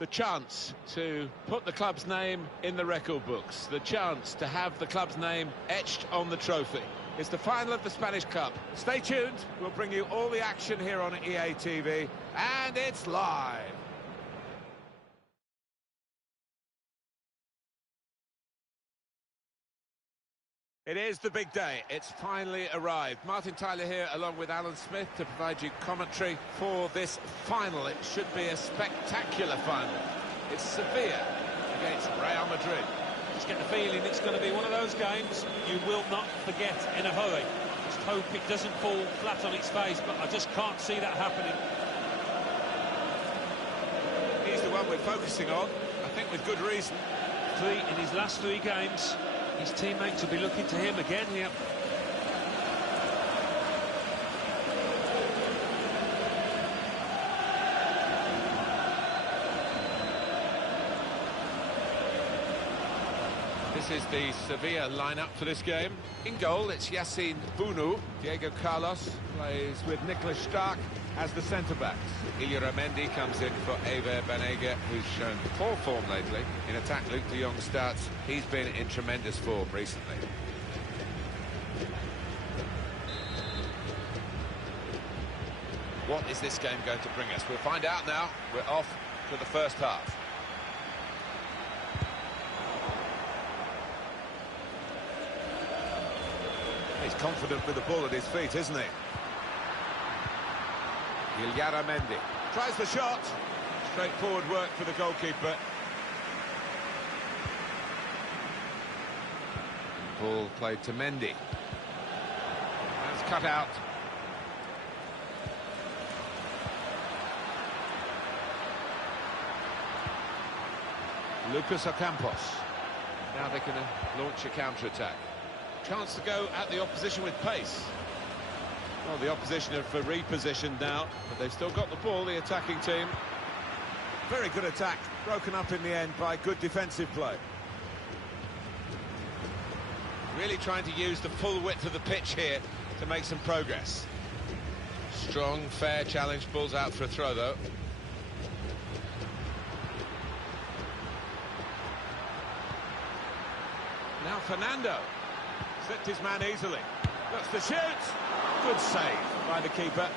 The chance to put the club's name in the record books, the chance to have the club's name etched on the trophy. It's the final of the Spanish Cup. Stay tuned, we'll bring you all the action here on EA TV, and it's live. It is the big day. It's finally arrived. Martin Tyler here along with Alan Smith to provide you commentary for this final. It should be a spectacular final. It's Sevilla against Real Madrid. Just get the feeling it's going to be one of those games you will not forget in a hurry. Just hope it doesn't fall flat on its face, but I just can't see that happening. He's the one we're focusing on, I think with good reason. In his last 3 games. His teammates will be looking to him again here. This is the Sevilla lineup for this game. In goal, it's Yassine Bounou. Diego Carlos plays with Nicolas Stark as the centre-backs. Illarramendi comes in for Ever Banega, who's shown poor form lately. In attack, Luke de Jong starts. He's been in tremendous form recently. What is this game going to bring us? We'll find out now. We're off to the first half. He's confident with the ball at his feet, isn't he? Illarramendi tries the shot. Straightforward work for the goalkeeper. Ball played to Mendy. That's cut out. Lucas Ocampos. Now they can launch a counter-attack. Chance to go at the opposition with pace. Well, the opposition have repositioned now, but they've still got the ball, the attacking team. Very good attack, broken up in the end by good defensive play. Really trying to use the full width of the pitch here to make some progress. Strong, fair challenge, balls out for a throw, though. Now Fernando. Slipped his man easily. Looks to shoot. Good save by the keeper.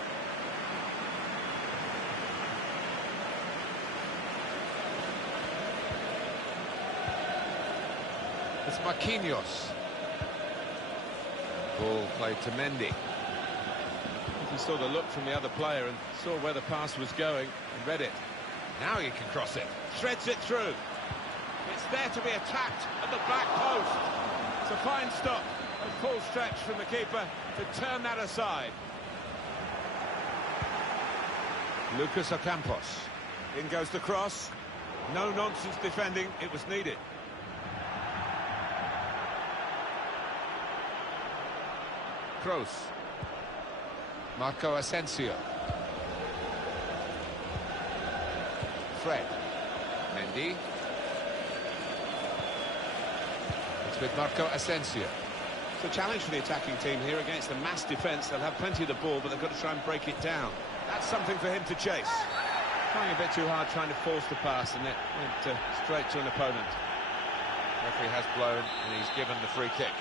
It's Marquinhos. Ball played to Mendy. He saw the look from the other player and saw where the pass was going and read it. Now he can cross it. Threads it through. It's there to be attacked at the back post. It's a fine stop. A full stretch from the keeper to turn that aside. Lucas Ocampos. In goes the cross. No nonsense defending, it was needed. Kroos. Marco Asensio. Fred. Mendy. It's with Marco Asensio. It's a challenge for the attacking team here against a mass defence. They'll have plenty of the ball, but they've got to try and break it down. That's something for him to chase. Trying a bit too hard, trying to force the pass, and it went straight to an opponent. Referee has blown, and he's given the free kick.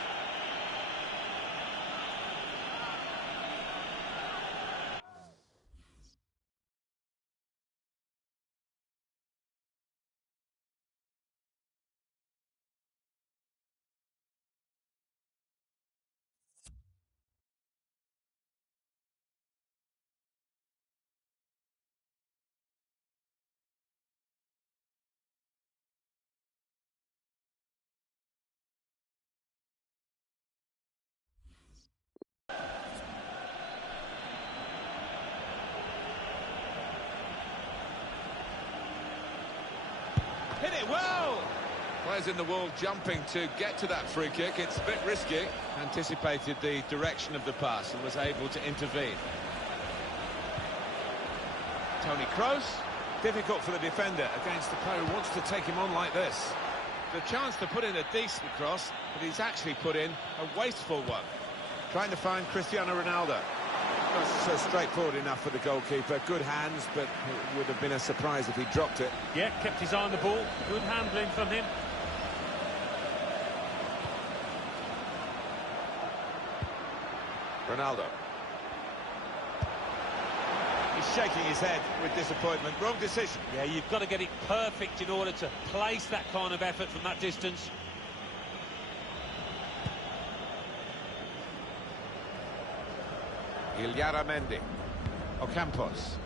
Hit it well! Players in the wall jumping to get to that free kick. It's a bit risky. Anticipated the direction of the pass and was able to intervene. Toni Kroos. Difficult for the defender against the player who wants to take him on like this. The chance to put in a decent cross, but he's actually put in a wasteful one. Trying to find Cristiano Ronaldo. That's straightforward enough for the goalkeeper. Good hands, but it would have been a surprise if he dropped it. Yeah, kept his eye on the ball. Good handling from him. Ronaldo. He's shaking his head with disappointment. Wrong decision. Yeah, you've got to get it perfect in order to place that kind of effort from that distance. Mendy. Ocampos.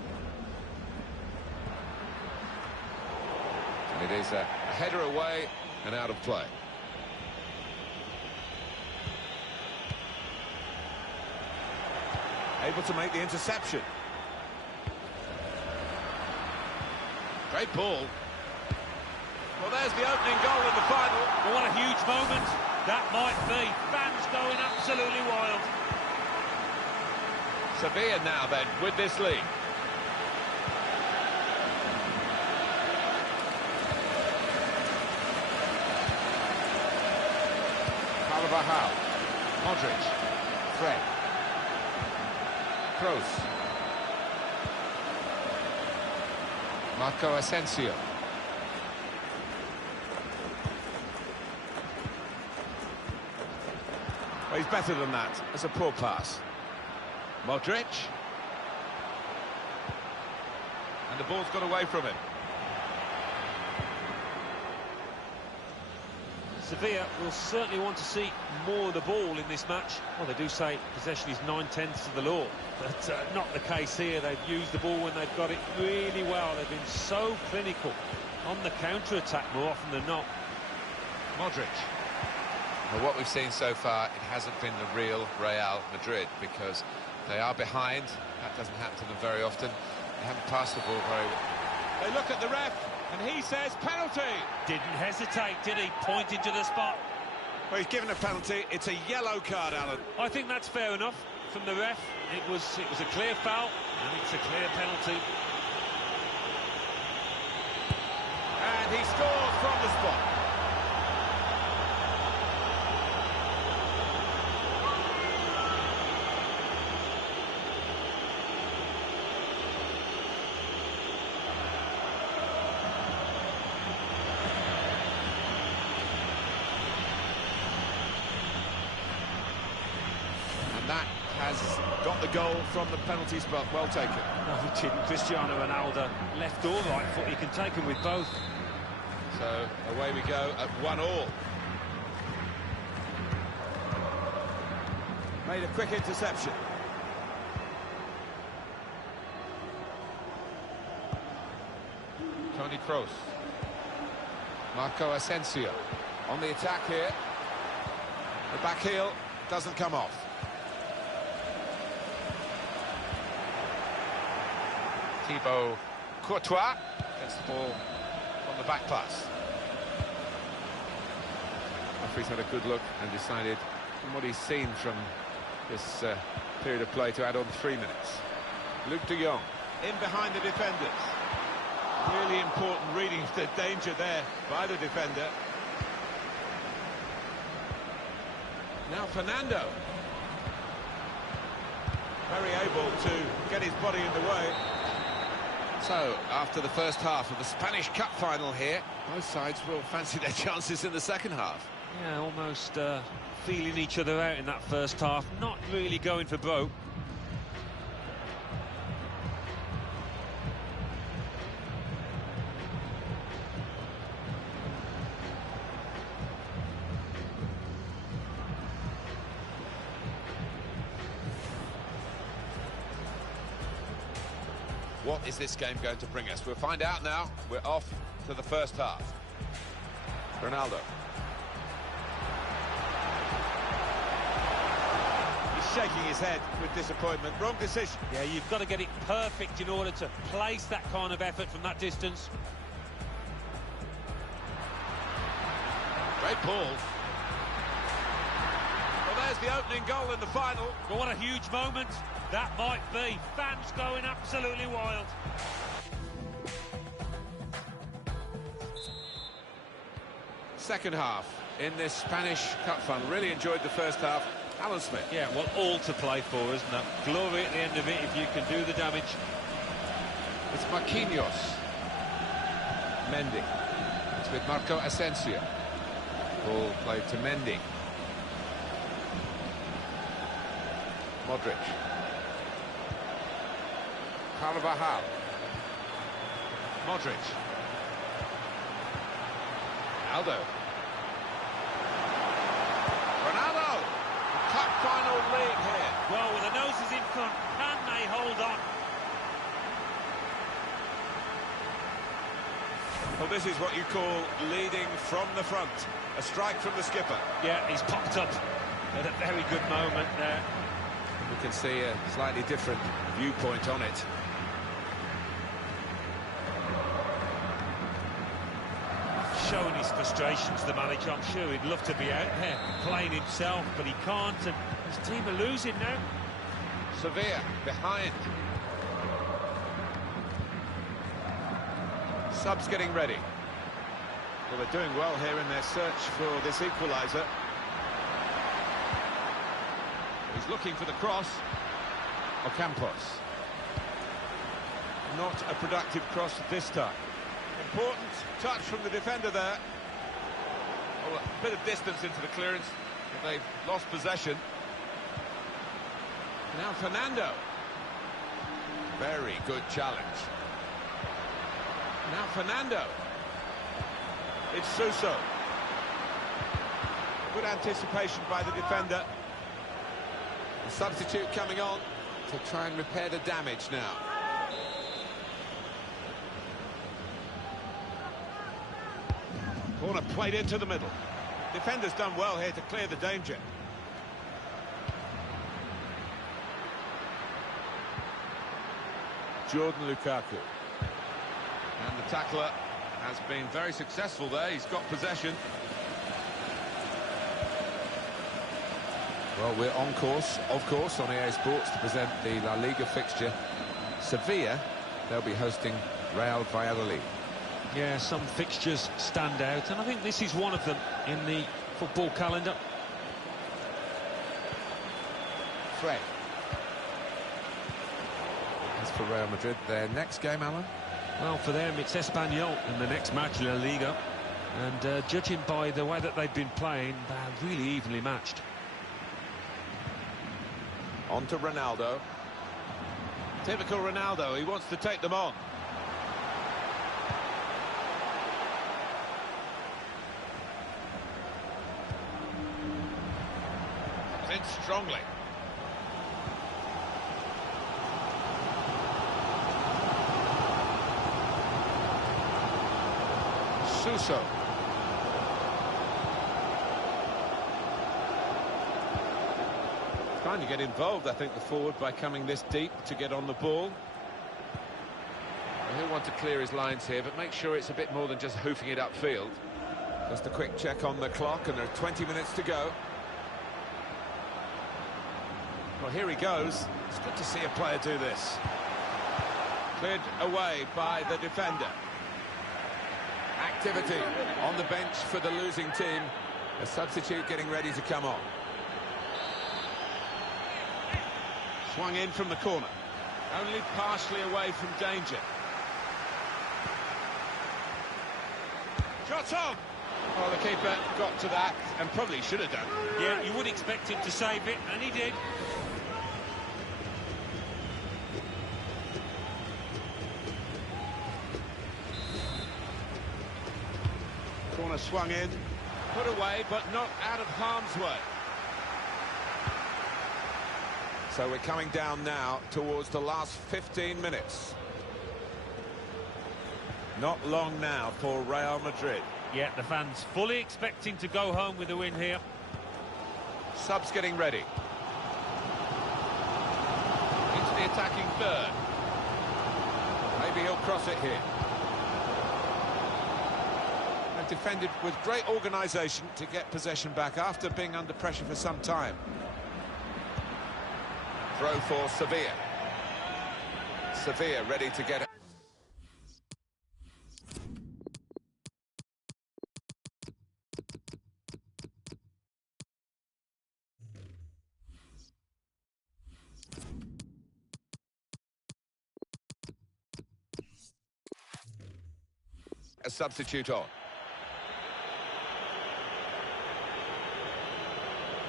And it is a header away and out of play. Able to make the interception. Great ball. Well, there's the opening goal in the final. Well, what a huge moment that might be. Fans going absolutely wild. Sevilla now then with this lead. Carvajal. Modric. Fred. Kroos. Marco Asensio. Well, he's better than that. It's a poor pass. Modric. And the ball's got away from him. Sevilla will certainly want to see more of the ball in this match. Well, they do say possession is 9/10 of the law, but not the case here. They've used the ball when they've got it really well. They've been so clinical on the counter-attack more often than not. Modric. Well, what we've seen so far, it hasn't been the real Real Madrid, because they are behind. That doesn't happen to them very often. They haven't passed the ball very well. They look at the ref, and he says penalty. Didn't hesitate, did he? Pointed to the spot. Well, he's given a penalty. It's a yellow card, Alan. I think that's fair enough from the ref. It was a clear foul, and it's a clear penalty. And he scores from the spot. That has got the goal from the penalty spot. Well taken. No, he didn't. Cristiano Ronaldo, left or right foot, he can take him with both. So away we go at 1-1. Made a quick interception. Toni Kroos. Marco Asensio on the attack here. The back heel doesn't come off. Thibaut Courtois gets the ball on the back pass. Referee's had a good look and decided, from what he's seen from this period of play, to add on 3 minutes. Luke de Jong in behind the defenders. Really important reading of the danger there by the defender. Now Fernando. Very able to get his body in the way. So, after the first half of the Spanish Cup final here, both sides will fancy their chances in the second half. Yeah, almost feeling each other out in that first half, not really going for broke. What is this game going to bring us? We'll find out now. We're off to the first half. Ronaldo. He's shaking his head with disappointment. Wrong decision. Yeah, you've got to get it perfect in order to place that kind of effort from that distance. Great ball. Well, there's the opening goal in the final. But what a huge moment that might be. Fans going absolutely wild. Second half in this Spanish Cup final. Really enjoyed the first half. Alan Smith. Yeah, well, all to play for, isn't it? Glory at the end of it if you can do the damage. It's Marquinhos. Mendy. It's with Marco Asensio. Ball played to Mendy. Modric. Carvajal. Modric. Ronaldo. Ronaldo! The cup final lead here. Well, with the noses in front, can they hold on? Well, this is what you call leading from the front. A strike from the skipper. Yeah, he's popped up at a very good moment there. We can see a slightly different viewpoint on it. Showing his frustrations, the manager. I'm sure he'd love to be out there playing himself, but he can't, and his team are losing now. Sevilla behind. Subs getting ready. Well, they're doing well here in their search for this equaliser. He's looking for the cross. Ocampos. Not a productive cross this time. Important touch from the defender there. Well, a bit of distance into the clearance, but they've lost possession. Now Fernando. Very good challenge. Now Fernando. It's Suso. Good anticipation by the defender. The substitute coming on to try and repair the damage now. Corner played into the middle. Defender's done well here to clear the danger. Jordan Lukaku. And the tackler has been very successful there. He's got possession. Well, we're on course, of course, on EA Sports to present the La Liga fixture. Sevilla, they'll be hosting Real Valladolid. Yeah, some fixtures stand out, and I think this is one of them in the football calendar. Frey. As for Real Madrid, their next game, Alan? Well, for them, it's Espanyol in the next match, La Liga. And judging by the way that they've been playing, they're really evenly matched. On to Ronaldo. Typical Ronaldo, he wants to take them on. In strongly. Suso. Trying to get involved, I think, the forward by coming this deep to get on the ball. Well, he'll want to clear his lines here, but make sure it's a bit more than just hoofing it upfield. Just a quick check on the clock, and there are 20 minutes to go. Well, here he goes. It's good to see a player do this. Cleared away by the defender. Activity on the bench for the losing team. A substitute getting ready to come on. Swung in from the corner. Only partially away from danger. Shot on! Well, the keeper got to that and probably should have done. Yeah, you would expect him to save it, and he did. Corner swung in, put away, but not out of harm's way. So we're coming down now towards the last 15 minutes. Not long now for Real Madrid. Yeah, the fans fully expecting to go home with a win here. Subs getting ready. Into the attacking third. Maybe he'll cross it here. And defended with great organisation to get possession back after being under pressure for some time. Throw for Sevilla. Sevilla ready to get it. a substitute on.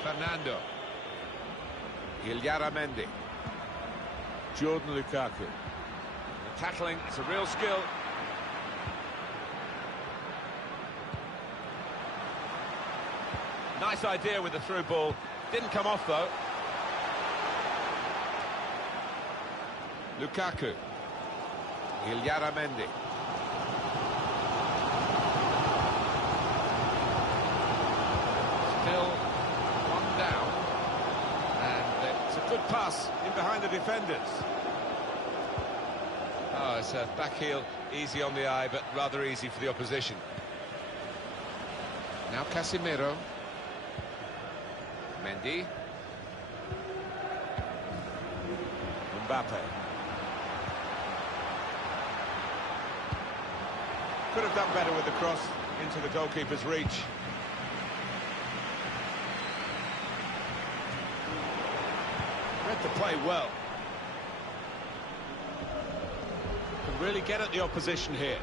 Fernando. Illaramendi. Jordan Lukaku. The tackling is a real skill. Nice idea with the through ball. Didn't come off, though. Lukaku. Illaramendi. Still one down. And it's a good pass in behind the defenders. Oh, it's a back heel, easy on the eye, but rather easy for the opposition. Now Casemiro. Mendy. Mbappe. Could have done better with the cross into the goalkeeper's reach. Read the play well. Can really get at the opposition here.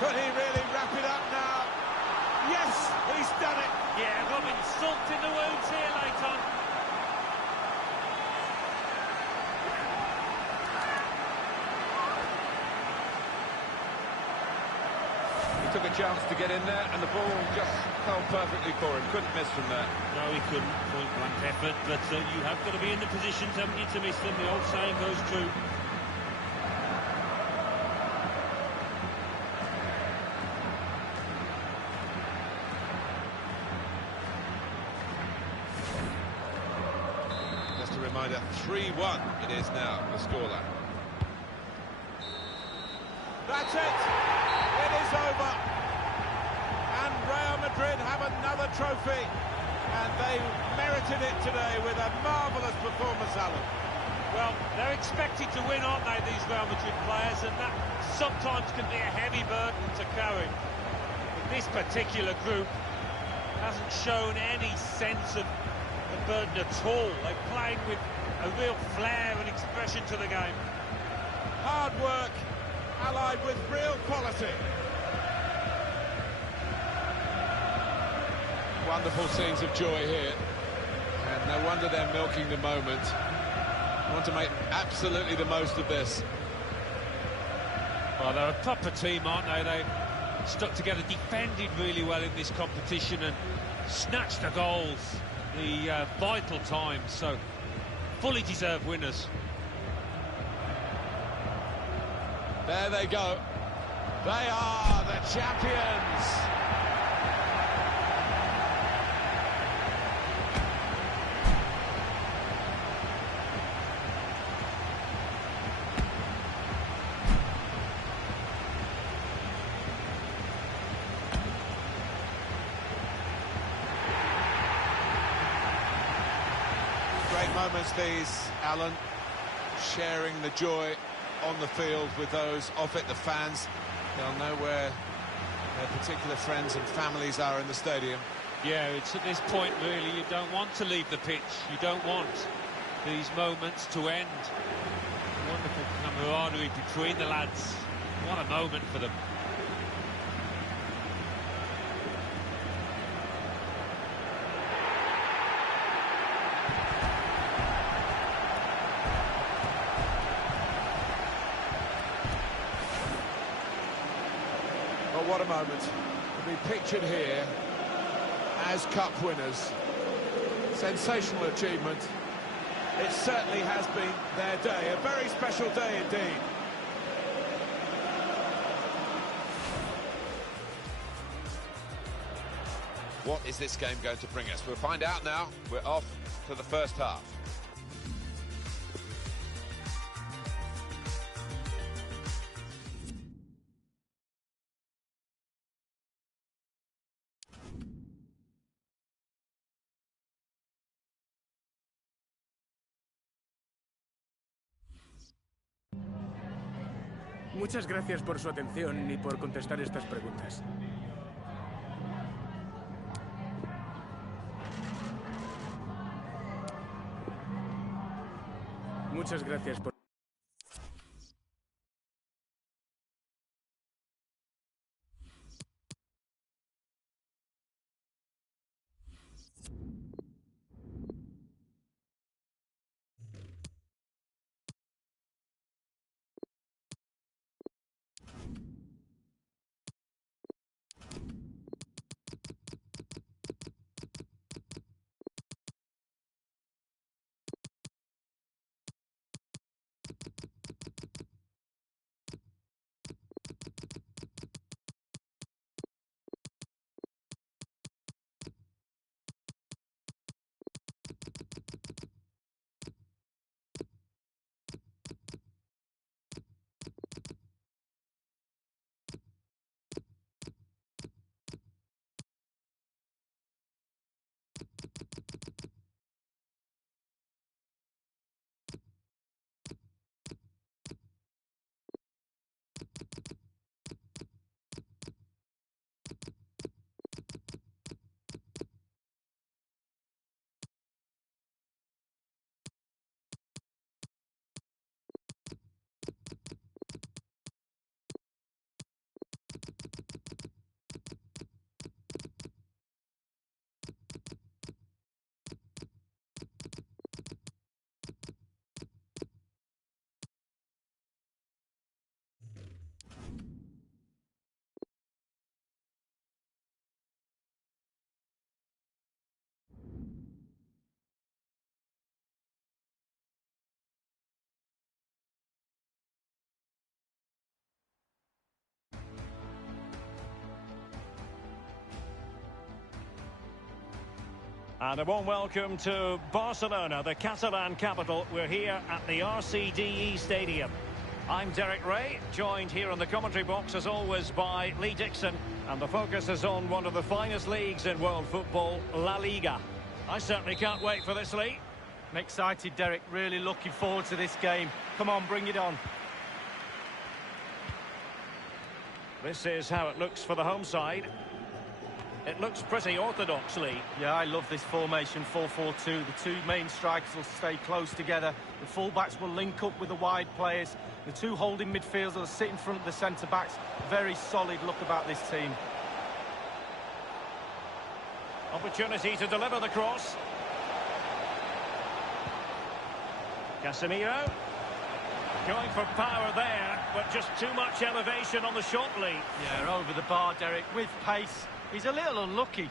Could he really wrap it up now? Yes, he's done it. Yeah, rubbing salt in the wounds here, Leighton. He took a chance to get in there, and the ball just fell perfectly for him. Couldn't miss from there. No, he couldn't. Point-blank effort, but you have got to be in the positions, haven't you, to miss them? The old saying goes true. Reminder, 3-1 it is now, the scoreline. That's it! It is over! And Real Madrid have another trophy, and they merited it today with a marvellous performance, Alan. Well, they're expected to win, aren't they, these Real Madrid players, and that sometimes can be a heavy burden to carry. But this particular group hasn't shown any sense of the burden at all. They're playing with a real flair and expression to the game. Hard work allied with real quality. Wonderful scenes of joy here, and no wonder they're milking the moment. Want to make absolutely the most of this. Well, they're a proper team, aren't they? They've stuck together, defended really well in this competition and snatched the goals. The vital times, so fully deserved winners. There they go. They are the champions. Great moments these, Alan, sharing the joy on the field with those off it, the fans. They'll know where their particular friends and families are in the stadium. Yeah, it's at this point, really, you don't want to leave the pitch. You don't want these moments to end. Wonderful camaraderie between the lads. What a moment for them. What a moment to be pictured here as cup winners. Sensational achievement. It certainly has been their day, a very special day indeed. What is this game going to bring us? We'll find out now. We're off to the first half. Muchas gracias por su atención y por contestar estas preguntas. Muchas gracias por... And a warm welcome to Barcelona, the Catalan capital. We're here at the RCDE Stadium. I'm Derek Ray, joined here in the commentary box as always by Lee Dixon. And the focus is on one of the finest leagues in world football, La Liga. I certainly can't wait for this, Lee. I'm excited, Derek. Really looking forward to this game. Come on, bring it on. This is how it looks for the home side. It looks pretty orthodox, Lee. Yeah, I love this formation, 4-4-2. The two main strikers will stay close together. The full-backs will link up with the wide players. The two holding midfielders will sit in front of the centre-backs. Very solid look about this team. Opportunity to deliver the cross. Casemiro. Going for power there, but just too much elevation on the shot, Lee. Yeah, over the bar, Derek, with pace. He's a little unlucky.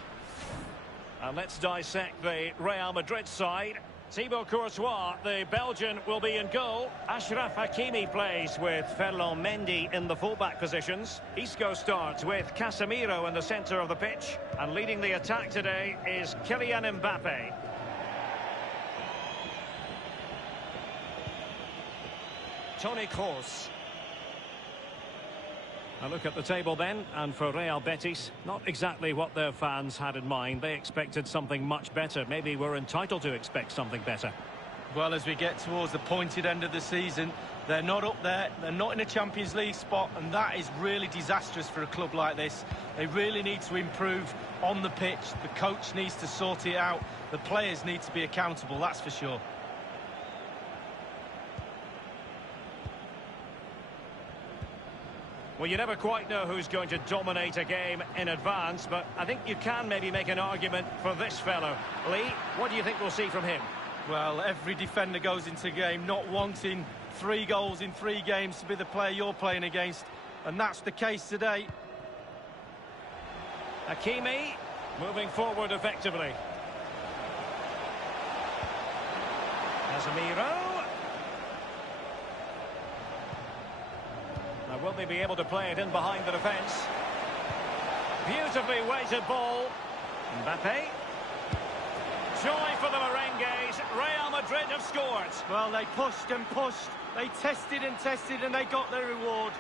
And let's dissect the Real Madrid side. Thibaut Courtois, the Belgian, will be in goal. Achraf Hakimi plays with Ferland Mendy in the fullback positions. Isco starts with Casemiro in the centre of the pitch. And leading the attack today is Kylian Mbappe. Toni Kroos. A look at the table then, and for Real Betis, not exactly what their fans had in mind. They expected something much better. Maybe we're entitled to expect something better. Well, as we get towards the pointed end of the season, they're not up there, they're not in a Champions League spot, and that is really disastrous for a club like this. They really need to improve on the pitch. The coach needs to sort it out. The players need to be accountable, that's for sure. Well, you never quite know who's going to dominate a game in advance, but I think you can maybe make an argument for this fellow. Lee, what do you think we'll see from him? Well, every defender goes into a game not wanting 3 goals in 3 games to be the player you're playing against, and that's the case today. Hakimi moving forward effectively. Casemiro. Now, will they be able to play it in behind the defence? Beautifully weighted ball. Mbappe. Joy for the Merengues. Real Madrid have scored. Well, they pushed and pushed. They tested and tested, and they got their reward.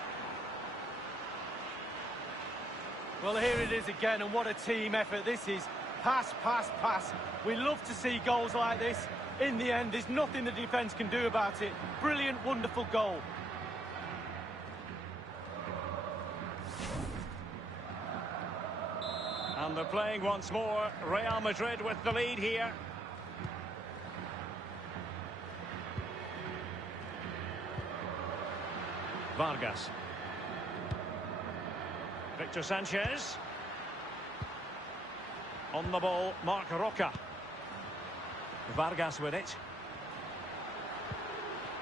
Well, here it is again, and what a team effort this is. Pass, pass, pass. We love to see goals like this. In the end, there's nothing the defence can do about it. Brilliant, wonderful goal. And they're playing once more. Real Madrid with the lead here. Vargas. Victor Sanchez. On the ball, Marc Roca. Vargas with it.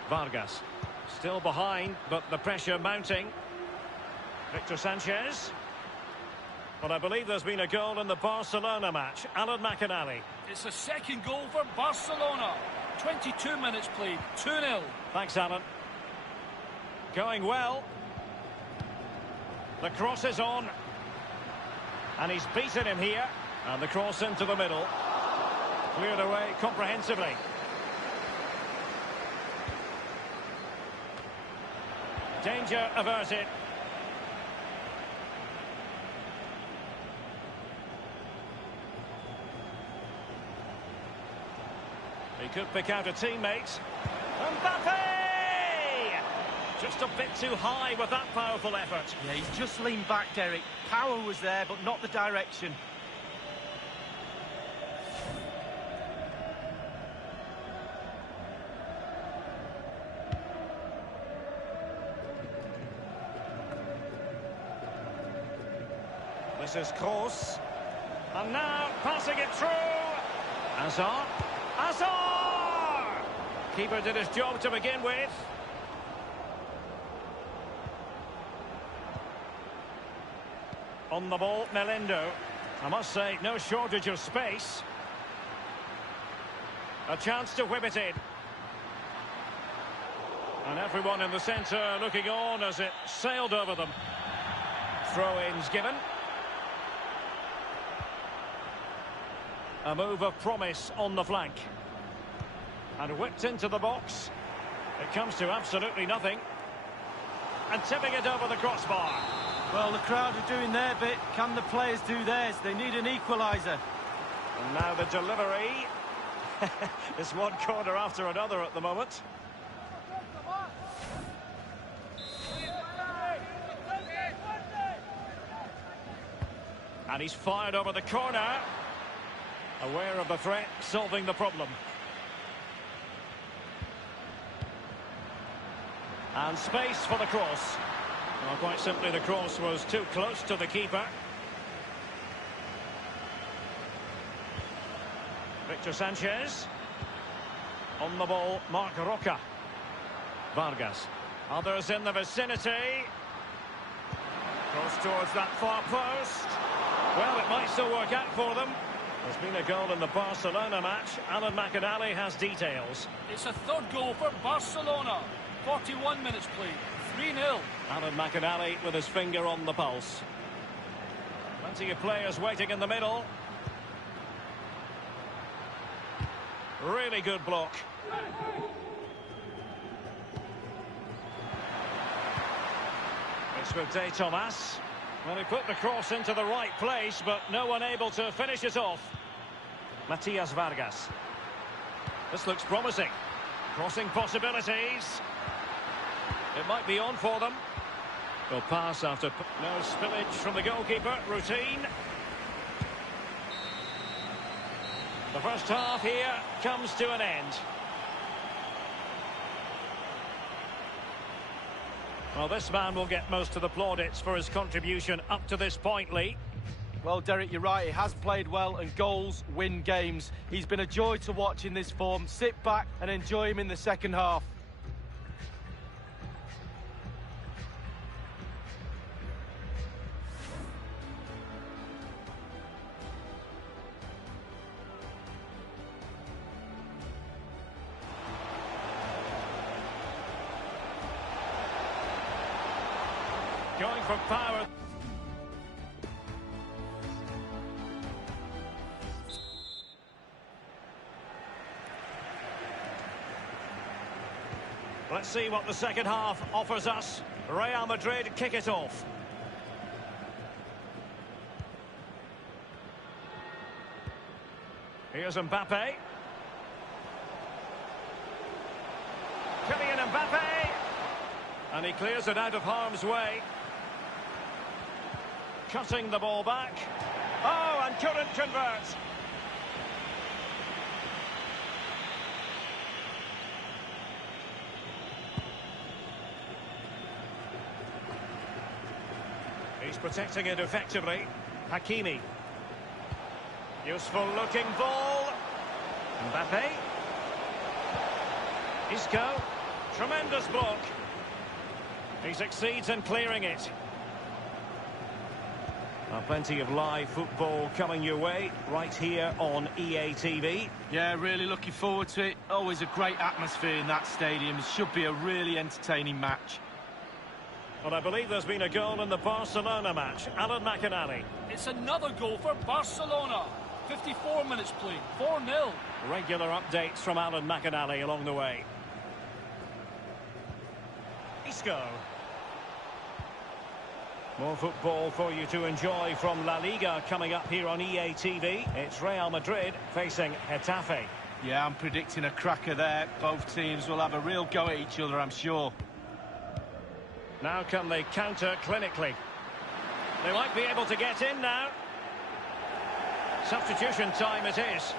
Vargas. Still behind, but the pressure mounting. Victor Sanchez. Well, I believe there's been a goal in the Barcelona match. Alan McInally. It's a second goal for Barcelona. 22 minutes played, 2-0. Thanks, Alan. Going well. The cross is on. And he's beaten him here. And the cross into the middle. Cleared away comprehensively. Danger averted. He could pick out a teammate. Mbappe! Just a bit too high with that powerful effort. Yeah, he's just leaned back, Derek. Power was there, but not the direction. This is Kroos. And now passing it through. Hazard. Hazard! Keeper did his job to begin with. On the ball, Melendo. I must say, no shortage of space. A chance to whip it in. And everyone in the centre looking on as it sailed over them. Throw-ins given. A move of promise on the flank. And whipped into the box. It comes to absolutely nothing. And tipping it over the crossbar. Well, the crowd are doing their bit. Can the players do theirs? They need an equaliser. And now the delivery. It's one corner after another at the moment. And he's fired over the corner. Aware of the threat, solving the problem. And space for the cross. Well, quite simply, the cross was too close to the keeper. Victor Sanchez. On the ball, Marc Roca. Vargas. Others in the vicinity. Cross towards that far post. Well, it might still work out for them. There's been a goal in the Barcelona match. Alan McInally has details. It's a third goal for Barcelona. 41 minutes played. 3-0. Alan McInally with his finger on the pulse. Plenty of players waiting in the middle. Really good block. It's with De Tomas. Well, he put the cross into the right place, but no one able to finish it off. Matias Vargas. This looks promising. Crossing possibilities. It might be on for them. They'll pass after... No spillage from the goalkeeper. Routine. The first half here comes to an end. Well, this man will get most of the plaudits for his contribution up to this point, Lee. Well, Derek, you're right. He has played well, and goals win games. He's been a joy to watch in this form. Sit back and enjoy him in the second half. Going for power. Let's see what the second half offers us. Real Madrid kick it off. Here's Mbappe. Kylian Mbappe. And he clears it out of harm's way. Cutting the ball back. Oh, and couldn't convert. He's protecting it effectively. Hakimi. Useful looking ball. Mbappe. Isco. Tremendous block. He succeeds in clearing it. Plenty of live football coming your way right here on EA TV. Yeah, really looking forward to it. Always a great atmosphere in that stadium. It should be a really entertaining match. Well, I believe there's been a goal in the Barcelona match. Alan McInally. It's another goal for Barcelona. 54 minutes played. 4-0. Regular updates from Alan McInally along the way. Isco. More football for you to enjoy from La Liga coming up here on EA TV. It's Real Madrid facing Getafe. Yeah, I'm predicting a cracker there. Both teams will have a real go at each other, I'm sure. Now can they counter clinically? They might be able to get in now. Substitution time it is.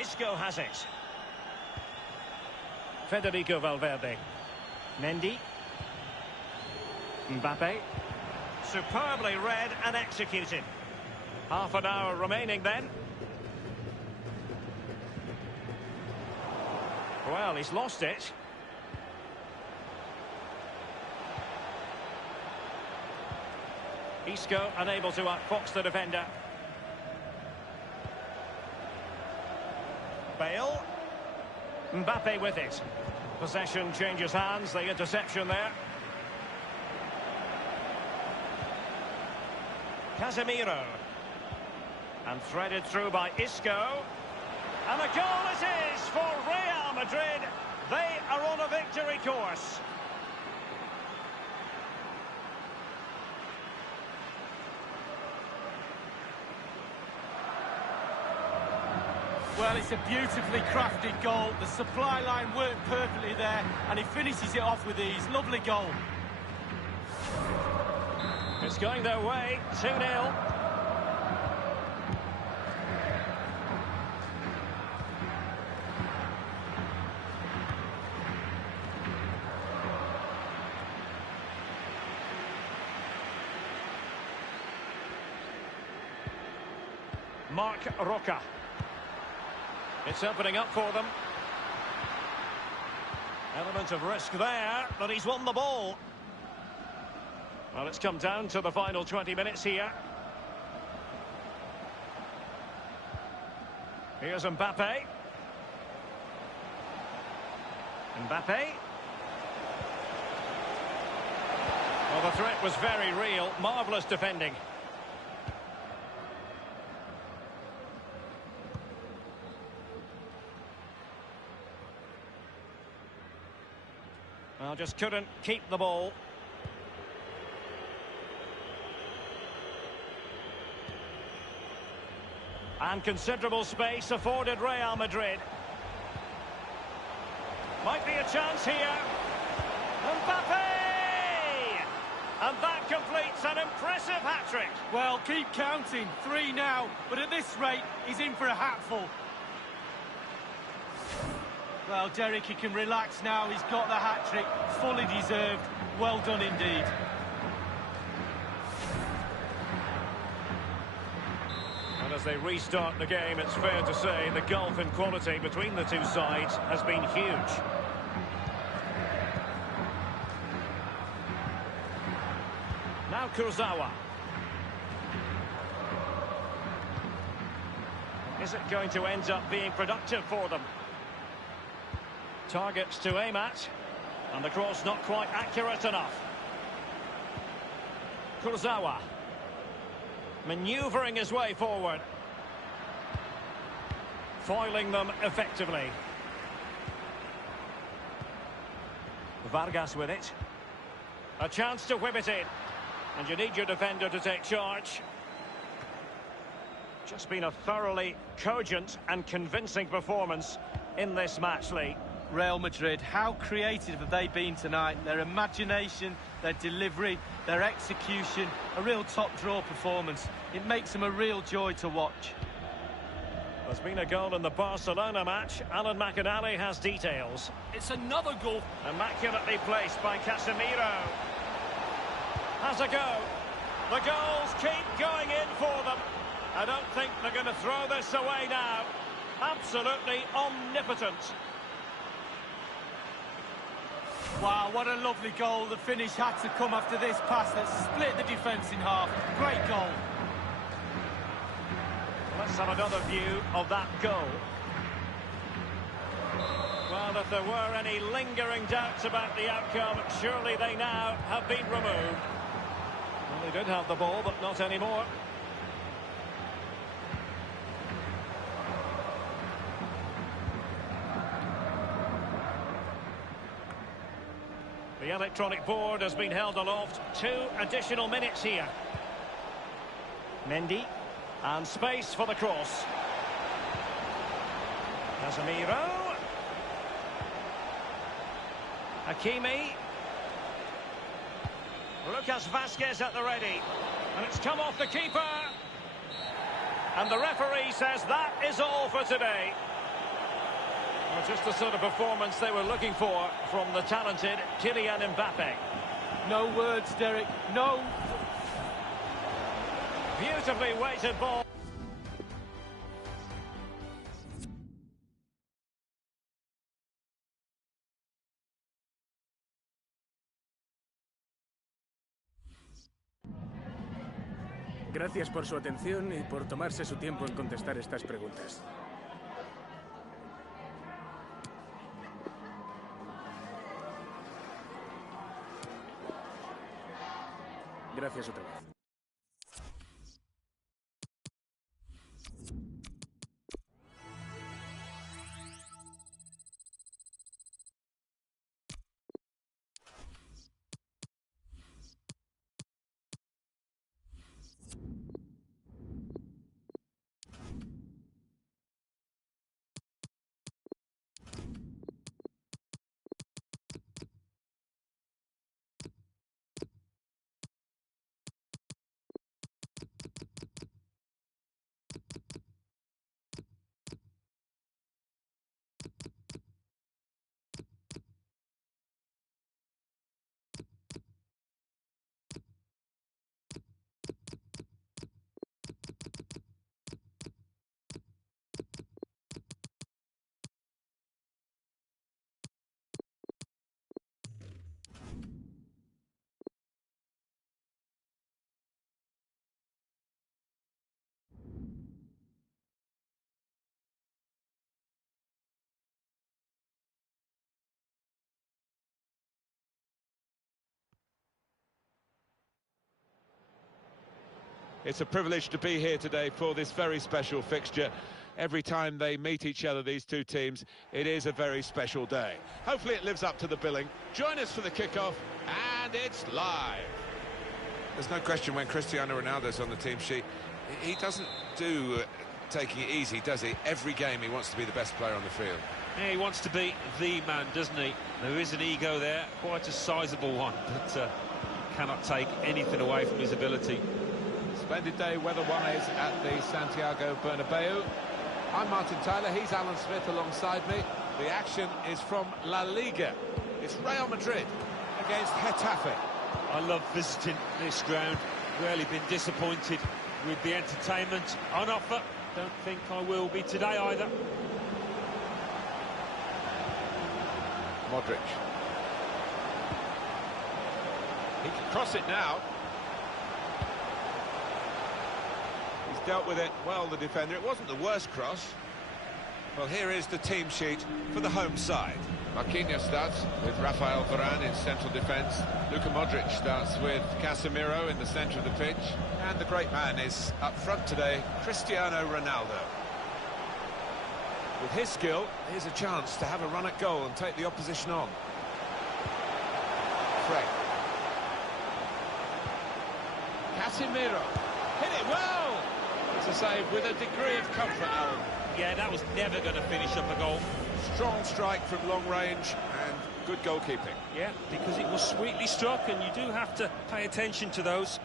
Isco has it. Federico Valverde. Mendy. Mbappe. Superbly read and executed. Half an hour remaining then. Well, he's lost it. Isco unable to outfox the defender. Bale. Mbappe with it. Possession changes hands, the interception there. Casemiro. And threaded through by Isco. And a goal it is for Real Madrid. They are on a victory course. Well, it's a beautifully crafted goal. The supply line worked perfectly there, and he finishes it off with ease. Lovely goal. It's going their way, 2-0. Marc Roca. It's opening up for them. Element of risk there, but he's won the ball. Well, it's come down to the final 20 minutes here. Here's Mbappe. Mbappe. Well, the threat was very real. Marvellous defending. Well, just couldn't keep the ball. And considerable space afforded Real Madrid. Might be a chance here. Mbappe! And that completes an impressive hat-trick. Well, keep counting. 3 now, but at this rate, he's in for a hatful. Well, Derek, he can relax now. He's got the hat-trick. Fully deserved. Well done indeed. And as they restart the game, it's fair to say the gulf in quality between the two sides has been huge. Now Kurzawa. Is it going to end up being productive for them? Targets to aim at, and the cross not quite accurate enough. Kurzawa manoeuvring his way forward, foiling them effectively. Vargas with it, a chance to whip it in, and you need your defender to take charge. Just been a thoroughly cogent and convincing performance in this match, Lee. Real Madrid, how creative have they been tonight? Their imagination, their delivery, their execution, a real top-draw performance. It makes them a real joy to watch. There's been a goal in the Barcelona match. Alan McInally has details. It's another goal. Immaculately placed by Casemiro. Has a go. The goals keep going in for them. I don't think they're going to throw this away now. Absolutely omnipotent. Wow, what a lovely goal. The finish had to come after this pass that split the defence in half. Great goal. Let's have another view of that goal. Well, if there were any lingering doubts about the outcome, surely they now have been removed. Well, they did have the ball, but not anymore. The electronic board has been held aloft. 2 additional minutes here. Mendy. And space for the cross. Casemiro. Hakimi. Lucas Vazquez at the ready. And it's come off the keeper. And the referee says that is all for today. Well, just the sort of performance they were looking for from the talented Kylian Mbappe. No words, Derek. No. Beautifully weighted ball. Gracias por su atención y por tomarse su tiempo en contestar estas preguntas. Gracias otra vez. It's a privilege to be here today for this very special fixture. Every time they meet each other, these two teams, it is a very special day. Hopefully it lives up to the billing. Join us for the kickoff, and it's live. There's no question when Cristiano Ronaldo's on the team sheet, he doesn't do taking it easy, does he? Every game he wants to be the best player on the field. Yeah, he wants to be the man, doesn't he? There is an ego there, quite a sizable one, but cannot take anything away from his ability. Splendid day weather-wise at the Santiago Bernabeu. I'm Martin Tyler, he's Alan Smith alongside me. The action is from La Liga. It's Real Madrid against Getafe. I love visiting this ground. Rarely been disappointed with the entertainment on offer. Don't think I will be today either. Modric. He can cross it now. He's dealt with it well, the defender. It wasn't the worst cross. Well, here is the team sheet for the home side. Marquinhos starts with Rafael Varane in central defence. Luka Modric starts with Casemiro in the centre of the pitch. And the great man is up front today, Cristiano Ronaldo. With his skill, here's a chance to have a run at goal and take the opposition on. Fred. Casemiro. Hit it well! It's a save with a degree of comfort, Alan. Yeah, that was never going to finish up a goal. Strong strike from long range and good goalkeeping. Yeah, because it was sweetly struck, and you do have to pay attention to those.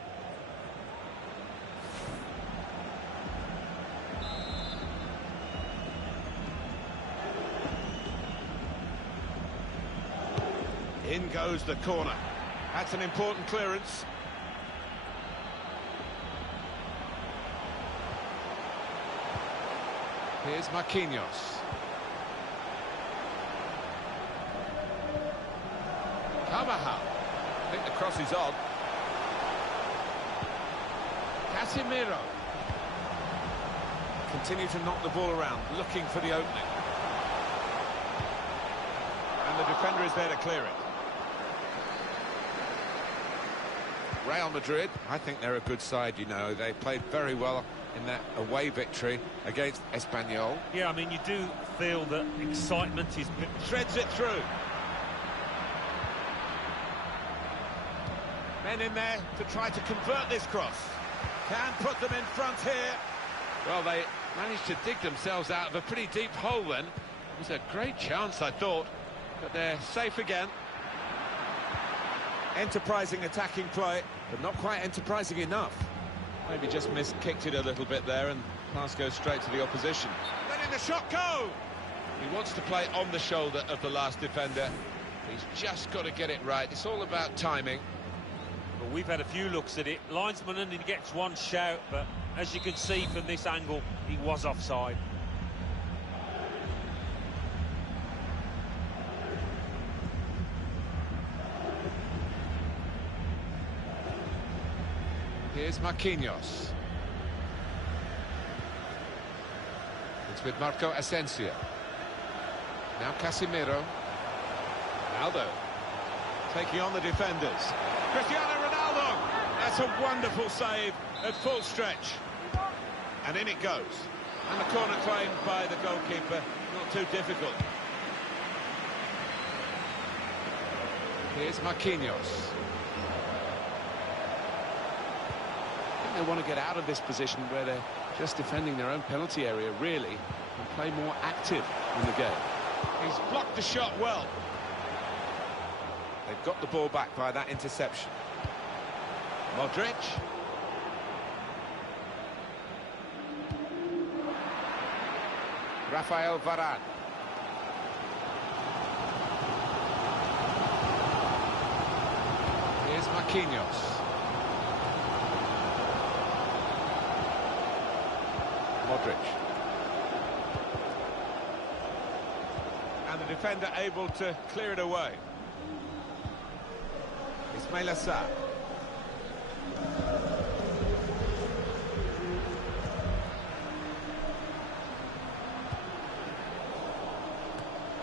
In goes the corner. That's an important clearance. Here's Marquinhos. Carvajal. I think the cross is on. Casemiro. Continue to knock the ball around, looking for the opening. And the defender is there to clear it. Real Madrid, I think they're a good side, you know. They played very well in that away victory against Espanyol. Yeah, I mean, you do feel that excitement is... Shreds it through. Men in there to try to convert this cross. Can put them in front here. Well, they managed to dig themselves out of a pretty deep hole then. It was a great chance, I thought, but they're safe again. Enterprising attacking play, but not quite enterprising enough. Maybe just kicked it a little bit there, and pass goes straight to the opposition. Letting the shot go! He wants to play on the shoulder of the last defender. He's just got to get it right. It's all about timing. Well, we've had a few looks at it. Linesman only gets one shout, but as you can see from this angle, he was offside. Here's Marquinhos. It's with Marco Asensio. Now Casemiro. Ronaldo taking on the defenders. Cristiano Ronaldo! That's a wonderful save at full stretch. And in it goes. And the corner claimed by the goalkeeper. Not too difficult. Here's Marquinhos. They want to get out of this position where they're just defending their own penalty area, really, and play more active in the game. He's blocked the shot well. They've got the ball back by that interception. Modric. Rafael Varane. Here's Marquinhos. Modric. And the defender able to clear it away. Ismail Assar.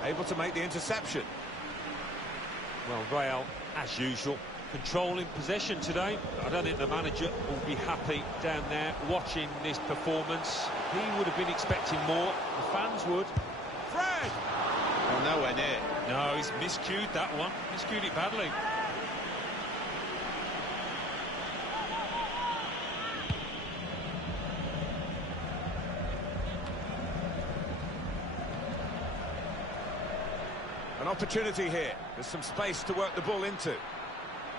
Able to make the interception. Well, Real, as usual, controlling possession today. I don't think the manager will be happy down there watching this performance. He would have been expecting more. The fans would. Fred! Well, nowhere near. No, he's miscued that one. Miscued it badly. An opportunity here. There's some space to work the ball into.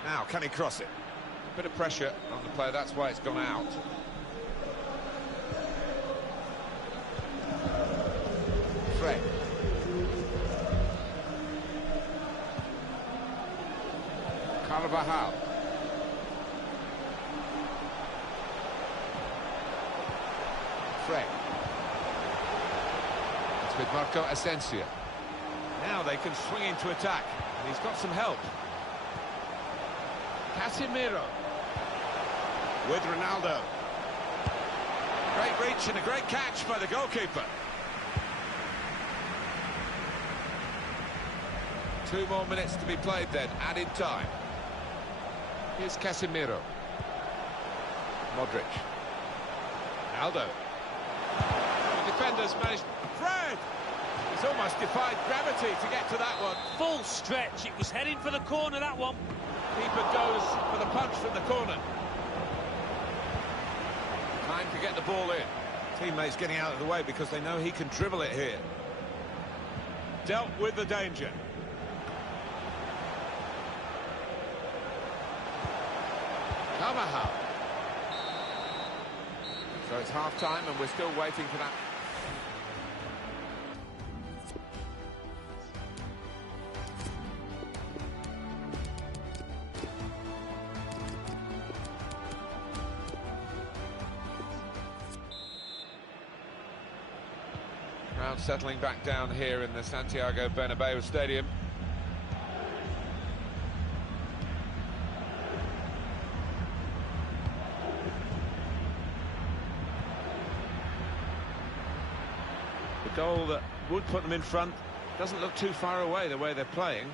Now, can he cross it? A bit of pressure on the player, that's why it's gone out. Fred. Carvajal. Fred. It's with Marco Asensio. Now they can swing into attack, and he's got some help. Casemiro with Ronaldo. Great reach and a great catch by the goalkeeper. 2 more minutes to be played then, added time. Here's Casemiro. Modric. Ronaldo. The defenders managed... Fred! He's almost defied gravity to get to that one. Full stretch. It was heading for the corner, that one. Keeper goes for the punch from the corner. Time to get the ball in. Teammates getting out of the way because they know he can dribble it here. Dealt with the danger. Carvajal. So it's half-time and we're still waiting for that. Crowd settling back down here in the Santiago Bernabeu Stadium. The goal that would put them in front doesn't look too far away the way they're playing.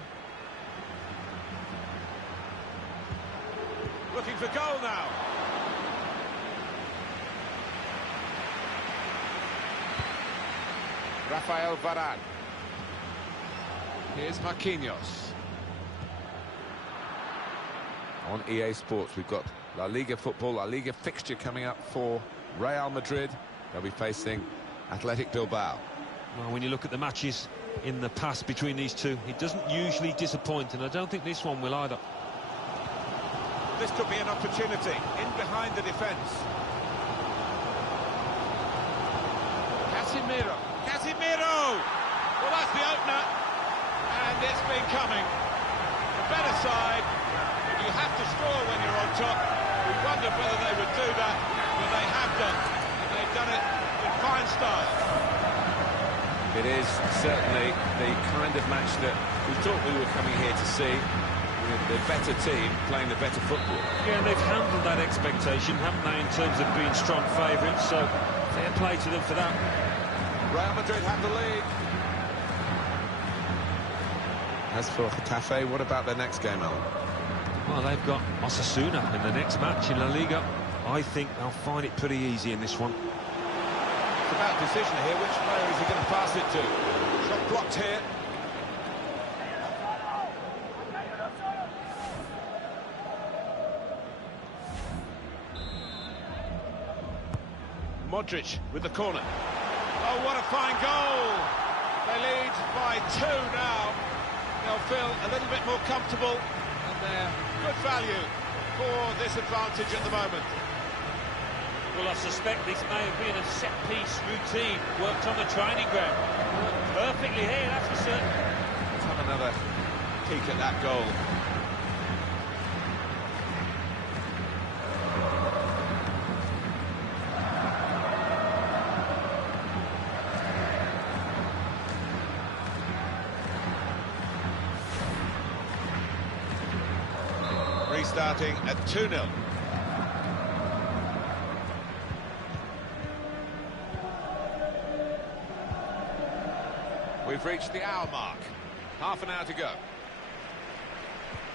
Looking for goal now. Rafael Varane. Here's Marquinhos. On EA Sports, we've got La Liga football, La Liga fixture coming up for Real Madrid. They'll be facing Athletic Bilbao. Well, when you look at the matches in the past between these two, it doesn't usually disappoint, and I don't think this one will either. This could be an opportunity in behind the defence. Casemiro. Casemiro! Well, that's the opener, and it's been coming. The better side, but you have to score when you're on top. We wondered whether they would do that, but they have done, and they've done it in fine style. It is certainly the kind of match that we thought we were coming here to see, with the better team playing the better football. Yeah, and they've handled that expectation, haven't they, in terms of being strong favourites, so fair play to them for that. Real Madrid have the lead. As for Getafe, what about their next game, Alan? Well, they've got Osasuna in the next match in La Liga. I think they'll find it pretty easy in this one. It's about decision here. Which player is he going to pass it to? Shot blocked here. Modric with the corner. Oh, what a fine goal! They lead by 2 now. They'll feel a little bit more comfortable, and they're good value for this advantage at the moment. Well, I suspect this may have been a set-piece routine worked on the training ground. Worked perfectly here, that's for certain. Let's have another peek at that goal. Restarting at 2-0. We've reached the hour mark. Half an hour to go.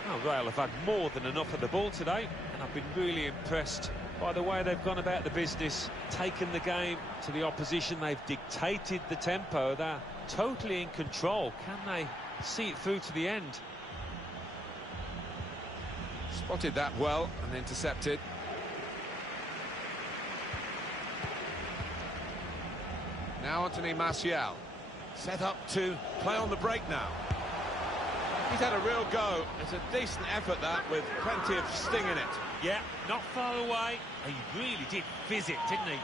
Well, Real have had more than enough of the ball today, and I've been really impressed by the way they've gone about the business, taken the game to the opposition. They've dictated the tempo. They're totally in control. Can they see it through to the end? Spotted that well and intercepted. Now Anthony Martial, set up to play on the break now. He's had a real go. It's a decent effort, that, with plenty of sting in it. Yeah, not far away. He really did fizz it, didn't he?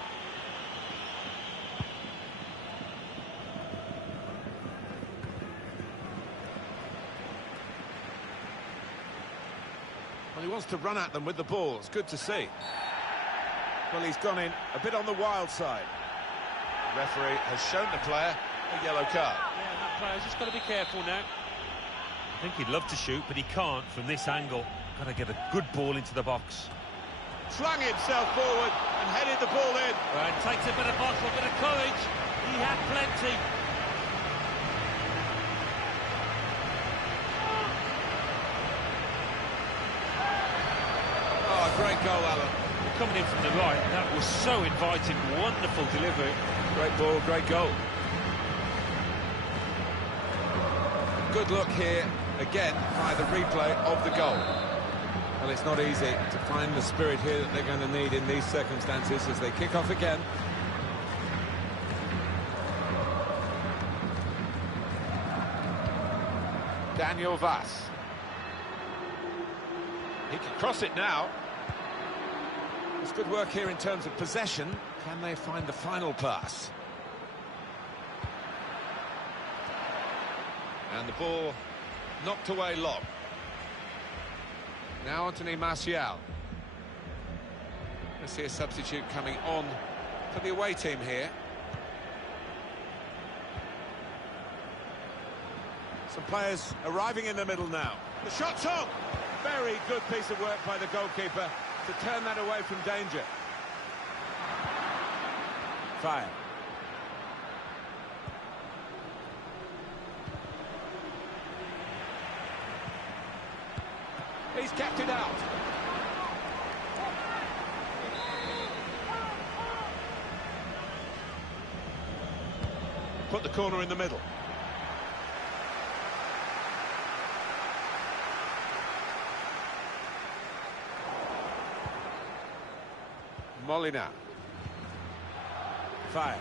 Well, he wants to run at them with the ball. It's good to see. Well, he's gone in a bit on the wild side. The referee has shown the player a yellow card. Yeah, that player's just got to be careful now. I think he'd love to shoot, but he can't from this angle. Got to get a good ball into the box. Flung himself forward and headed the ball in. Well, it takes a bit of bottle, a bit of courage. He had plenty. Oh, great goal, Alan. Coming in from the right, that was so inviting. Wonderful delivery. Great ball, great goal. Good look here, again, by the replay of the goal. Well, it's not easy to find the spirit here that they're going to need in these circumstances as they kick off again. Daniel Vaz. He can cross it now. It's good work here in terms of possession. Can they find the final pass? And the ball knocked away long. Now Anthony Martial. Let's see a substitute coming on for the away team here. Some players arriving in the middle now. The shot's on! Very good piece of work by the goalkeeper to turn that away from danger. Fire. He's kept it out. Put the corner in the middle. Molina. Fire.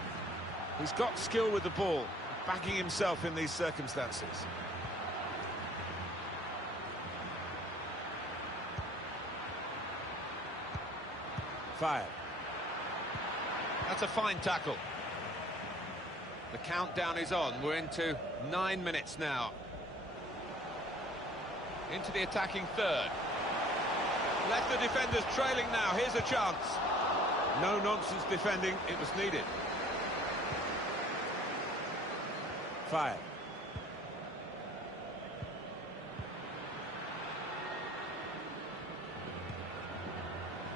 He's got skill with the ball, backing himself in these circumstances. Fire. That's a fine tackle. The countdown is on. We're into 9 minutes now. Into the attacking third. Left the defenders trailing now. Here's a chance. No nonsense defending. It was needed. Fire.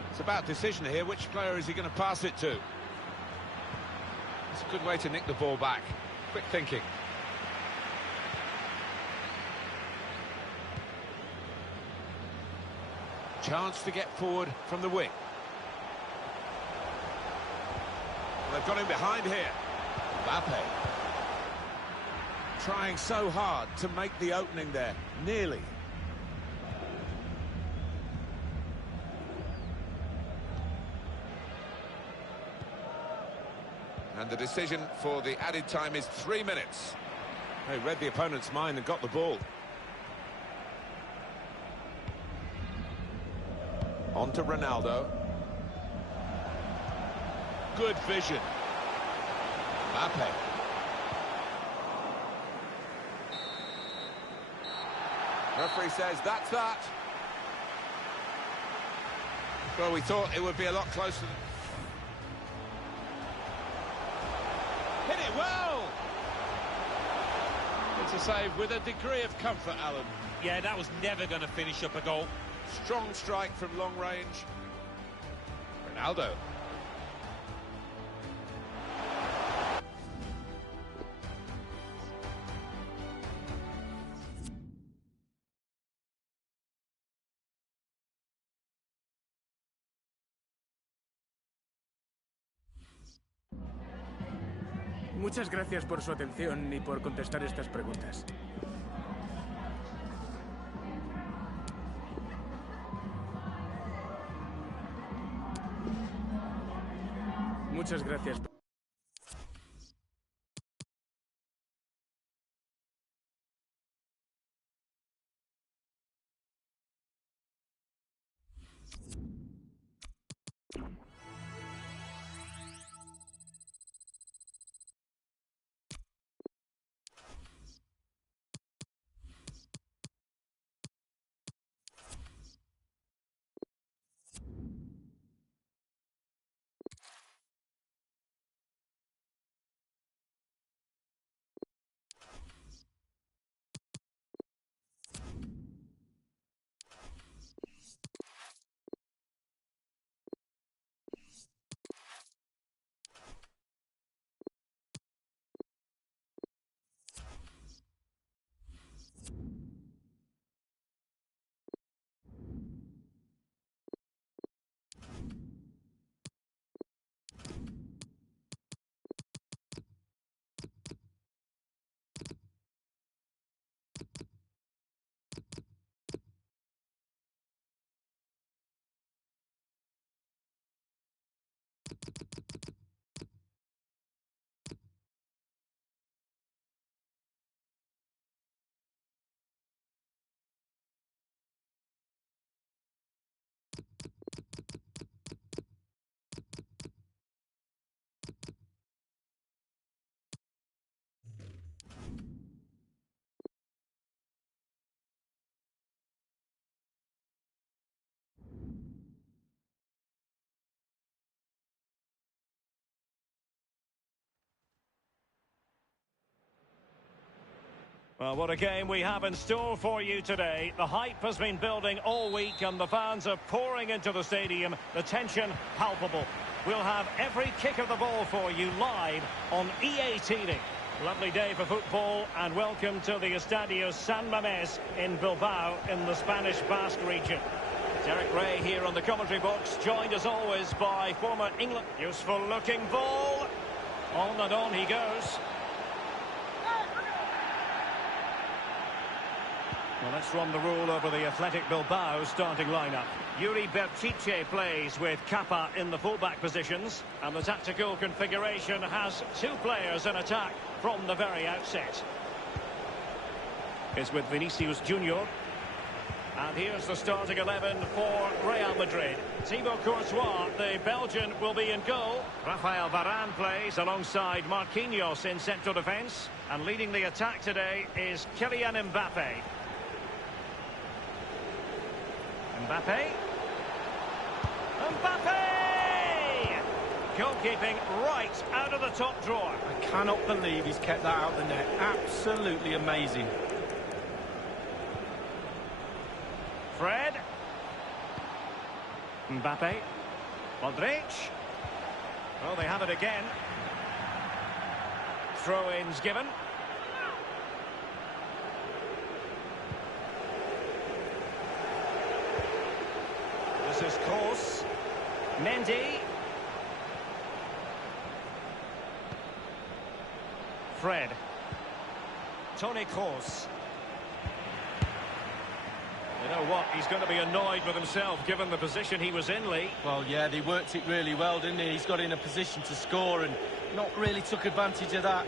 It's about decision here. Which player is he going to pass it to? It's a good way to nick the ball back. Quick thinking. Chance to get forward from the wing. Well, they've got him behind here. Mbappe. Trying so hard to make the opening there. Nearly. And the decision for the added time is 3 minutes. They read the opponent's mind and got the ball. On to Ronaldo. Good vision. Mbappe. Referee says that's that. Well, we thought it would be a lot closer. Hit it well! It's a save with a degree of comfort, Alan. Yeah, that was never going to finish up a goal. Strong strike from long range. Ronaldo. Muchas gracias por su atención y por contestar estas preguntas. Muchas gracias. Well, what a game we have in store for you today. The hype has been building all week and the fans are pouring into the stadium. The tension palpable. We'll have every kick of the ball for you live on EA TV. Lovely day for football and welcome to the Estadio San Mamés in Bilbao in the Spanish Basque region. Derek Ray here on the commentary box, joined as always by former England. Useful looking ball. On and on he goes. Well, let's run the rule over the Athletic Bilbao starting lineup. Yuri Berchiche plays with Kappa in the fullback positions. And the tactical configuration has two players in attack from the very outset. It's with Vinicius Junior. And here's the starting 11 for Real Madrid. Thibaut Courtois, the Belgian, will be in goal. Rafael Varane plays alongside Marquinhos in central defence. And leading the attack today is Kylian Mbappe. Mbappe. Goalkeeping right out of the top drawer. I cannot believe he's kept that out of the net. Absolutely amazing. Fred. Mbappe. Modric. Well, they have it again. Throw-ins given. This is Kroos. Mendy. Fred. Toni Kroos. You know what? He's going to be annoyed with himself given the position he was in, Lee. Well, yeah, they worked it really well, didn't he? He's got in a position to score and not really took advantage of that.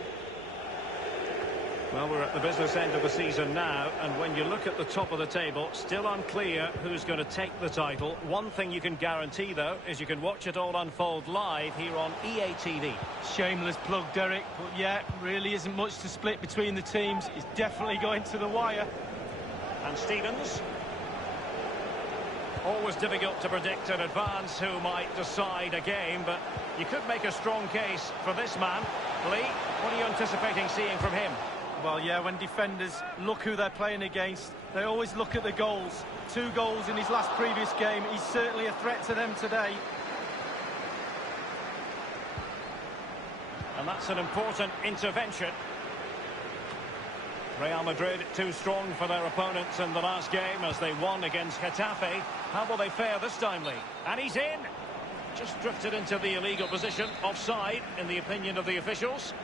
Well, we're at the business end of the season now, and when you look at the top of the table, still unclear who's going to take the title. One thing you can guarantee, though, is you can watch it all unfold live here on EA TV. Shameless plug, Derek, but yeah, really isn't much to split between the teams. It's definitely going to the wire. And Stevens. Always difficult to predict in advance who might decide a game, but you could make a strong case for this man. Lee, what are you anticipating seeing from him? Well, yeah, when defenders look who they're playing against, they always look at the goals. 2 goals in his last previous game. He's certainly a threat to them today. And that's an important intervention. Real Madrid too strong for their opponents in the last game as they won against Getafe. How will they fare this time, Lee? And he's in! Just drifted into the illegal position, offside, in the opinion of the officials.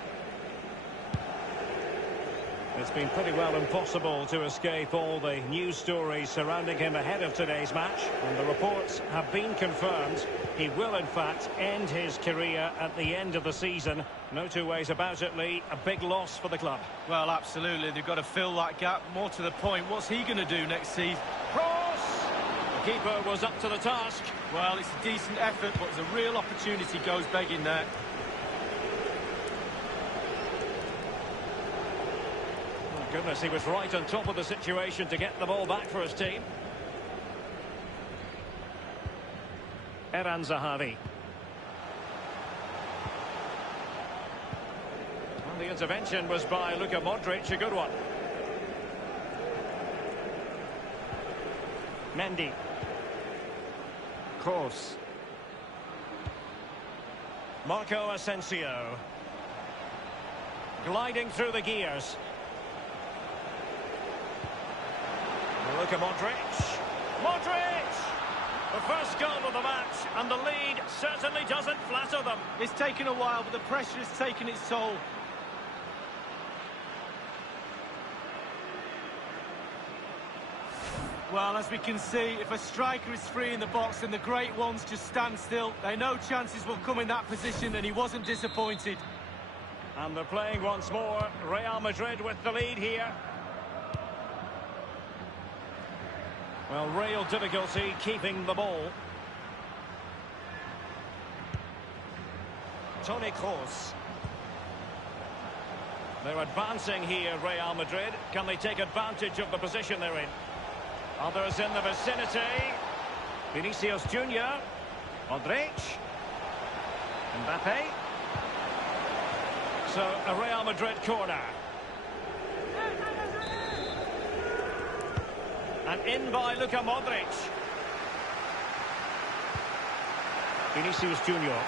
It's been pretty well impossible to escape all the news stories surrounding him ahead of today's match. And the reports have been confirmed. He will, in fact, end his career at the end of the season. No two ways about it, Lee. A big loss for the club. Well, absolutely. They've got to fill that gap. More to the point, what's he going to do next season? Cross! The keeper was up to the task. Well, it's a decent effort, but there's a real opportunity goes begging there. Goodness, he was right on top of the situation to get the ball back for his team. Eran Zahavi. And the intervention was by Luka Modric, a good one. Mendy. Kroos. Marco Asensio. Gliding through the gears. Luka Modric. Modric! The first goal of the match, and the lead certainly doesn't flatter them. It's taken a while, but the pressure has taken its toll. Well, as we can see, if a striker is free in the box and the great ones just stand still, they know chances will come in that position, and he wasn't disappointed. And they're playing once more. Real Madrid with the lead here. Well, real difficulty keeping the ball. Toni Kroos. They're advancing here, Real Madrid. Can they take advantage of the position they're in? Others in the vicinity. Vinicius Junior. Modric. Mbappe. So, a Real Madrid corner. And in by Luka Modric. Vinicius Junior.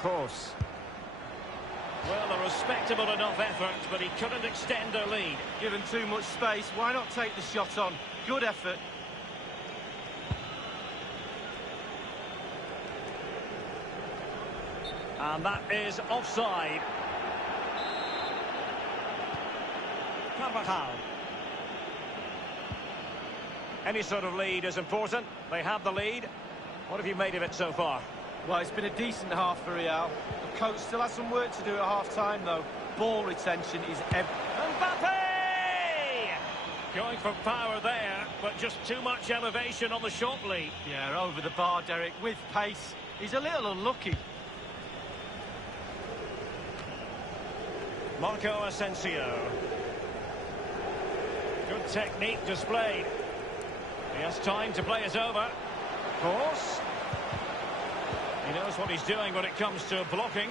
Kroos. Well, a respectable enough effort, but he couldn't extend their lead. Given too much space, why not take the shot on? Good effort. And that is offside. Carvajal. Any sort of lead is important. They have the lead. What have you made of it so far? Well, it's been a decent half for Real. The coach still has some work to do at half-time, though. Ball retention is Mbappe! Going for power there, but just too much elevation on the shot lead. Yeah, over the bar, Derek, with pace. He's a little unlucky. Marco Asensio. Good technique displayed. He has time to play it over. Of course. He knows what he's doing when it comes to blocking.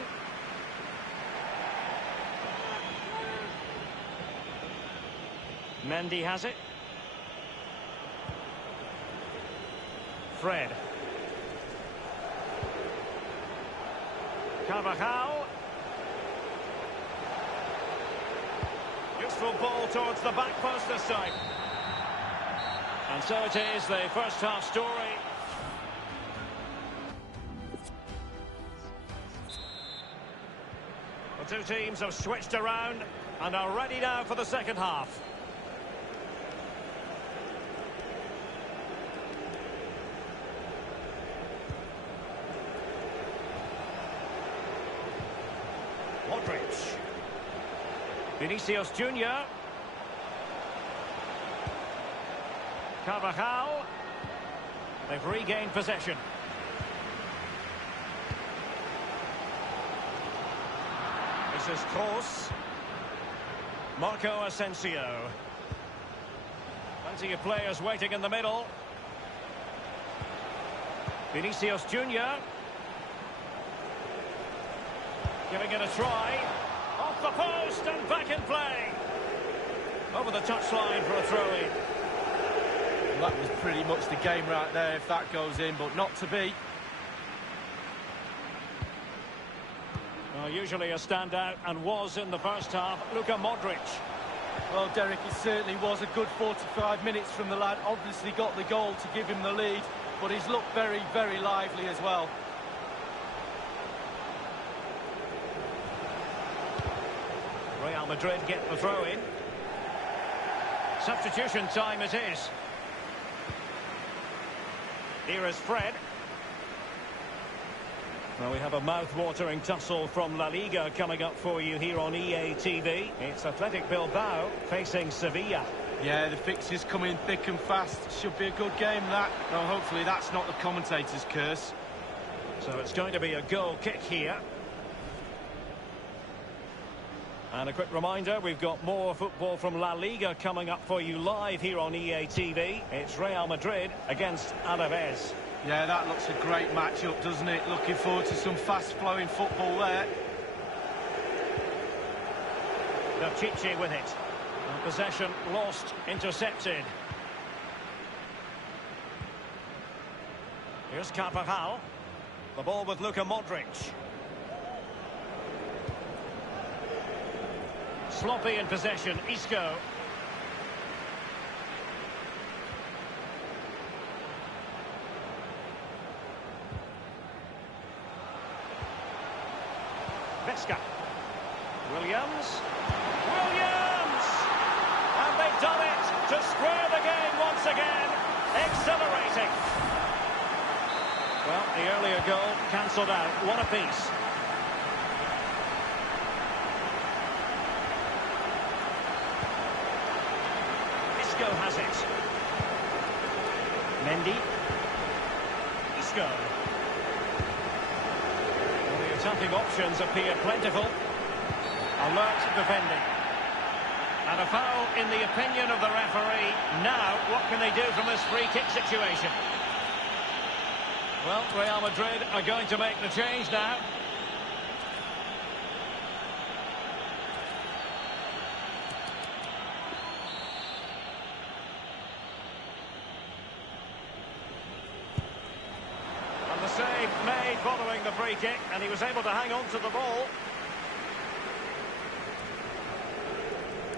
Mendy has it. Fred. Carvajal. Useful ball towards the back post this time. And so it is, the first half story. The two teams have switched around and are ready now for the second half. Modric. Vinicius Junior. Carvajal. They've regained possession. This is Kroos. Marco Asensio. Plenty of players waiting in the middle. Vinicius Junior. Giving it a try. Off the post and back in play. Over the touchline for a throw-in. That was pretty much the game right there if that goes in, but not to be. Well, usually a standout, and was in the first half, Luka Modric. Well, Derek, it certainly was a good 45 minutes from the lad. Obviously got the goal to give him the lead, but he's looked very, very lively as well. Real Real Madrid get the throw in. Substitution time it is. Here is Fred. Well, we have a mouth-watering tussle from La Liga coming up for you here on EA TV. It's Athletic Bilbao facing Sevilla. Yeah, the fixtures come in thick and fast. Should be a good game, that. Though hopefully that's not the commentator's curse. So it's going to be a goal kick here. And a quick reminder, we've got more football from La Liga coming up for you live here on EA TV. It's Real Madrid against Alaves. Yeah, that looks a great match-up, doesn't it? Looking forward to some fast-flowing football there. Chichi with it. And possession lost, intercepted. Here's Carvajal. The ball with Luka Modric. Sloppy in possession, Isco. Vesca. Williams. And they've done it to square the game once again. Exhilarating. Well, the earlier goal cancelled out. One apiece. Isco has it. Mendy. Isco. Well, the attacking options appear plentiful. Alert defending. And a foul in the opinion of the referee. Now, what can they do from this free kick situation? Well, Real Madrid are going to make the change now. And the save made following the free kick, and he was able to hang on to the ball.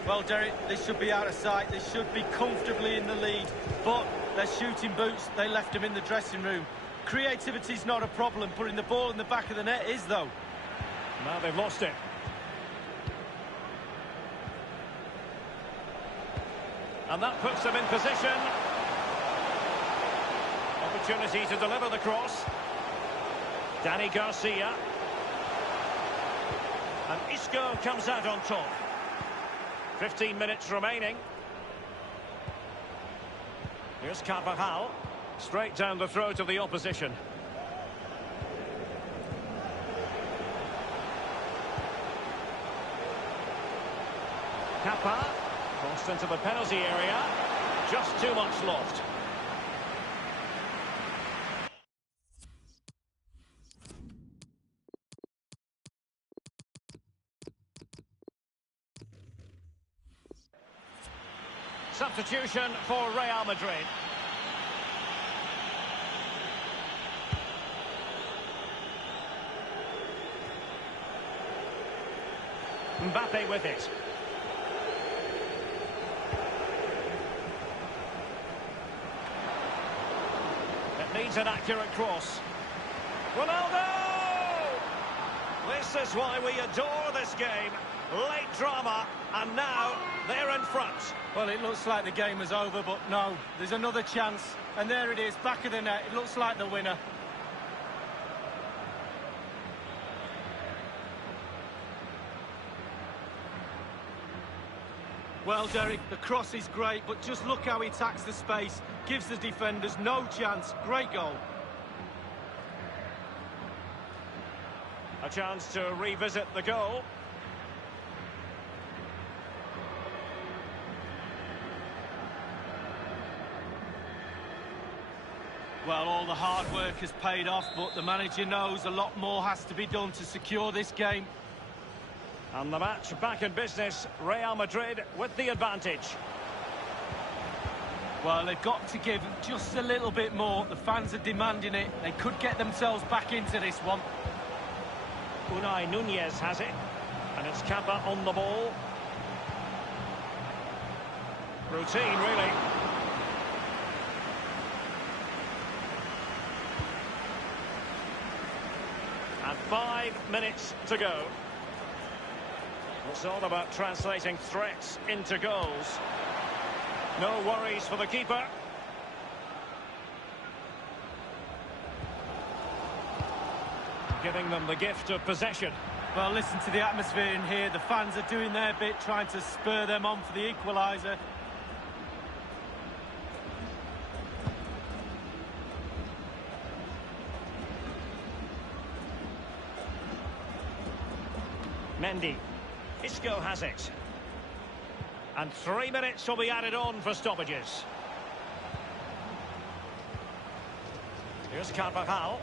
Well, Derek, they should be out of sight. They should be comfortably in the lead. But their shooting boots, they left them in the dressing room. Creativity's not a problem. Putting the ball in the back of the net is, though. Now they've lost it. And that puts them in position. Opportunity to deliver the cross. Dani Garcia. And Isco comes out on top. 15 minutes remaining. Here's Carvajal. Straight down the throat of the opposition. Kappa. Crossed into the penalty area. Just too much loft. Substitution for Real Madrid. Mbappe with it. It needs an accurate cross. Ronaldo! This is why we adore this game. Late drama, and now they're in front. Well, it looks like the game is over, but no, there's another chance. And there it is, back of the net. It looks like the winner. Well, Derek, the cross is great, but just look how he attacks the space. Gives the defenders no chance. Great goal. A chance to revisit the goal. Well, all the hard work has paid off, but the manager knows a lot more has to be done to secure this game. And the match back in business. Real Madrid with the advantage. Well, they've got to give just a little bit more. The fans are demanding it. They could get themselves back into this one. Unai Nunez has it. And it's Kappa on the ball. Routine, really. And 5 minutes to go. It's all about translating threats into goals. No worries for the keeper. Giving them the gift of possession. Well, listen to the atmosphere in here. The fans are doing their bit, trying to spur them on for the equaliser. Mendy. Isco has it. And 3 minutes will be added on for stoppages. Here's Carvajal.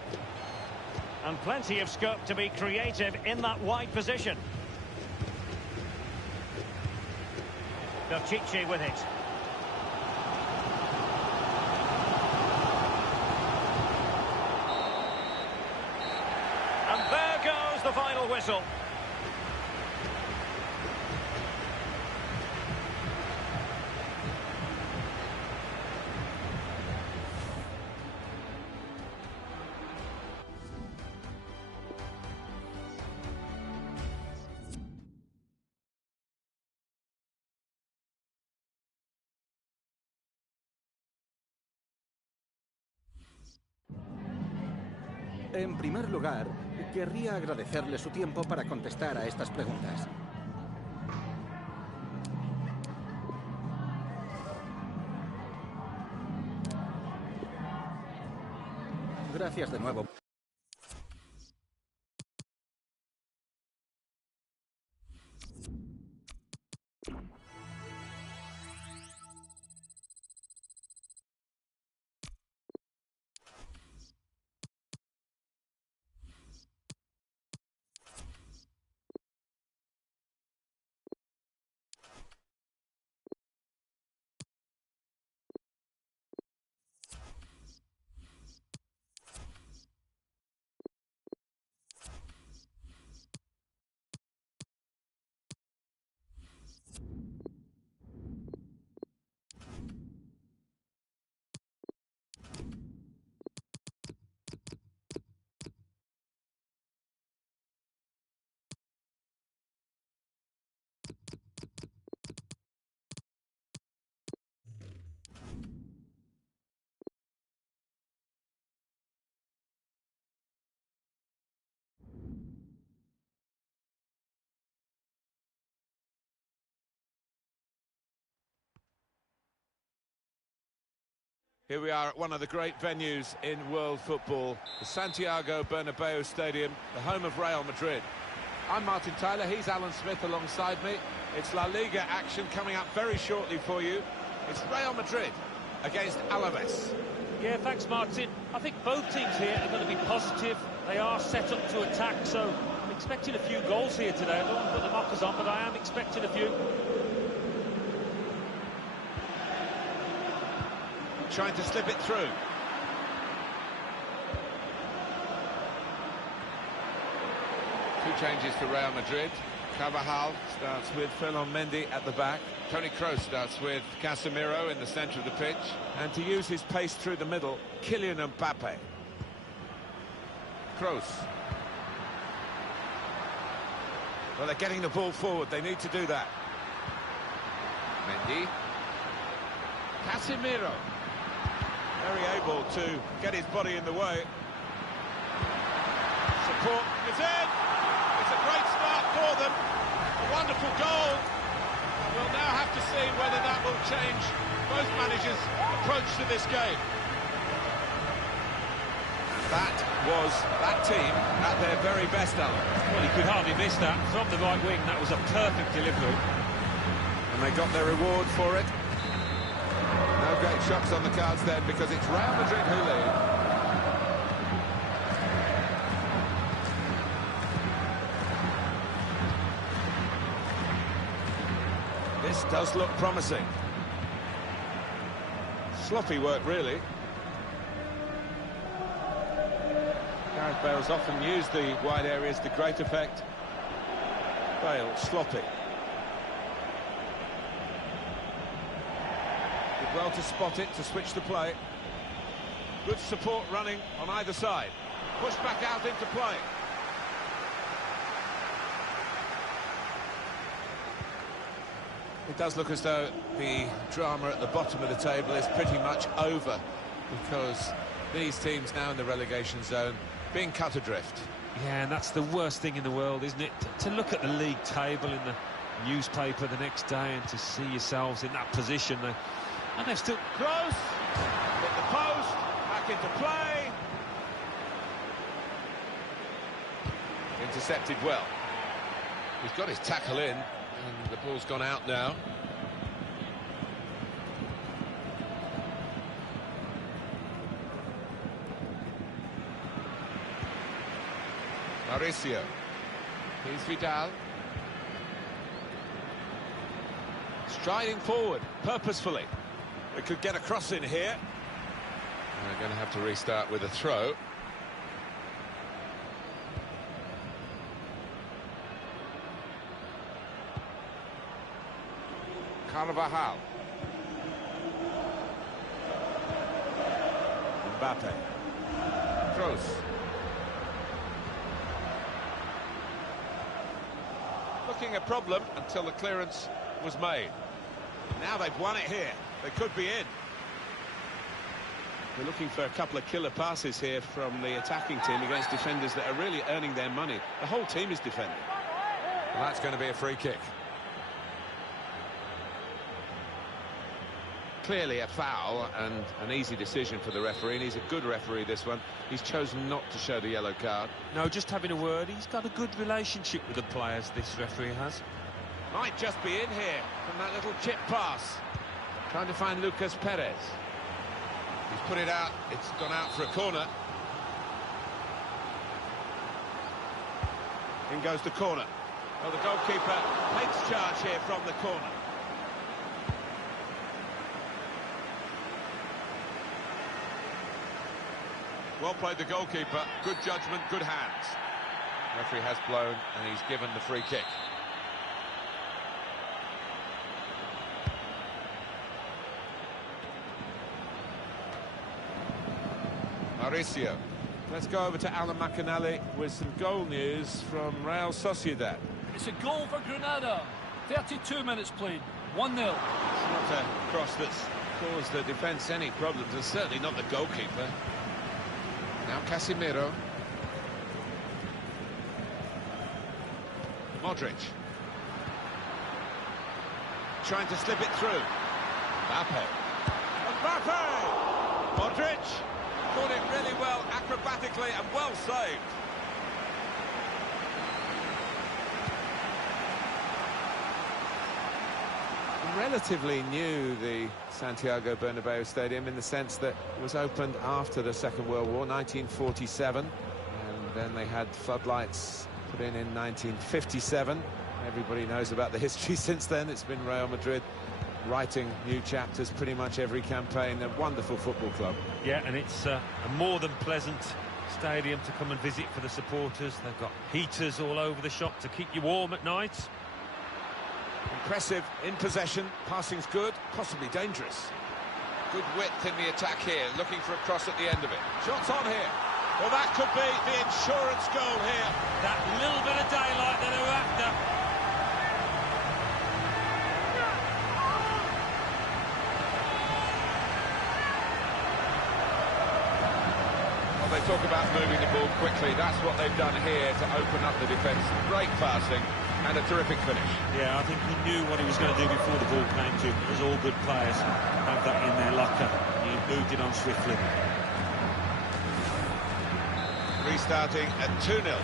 And plenty of scope to be creative in that wide position. Chichi with it. And there goes the final whistle. En primer lugar, querría agradecerle su tiempo para contestar a estas preguntas. Gracias de nuevo. Here we are at one of the great venues in world football, the Santiago Bernabeu Stadium, the home of Real Madrid. I'm Martin Tyler, he's Alan Smith alongside me. It's La Liga action coming up very shortly for you. It's Real Madrid against Alaves. Yeah, thanks, Martin. I think both teams here are going to be positive. They are set up to attack, so I'm expecting a few goals here today. I don't want to put the knockers on, but I am expecting a few. Trying to slip it through. Two changes for Real Madrid. Carvajal starts with Ferland Mendy at the back. Toni Kroos starts with Casemiro in the centre of the pitch. And to use his pace through the middle, Kylian Mbappe. Kroos. Well, they're getting the ball forward. They need to do that. Mendy. Casemiro. Very able to get his body in the way. Support is in. It's a great start for them. A wonderful goal. We'll now have to see whether that will change both managers' approach to this game. And that was that team at their very best, Alan. Well, he could hardly miss that. From the right wing, that was a perfect delivery. And they got their reward for it. No great shocks on the cards then, because it's Real Madrid who lead. This does look promising. Sloppy work, really. Gareth Bale's often used the wide areas to great effect. Bale, sloppy. Did well to spot it, to switch the play. Good support running on either side. Pushed back out into play. It does look as though the drama at the bottom of the table is pretty much over, because these teams now in the relegation zone being cut adrift. Yeah, and that's the worst thing in the world, isn't it? To look at the league table in the newspaper the next day and to see yourselves in that position. And they're still... Close! Hit the post, back into play. Intercepted well. He's got his tackle in, and the ball's gone out now. Mauricio. Here's Vidal. Striding forward, purposefully. They could get a cross in here. They're going to have to restart with a throw. Carvajal. Mbappe. Kroos. Looking a problem until the clearance was made. Now they've won it here. They could be in. We're looking for a couple of killer passes here from the attacking team against defenders that are really earning their money. The whole team is defending. Well, that's going to be a free kick. Clearly a foul and an easy decision for the referee, and he's a good referee, this one. He's chosen not to show the yellow card. No, just having a word. He's got a good relationship with the players, this referee has. Might just be in here from that little chip pass. Trying to find Lucas Perez. He's put it out. It's gone out for a corner. In goes the corner. Well, the goalkeeper takes charge here from the corner. Well played, the goalkeeper. Good judgment, good hands. Referee has blown, and he's given the free kick. Mauricio. Let's go over to Alan McAnally with some goal news from Real Sociedad. It's a goal for Granada. 32 minutes played. 1-0. It's not a cross that's caused the defence any problems, and certainly not the goalkeeper. Now Casemiro. Modric. Trying to slip it through. Mbappe. Mbappe! Modric. Caught it really well, acrobatically, and well saved. Relatively new, the Santiago Bernabeu Stadium, in the sense that it was opened after the Second World War, 1947, and then they had floodlights put in 1957. Everybody knows about the history since then. It's been Real Madrid writing new chapters pretty much every campaign. A wonderful football club. Yeah, and it's a more than pleasant stadium to come and visit for the supporters. They've got heaters all over the shop to keep you warm at night. Impressive in possession, passing's good, possibly dangerous. Good width in the attack here, looking for a cross at the end of it. Shots on here. Well, that could be the insurance goal here. That little bit of daylight that they're after. Well, they talk about moving the ball quickly. That's what they've done here to open up the defence. Great passing. And a terrific finish. Yeah, I think he knew what he was going to do before the ball came to him. As all good players have that in their locker. He moved it on swiftly. Restarting at 2-0.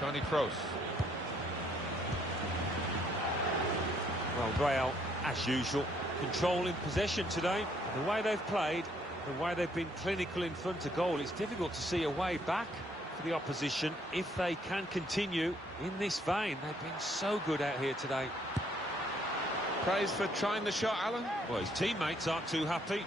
Toni Kroos. Well, Real, as usual, controlling possession today. The way they've played, the way they've been clinical in front of goal, it's difficult to see a way back for the opposition if they can continue in this vein. They've been so good out here today. Praise for trying the shot, Alan. Well, his teammates aren't too happy.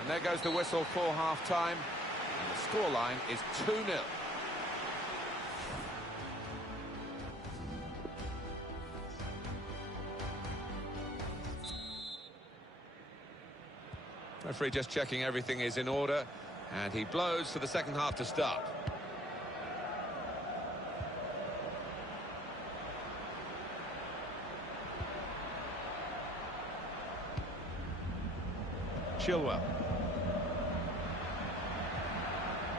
And there goes the whistle for half-time. The scoreline is 2-0. Referee just checking everything is in order, and he blows for the second half to start. Chilwell.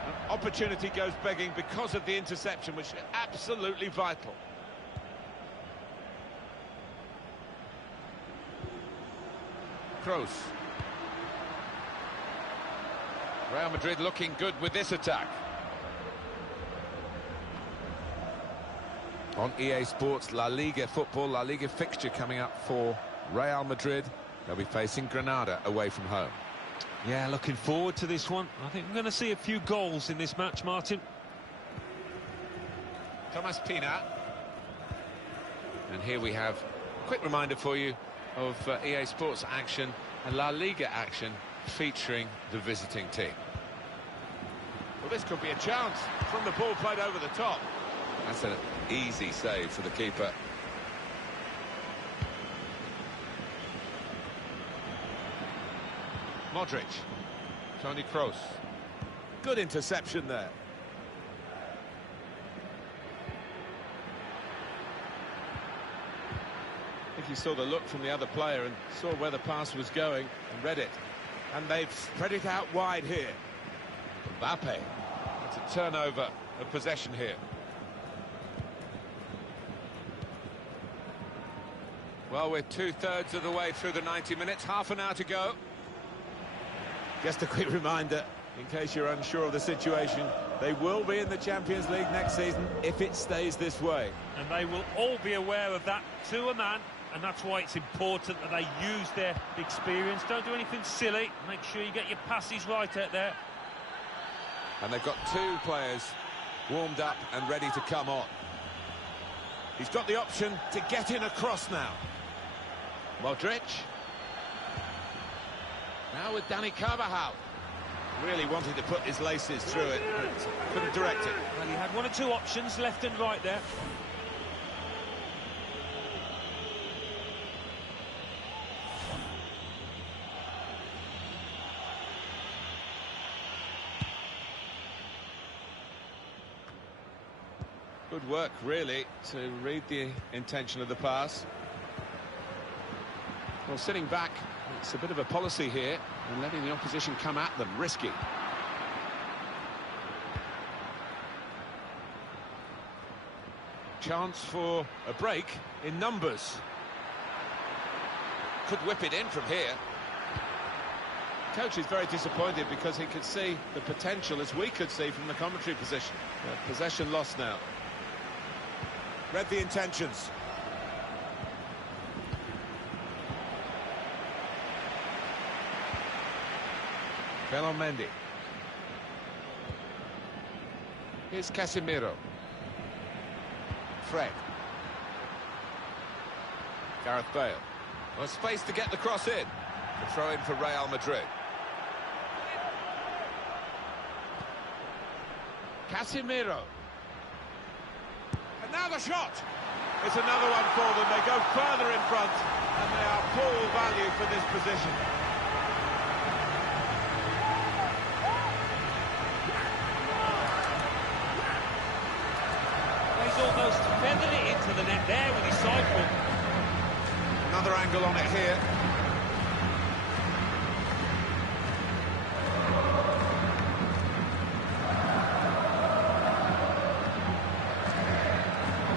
An opportunity goes begging because of the interception, which is absolutely vital. Kroos. Real Madrid looking good with this attack. On EA Sports, La Liga football, La Liga fixture coming up for Real Madrid. They'll be facing Granada away from home. Yeah, looking forward to this one. I think we're going to see a few goals in this match, Martin. Thomas Pina. And here we have a quick reminder for you of EA Sports action and La Liga action featuring the visiting team. Well, this could be a chance from the ball played over the top. That's an easy save for the keeper. Modric. Toni Kroos. Good interception there. I think he saw the look from the other player and saw where the pass was going and read it. And they've spread it out wide here. Mbappe. It's a turnover of possession here. Well, we're two-thirds of the way through the 90 minutes, half an hour to go. Just a quick reminder, in case you're unsure of the situation, they will be in the Champions League next season if it stays this way. And they will all be aware of that to a man, and that's why it's important that they use their experience. Don't do anything silly. Make sure you get your passes right out there. And they've got two players warmed up and ready to come on. He's got the option to get in across now. Modric. Now with Dani Carvajal. Really wanted to put his laces through it, but couldn't direct it. Well, he had one or two options, left and right there. Good work, really, to read the intention of the pass. Well, sitting back, it's a bit of a policy here, and letting the opposition come at them, risky. Chance for a break in numbers. Could whip it in from here. Coach is very disappointed because he could see the potential, as we could see from the commentary position. Possession lost now. Read the intentions. Mendy. Here's Casemiro. Fred. Gareth Bale. Well, space to get the cross in. The throw in for Real Madrid. Casemiro. And now the shot. It's another one for them. They go further in front, and they are full value for this position. Almost feathered it into the net there with his side foot. Another angle on it here.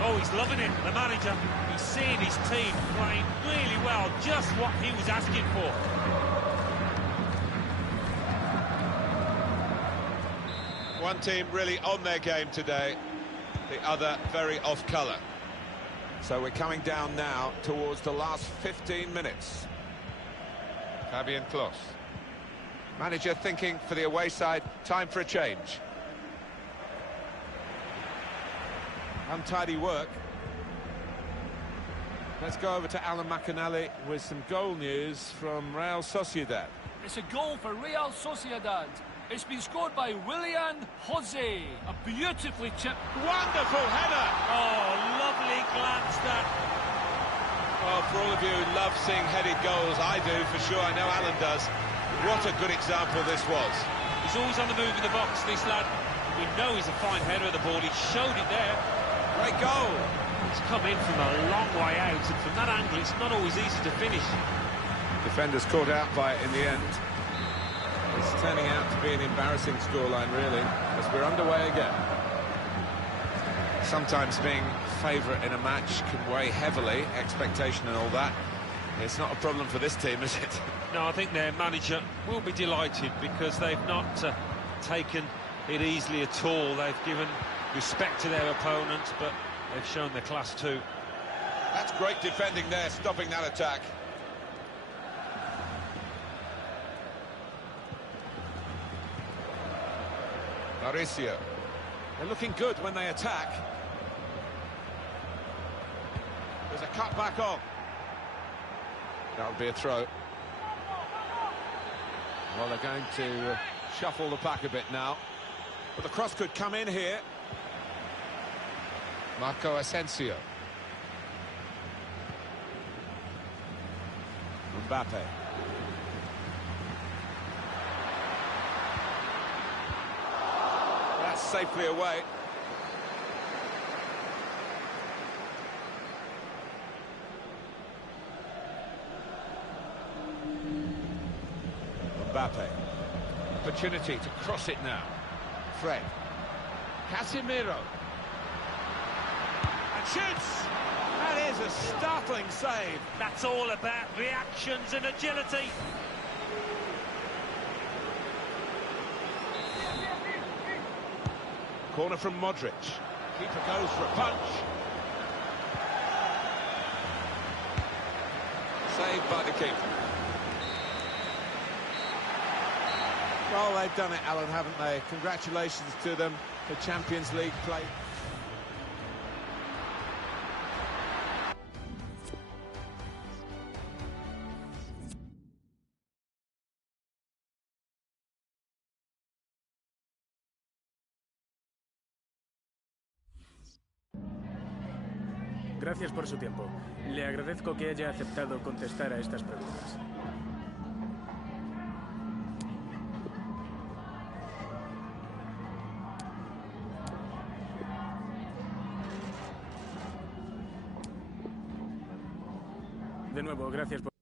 Oh, he's loving it, the manager. He's seeing his team playing really well, just what he was asking for. One team really on their game today. The other very off colour. So we're coming down now towards the last 15 minutes. Fabian Klos. Manager thinking for the away side, time for a change. Untidy work. Let's go over to Alan McAnally with some goal news from Real Sociedad. It's a goal for Real Sociedad. It's been scored by Willian Jose. A beautifully chipped. Wonderful header! Oh, lovely glance that. Well, for all of you who love seeing headed goals, I do for sure. I know Alan does. What a good example this was. He's always on the move in the box, this lad. We know he's a fine header of the ball. He showed it there. Great goal. It's come in from a long way out, and from that angle, it's not always easy to finish. Defenders caught out by it in the end. It's turning out to be an embarrassing scoreline, really, as we're underway again. Sometimes being favourite in a match can weigh heavily, expectation and all that. It's not a problem for this team, is it? No, I think their manager will be delighted because they've not taken it easily at all. They've given respect to their opponents, but they've shown their class too. That's great defending there, stopping that attack. Mauricio. They're looking good when they attack. There's a cut back on. That'll be a throw. Well, they're going to shuffle the pack a bit now. But the cross could come in here. Marco Asensio. Mbappe. That's safely away. Mbappe. Opportunity to cross it now. Fred. Casemiro. And shoots! That is a startling save. That's all about reactions and agility. Corner from Modric. Keeper goes for a punch. Saved by the keeper. Well, they've done it, Alan, haven't they? Congratulations to them for Champions League play. Gracias por su tiempo. Le agradezco que haya aceptado contestar a estas preguntas. De nuevo, gracias por...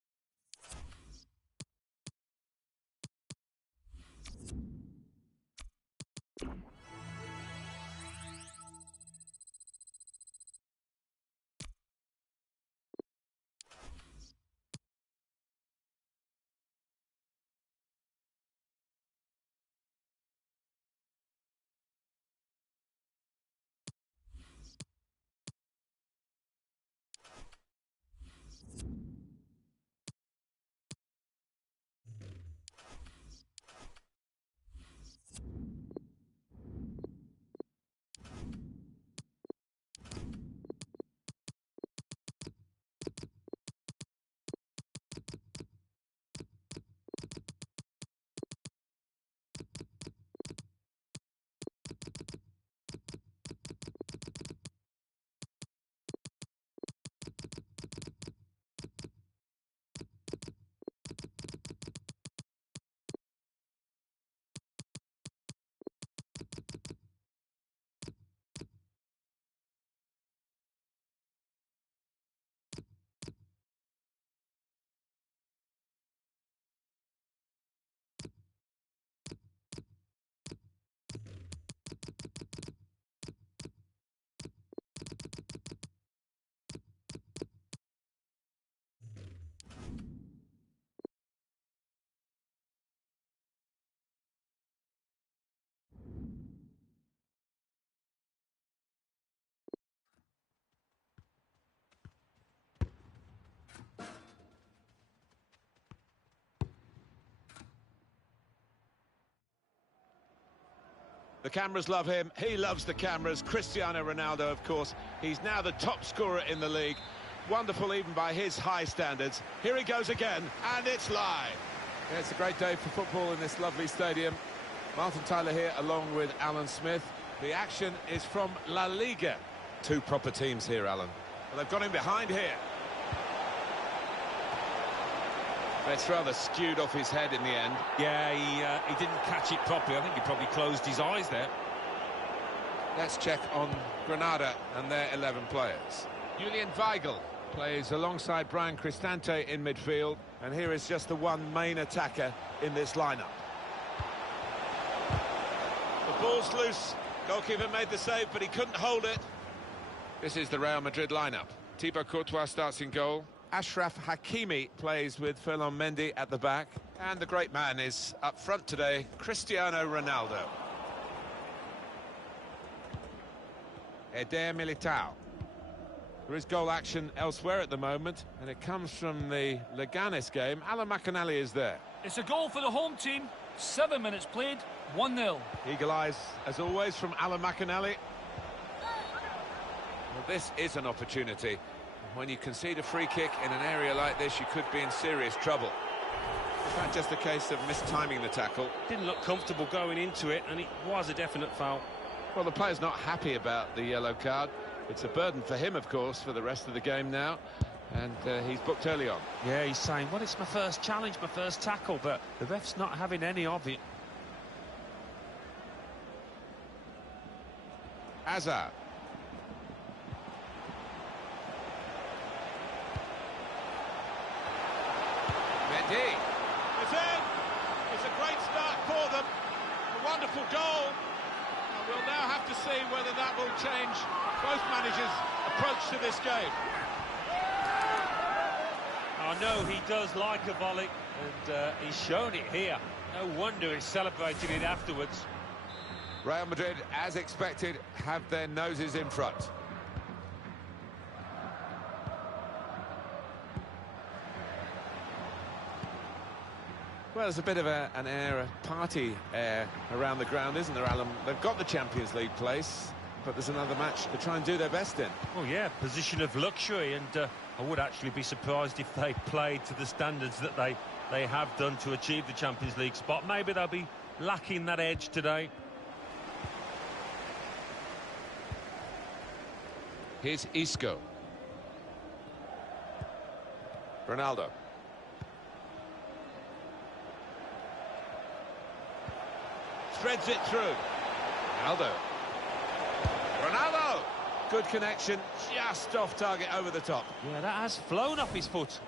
The cameras love him, he loves the cameras. Cristiano Ronaldo, of course, he's now the top scorer in the league. Wonderful even by his high standards. Here he goes again, and it's live. Yeah, it's a great day for football in this lovely stadium. Martin Tyler here along with Alan Smith. The action is from La Liga. Two proper teams here, Alan. Well, they've got him behind here. It's rather skewed off his head in the end. Yeah, he didn't catch it properly. I think he probably closed his eyes there. Let's check on Granada and their 11 players. Julian Weigl plays alongside Brian Cristante in midfield, and here is just the one main attacker in this lineup. The ball's loose. Goalkeeper made the save, but he couldn't hold it. This is the Real Madrid lineup. Thibaut Courtois starts in goal. Achraf Hakimi plays with Ferland Mendy at the back. And the great man is up front today, Cristiano Ronaldo. Eder Militao. There is goal action elsewhere at the moment, and it comes from the Leganes game. Alan McInally is there. It's a goal for the home team. 7 minutes played, 1-0. Eagle eyes, as always, from Alan McInally. Well, this is an opportunity. When you concede a free kick in an area like this, you could be in serious trouble. Is that just a case of mistiming the tackle? Didn't look comfortable going into it, and it was a definite foul. Well, the player's not happy about the yellow card. It's a burden for him, of course, for the rest of the game now. And he's booked early on. Yeah, he's saying, well, it's my first challenge, my first tackle, but the ref's not having any of it. Hazard. Mendy. It's in. It's a great start for them. A wonderful goal. And we'll now have to see whether that will change both managers' approach to this game. I know he does like a volley, and he's shown it here. No wonder he's celebrating it afterwards. Real Madrid, as expected, have their noses in front. Well, there's a bit of an air, a party air around the ground, isn't there, Alan? They've got the Champions League place, but there's another match to try and do their best in. Oh, yeah, position of luxury, and I would actually be surprised if they played to the standards that they have done to achieve the Champions League spot. Maybe they'll be lacking that edge today. Here's Isco. Ronaldo. Threads it through. Ronaldo. Ronaldo! Good connection, just off target over the top. Yeah, that has flown off his foot.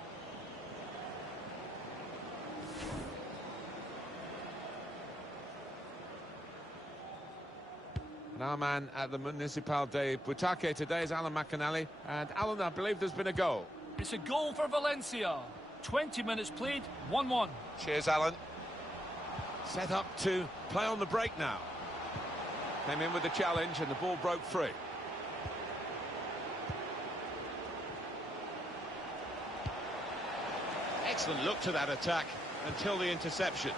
And our man at the Municipal de Butaque today is Alan McInally. And Alan, I believe there's been a goal. It's a goal for Valencia. 20 minutes played, 1-1. Cheers, Alan. Set up to play on the break now. Came in with the challenge and the ball broke free. Excellent look to that attack until the interception.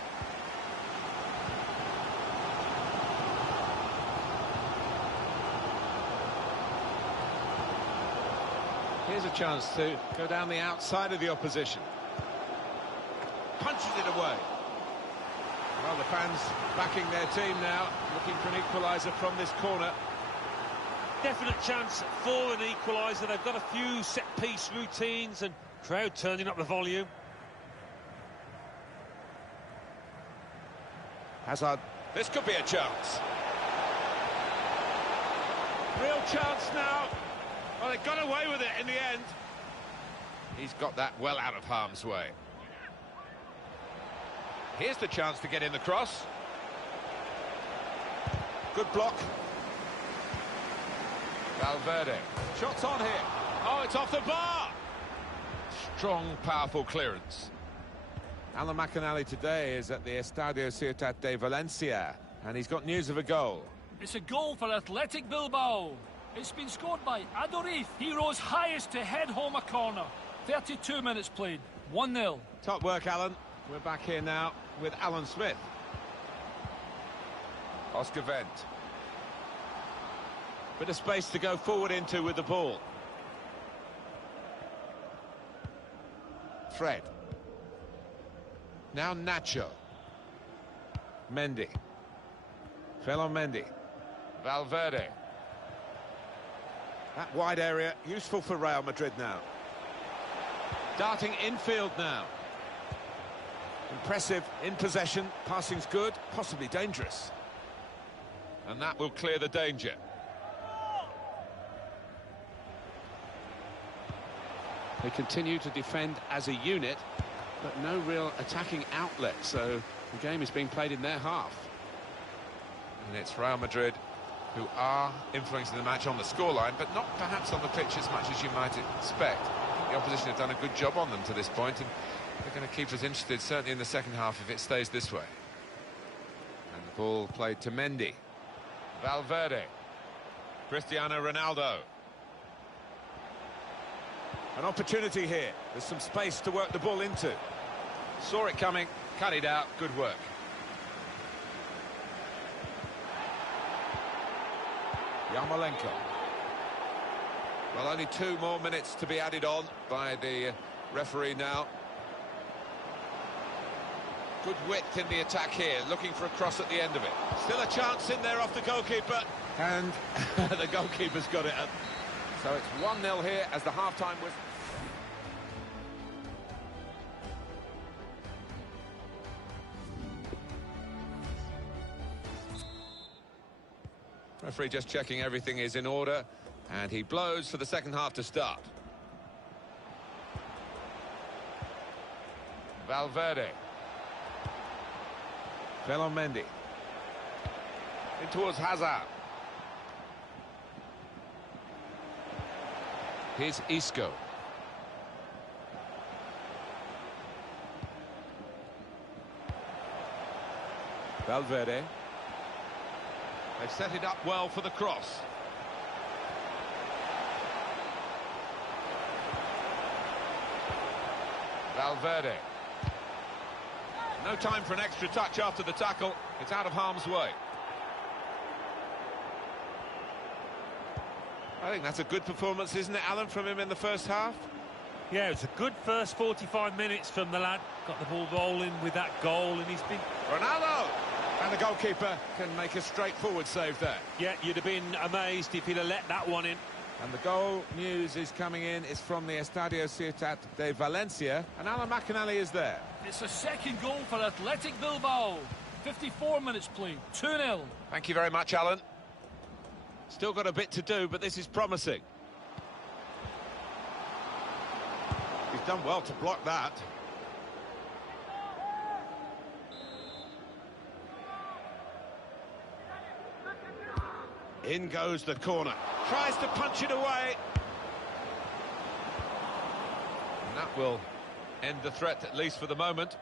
Here's a chance to go down the outside of the opposition. Punches it away. Well, the fans backing their team now, looking for an equaliser from this corner. Definite chance for an equaliser. They've got a few set-piece routines and crowd turning up the volume. Hazard. This could be a chance. Real chance now. Well, they got away with it in the end. He's got that well out of harm's way. Here's the chance to get in the cross. Good block. Valverde. Shots on here. Oh, it's off the bar. Strong, powerful clearance. Alan McInally today is at the Estadio Ciutat de Valencia, and he's got news of a goal. It's a goal for Athletic Bilbao. It's been scored by Adorif. He rose highest to head home a corner. 32 minutes played, 1-0. Top work, Alan. We're back here now with Alan Smith. Oscar Wendt. Bit of space to go forward into with the ball. Fred. Now Nacho. Mendy. Ferland Mendy. Valverde. That wide area, useful for Real Madrid now. Darting infield now. Impressive in possession, passing's good, possibly dangerous. And that will clear the danger. They continue to defend as a unit, but no real attacking outlet, so the game is being played in their half. And it's Real Madrid who are influencing the match on the scoreline, but not perhaps on the pitch as much as you might expect. The opposition have done a good job on them to this point, and they're going to keep us interested, certainly in the second half, if it stays this way. And the ball played to Mendy. Valverde. Cristiano Ronaldo. An opportunity here. There's some space to work the ball into. Saw it coming, cut it out, good work. Yarmolenko. Well, only 2 more minutes to be added on by the referee now. Good width in the attack here, looking for a cross at the end of it. Still a chance in there off the goalkeeper. And the goalkeeper's got it up. So it's 1-0 here as the half-time was... Referee just checking everything is in order, and he blows for the second half to start. Valverde. Mendy. In towards Hazard. Here's Isco. Valverde. They've set it up well for the cross. Valverde. No time for an extra touch after the tackle. It's out of harm's way. I think that's a good performance, isn't it, Alan, from him in the first half? Yeah, it's a good first 45 minutes from the lad. Got the ball rolling with that goal, and he's been... Ronaldo! And the goalkeeper can make a straightforward save there. Yeah, you'd have been amazed if he'd have let that one in. And the goal news is coming in. It's from the Estadio Ciutat de Valencia. And Alan McInally is there. It's a second goal for Athletic Bilbao. 54 minutes played, 2-0. Thank you very much, Alan. Still got a bit to do, but this is promising. He's done well to block that. In goes the corner. Tries to punch it away. And that will end the threat, at least for the moment.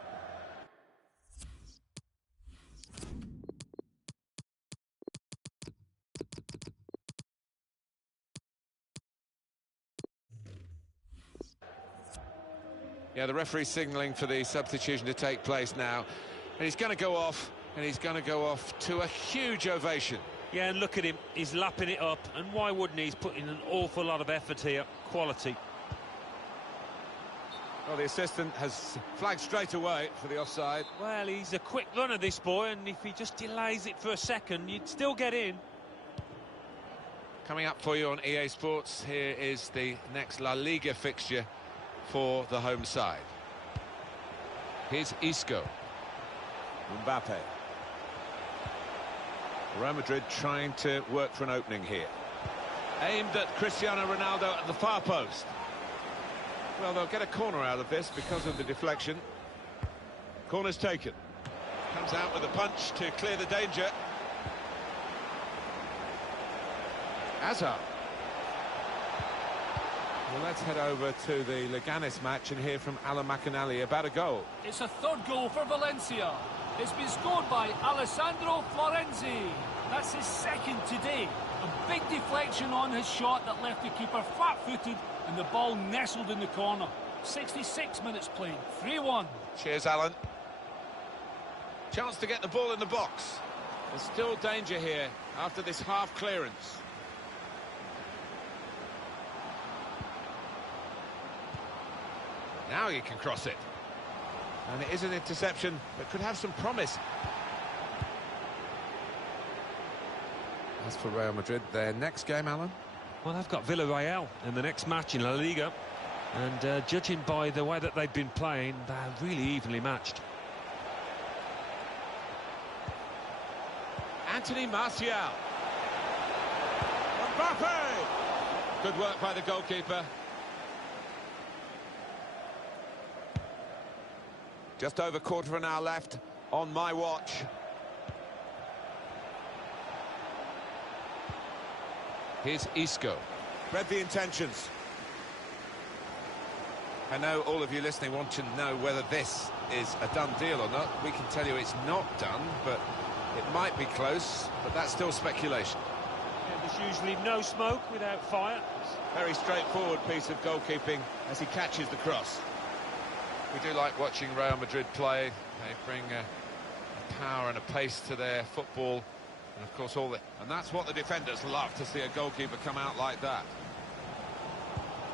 Yeah, the referee's signalling for the substitution to take place now. And he's going to go off, and he's going to go off to a huge ovation. Yeah, and look at him. He's lapping it up. And why wouldn't he? He's putting an awful lot of effort here. Quality. Well, the assistant has flagged straight away for the offside. Well, he's a quick runner, this boy, and if he just delays it for a second, you'd still get in. Coming up for you on EA Sports, here is the next La Liga fixture for the home side. Here's Isco. Mbappe. Real Madrid trying to work for an opening here. Aimed at Cristiano Ronaldo at the far post. Well, they'll get a corner out of this because of the deflection. Corner's taken. Comes out with a punch to clear the danger. Hazard. Well, let's head over to the Leganes match and hear from Alan McInally about a goal. It's a third goal for Valencia. It's been scored by Alessandro Florenzi. That's his second today. A big deflection on his shot that left the keeper flat-footed and the ball nestled in the corner. 66 minutes played, 3-1. Cheers, Alan. Chance to get the ball in the box. There's still danger here after this half clearance. Now you can cross it. And it is an interception that could have some promise. As for Real Madrid, their next game, Alan? Well, they've got Villarreal in the next match in La Liga. And judging by the way that they've been playing, they're really evenly matched. Anthony Martial. Mbappe! Good work by the goalkeeper. Just over quarter of an hour left on my watch. Here's Isco. Read the intentions. I know all of you listening want to know whether this is a done deal or not. We can tell you it's not done, but it might be close, but that's still speculation. Yeah, there's usually no smoke without fire. Very straightforward piece of goalkeeping as he catches the cross. We do like watching Real Madrid play. They bring a power and a pace to their football, and of course and that's what the defenders love, to see a goalkeeper come out like that.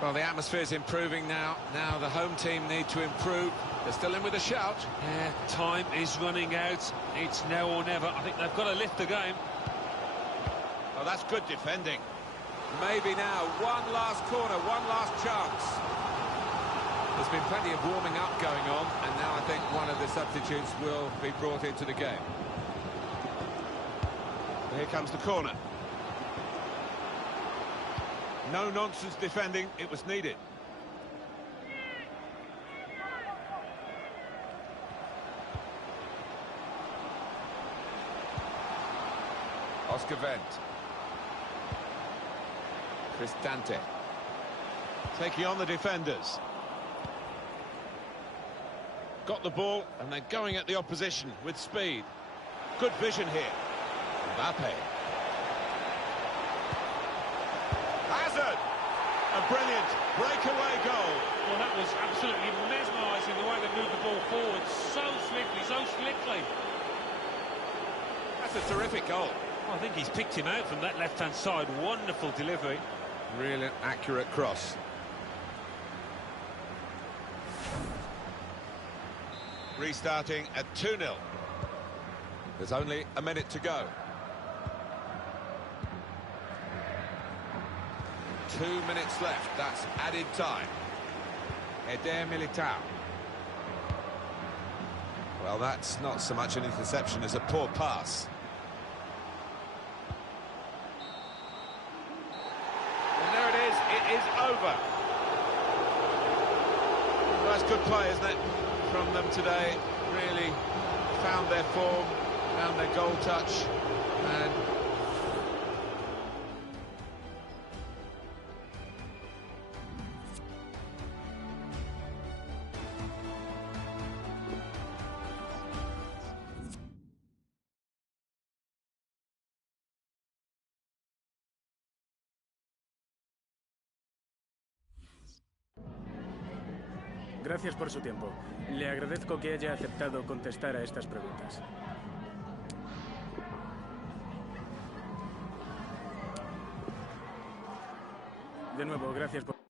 Well, the atmosphere's improving now. Now the home team need to improve. They're still in with a shout. Yeah, time is running out. It's now or never. I think they've got to lift the game. Oh, that's good defending. Maybe now, one last corner, one last chance. There's been plenty of warming up going on, and now I think one of the substitutes will be brought into the game. Here comes the corner. No nonsense defending, it was needed. Oscar Wendt. Cristante. Taking on the defenders. Got the ball, and they're going at the opposition with speed. Good vision here. Mbappe. Hazard! A brilliant breakaway goal. Well, that was absolutely mesmerising, the way they moved the ball forward. So swiftly, so slickly. That's a terrific goal. I think he's picked him out from that left-hand side. Wonderful delivery. Really accurate cross. Restarting at 2-0. There's only a minute to go. 2 minutes left, that's added time. Eder Militao. Well, that's not so much an interception as a poor pass. And there it is over. Well, that's good play, isn't it, from them today? Really found their form, found their goal touch, and Gracias por su tiempo. Le agradezco que haya aceptado contestar a estas preguntas. De nuevo, gracias por...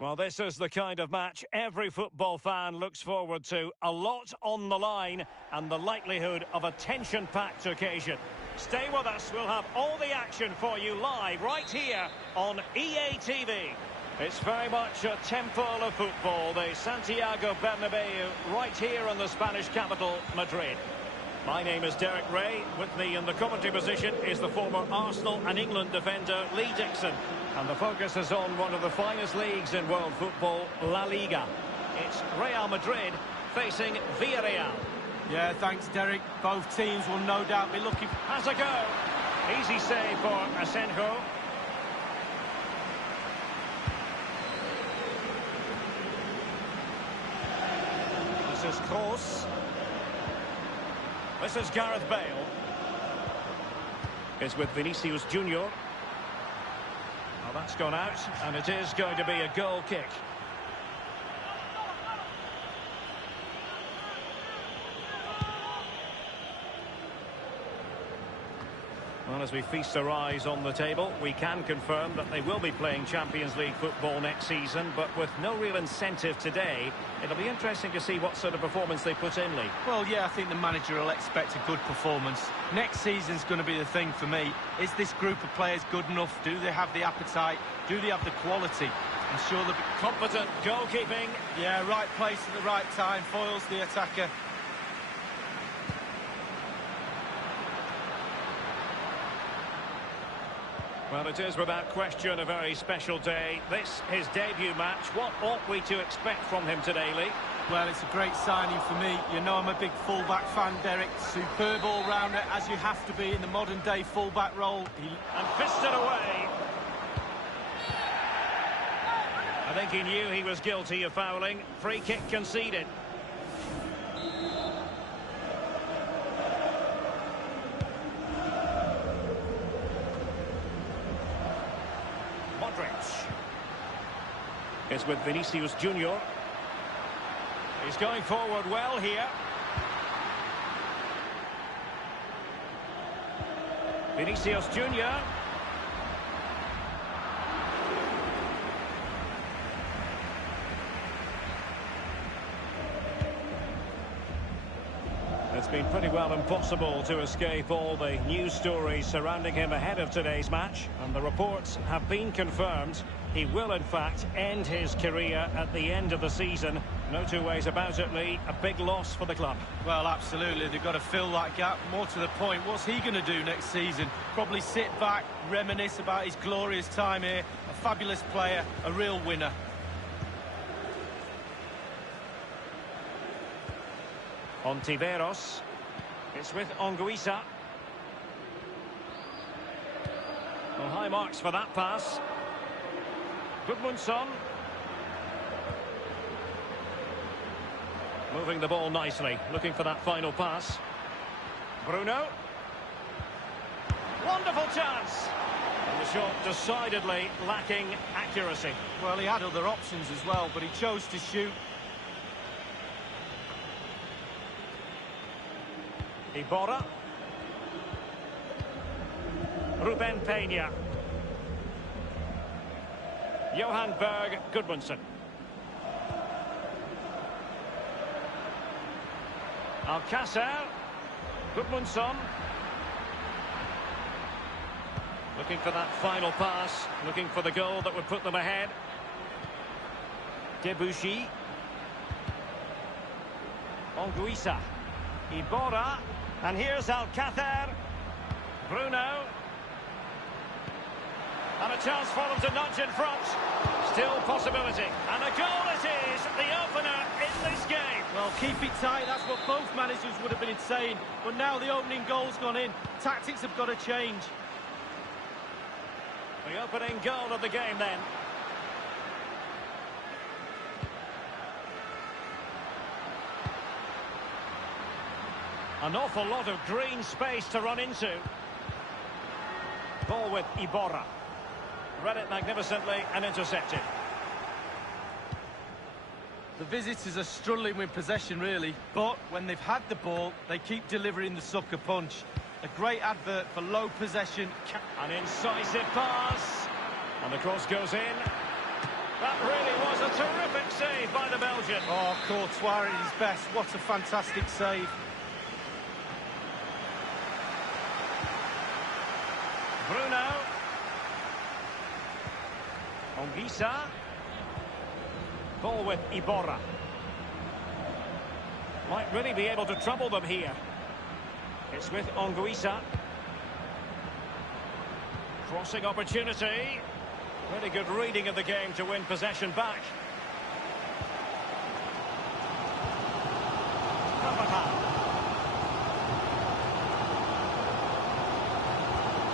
Well, this is the kind of match every football fan looks forward to. A lot on the line and the likelihood of a tension-packed occasion. Stay with us, we'll have all the action for you live right here on EA TV. It's very much a temple of football, the Santiago Bernabeu, right here in the Spanish capital, Madrid. My name is Derek Ray. With me in the commentary position is the former Arsenal and England defender Lee Dixon. And the focus is on one of the finest leagues in world football, La Liga. It's Real Madrid facing Villarreal. Yeah, thanks, Derek. Both teams will no doubt be looking... Has a go. Easy save for Asenjo. This is Kroos. This is Gareth Bale. It's with Vinicius Junior. Well, that's gone out, and it is going to be a goal kick. Well, as we feast our eyes on the table, we can confirm that they will be playing Champions League football next season, but with no real incentive today. It'll be interesting to see what sort of performance they put in, Lee. Well, yeah, I think the manager will expect a good performance. Next season's going to be the thing for me. Is this group of players good enough? Do they have the appetite? Do they have the quality? I'm sure they'll be competent goalkeeping. Yeah, right place at the right time, foils the attacker. Well, it is without question a very special day. This, his debut match. What ought we to expect from him today, Lee? Well, it's a great signing for me. You know I'm a big full-back fan, Derek. Superb all-rounder, as you have to be in the modern-day full-back role. And fisted away. I think he knew he was guilty of fouling. Free kick conceded. It's with Vinicius Junior. He's going forward well here. Vinicius Junior. It's been pretty well impossible to escape all the news stories surrounding him ahead of today's match, and the reports have been confirmed. He will, in fact, end his career at the end of the season. No two ways about it, Lee. A big loss for the club. Well, absolutely. They've got to fill that gap. More to the point, what's he going to do next season? Probably sit back, reminisce about his glorious time here. A fabulous player, a real winner. Ontiveros. It's with Anguissa. Well, high marks for that pass. Gudmundsson. Moving the ball nicely, looking for that final pass. Bruno. Wonderful chance. And the shot decidedly lacking accuracy. Well, he had other options as well, but he chose to shoot. Iborra. Ruben Peña. Johan Berg Gudmundsson. Alcácer. Gudmundsson. Looking for that final pass. Looking for the goal that would put them ahead. Debuchy. Anguissa. Iborra. And here's Alcácer. Bruno. And a chance for them to nudge in front. Still possibility. And a goal it is, the opener in this game. Well, keep it tight, that's what both managers would have been saying. But now the opening goal's gone in. Tactics have got to change. The opening goal of the game then. An awful lot of green space to run into. Ball with Iborra. Read it magnificently and intercepted. The visitors are struggling with possession, really. But when they've had the ball, they keep delivering the sucker punch. A great advert for low possession. An incisive pass. And the cross goes in. That really was a terrific save by the Belgian. Oh, Courtois at his best. What a fantastic save. Bruno. Anguissa. Ball with Iborra. Might really be able to trouble them here. It's with Anguissa. Crossing opportunity. Really good reading of the game to win possession back.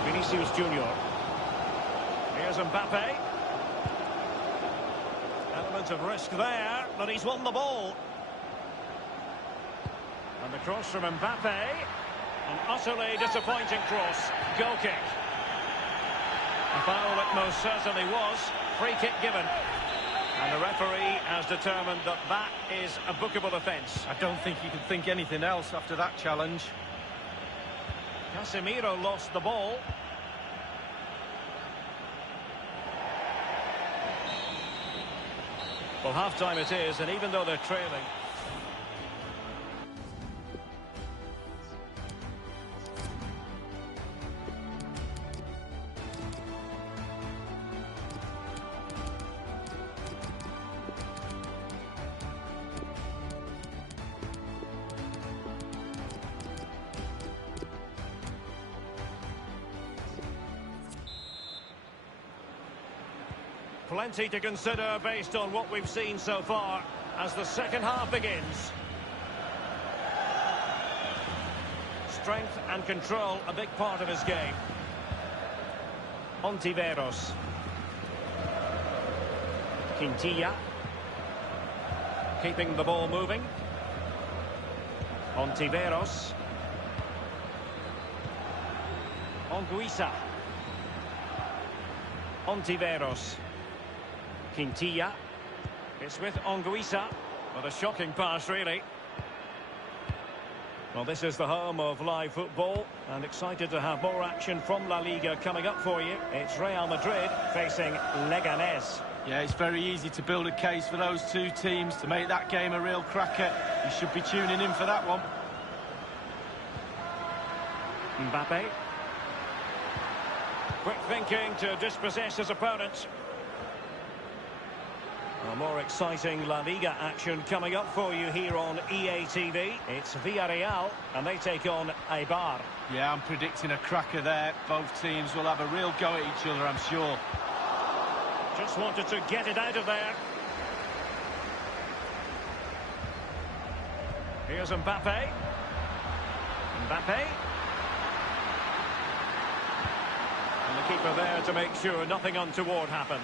Vinicius Junior. Here's Mbappe. Element of risk there, but he's won the ball. And the cross from Mbappe. An utterly disappointing cross. Goal kick. A foul it most certainly was. Free kick given. And the referee has determined that that is a bookable offence. I don't think you can think anything else after that challenge. Casemiro lost the ball. Well, half-time it is, and even though they're trailing... Plenty to consider based on what we've seen so far as the second half begins. Strength and control, a big part of his game. Ontiveros. Quintilla. Keeping the ball moving. Ontiveros. Anguissa. Ontiveros. Quintilla. It's with Anguissa. What a shocking pass, really. Well, this is the home of live football, and excited to have more action from La Liga coming up for you. It's Real Madrid facing Leganés. Yeah, it's very easy to build a case for those two teams to make that game a real cracker. You should be tuning in for that one. Mbappe. Quick thinking to dispossess his opponents. More exciting La Liga action coming up for you here on EA TV. It's Villarreal, and they take on Eibar. Yeah, I'm predicting a cracker there. Both teams will have a real go at each other, I'm sure. Just wanted to get it out of there. Here's Mbappe. Mbappe. And the keeper there to make sure nothing untoward happened.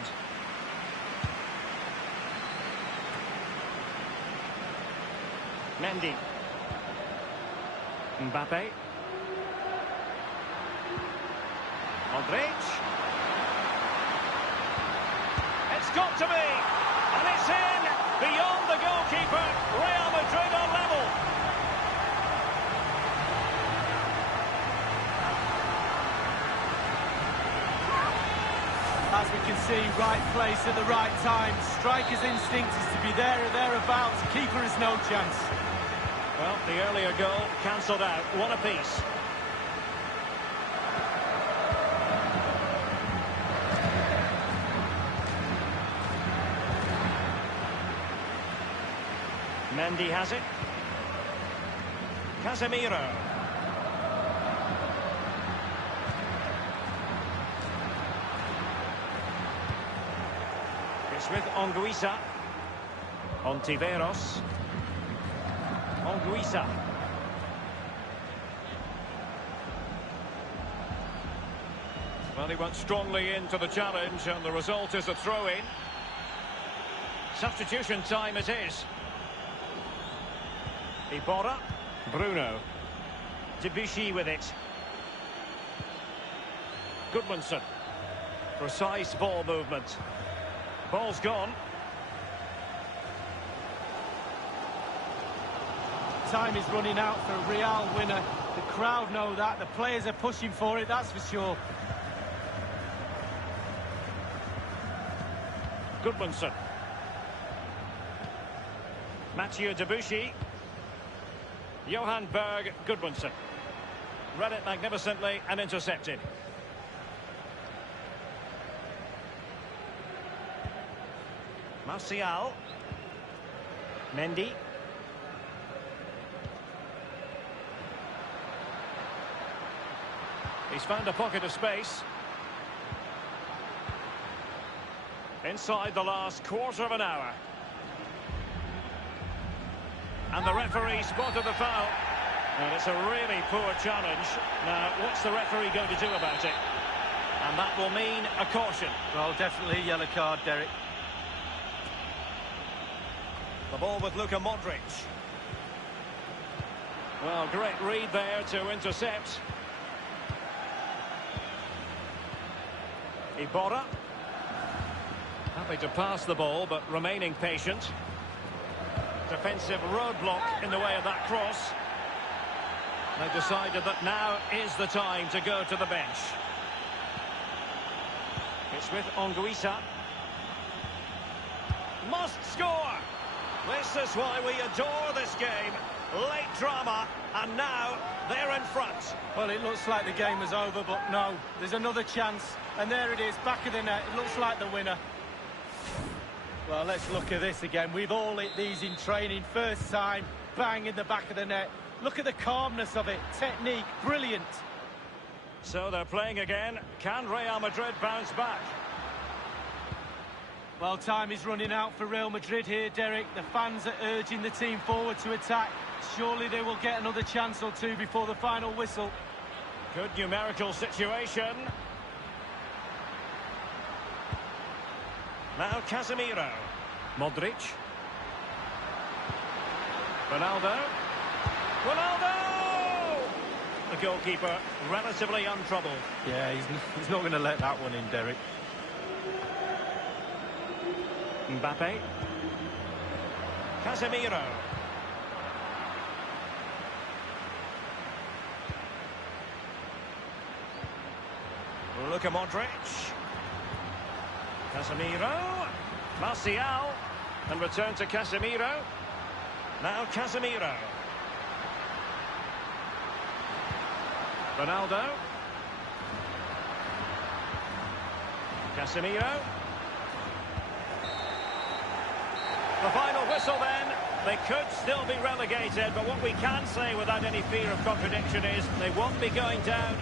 Mendy. Mbappe. Modric. It's got to be, and it's in, beyond the goalkeeper. Real Madrid are level. As we can see, right place at the right time. Striker's instinct is to be there or thereabouts. Keeper has no chance. Well, the earlier goal cancelled out. One apiece. Mendy has it. Casemiro. It's with Anguissa. Ontiveros. Anguissa. Well, he went strongly into the challenge, and the result is a throw-in. Substitution time it is. Iborra. Bruno. Debuchy with it. Goodmanson. Precise ball movement. Ball's gone. Time is running out for a Real winner. The crowd know that. The players are pushing for it, that's for sure. Goodmanson. Mathieu Debuchy. Johan Berg. Goodmanson. Read it magnificently and intercepted. Martial. Mendy. He's found a pocket of space. Inside the last quarter of an hour. And the referee spotted the foul. And it's a really poor challenge. Now, what's the referee going to do about it? And that will mean a caution. Well, definitely a yellow card, Derek. The ball with Luka Modric. Well, great read there to intercept. Iborra. Happy to pass the ball, but remaining patient. Defensive roadblock in the way of that cross. They decided that now is the time to go to the bench. It's with Anguissa. Must score! This is why we adore this game. Late drama, and now they're in front. Well, it looks like the game is over, but no. There's another chance, and there it is, back of the net. It looks like the winner. Well, let's look at this again. We've all hit these in training. First time, bang in the back of the net. Look at the calmness of it. Technique, brilliant. So they're playing again. Can Real Madrid bounce back? Well, time is running out for Real Madrid here, Derek. The fans are urging the team forward to attack. Surely they will get another chance or two before the final whistle. Good numerical situation. Now Casemiro. Modric. Ronaldo. Ronaldo! The goalkeeper relatively untroubled. Yeah, he's not going to let that one in, Derek. Mbappe. Casemiro. Luka Modric. Casemiro. Martial. And return to Casemiro. Now Casemiro. Ronaldo. Casemiro. The final whistle then. They could still be relegated, but what we can say without any fear of contradiction is they won't be going down.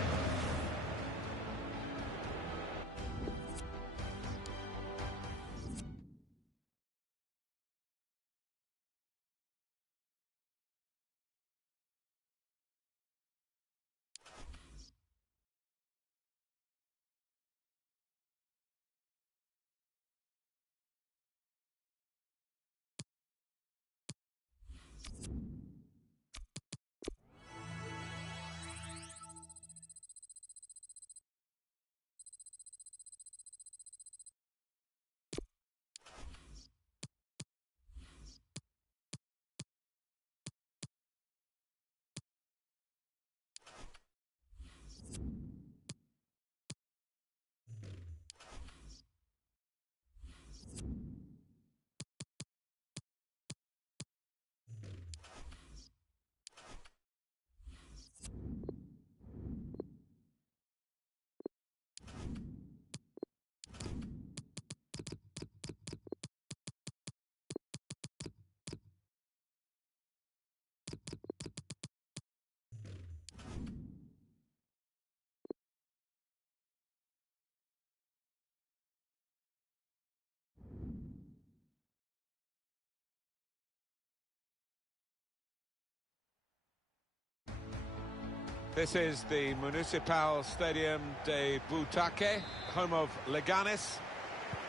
This is the Municipal Stadium de Butaque, home of Leganes.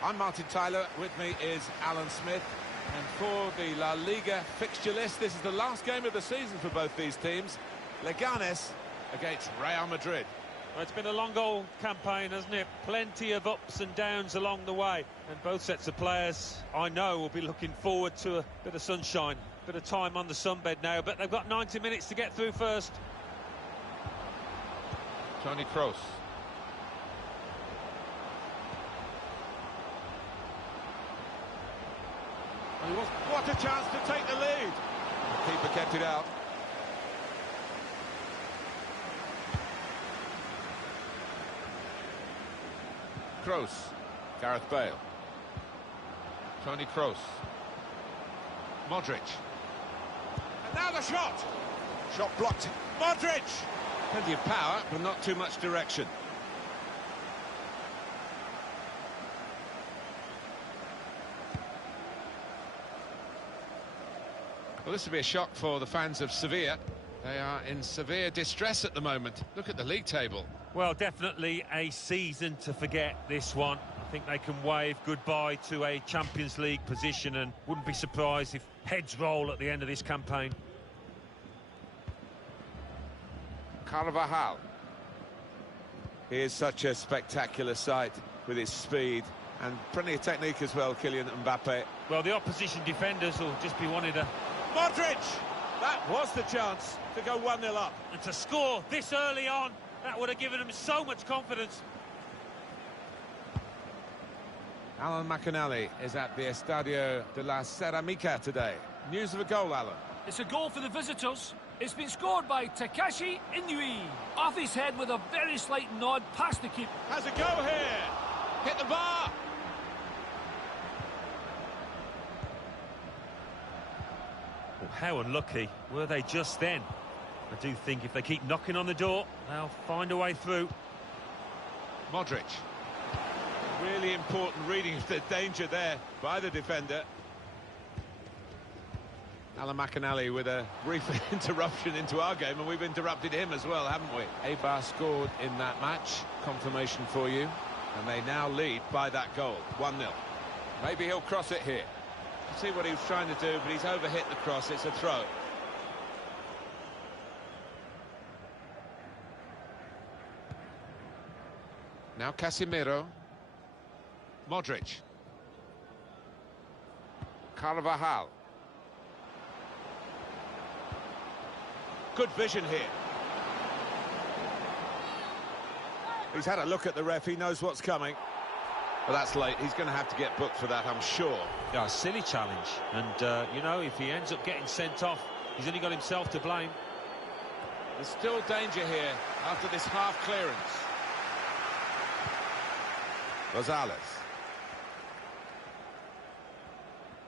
I'm Martin Tyler, with me is Alan Smith. And for the La Liga fixture list, this is the last game of the season for both these teams. Leganes against Real Madrid. Well, it's been a long goal campaign, hasn't it? Plenty of ups and downs along the way. And both sets of players, I know, will be looking forward to a bit of sunshine, a bit of time on the sunbed now. But they've got 90 minutes to get through first. Toni Kroos. What a chance to take the lead. The keeper kept it out. Kroos. Gareth Bale. Toni Kroos. Modric. And now the shot. Shot blocked. Modric. Plenty of power, but not too much direction. Well, this will be a shock for the fans of Sevilla. They are in severe distress at the moment. Look at the league table. Well, definitely a season to forget, this one. I think they can wave goodbye to a Champions League position, and wouldn't be surprised if heads roll at the end of this campaign. Carvajal. He is such a spectacular sight with his speed and plenty of technique as well, Kylian Mbappe. Well, the opposition defenders will just be wanting to... Modric! That was the chance to go 1-0 up. And to score this early on, that would have given him so much confidence. Alan McInally is at the Estadio de la Ceramica today. News of a goal, Alan. It's a goal for the visitors. It's been scored by Takashi Inui. Off his head with a very slight nod past the keeper. Has a go here. Hit the bar. Well, how unlucky were they just then? I do think if they keep knocking on the door, they'll find a way through. Modric. Really important reading of the danger there by the defender. Alan McInally with a brief interruption into our game, and we've interrupted him as well, haven't we? Eibar scored in that match. Confirmation for you. And they now lead by that goal, 1-0. Maybe he'll cross it here. You see what he was trying to do, but he's overhit the cross. It's a throw. Now Casemiro. Modric. Carvajal. Good vision here. He's had a look at the ref. He knows what's coming. But that's late. He's going to have to get booked for that, I'm sure. Yeah, a silly challenge. And, you know, if he ends up getting sent off, he's only got himself to blame. There's still danger here after this half clearance. Rosales.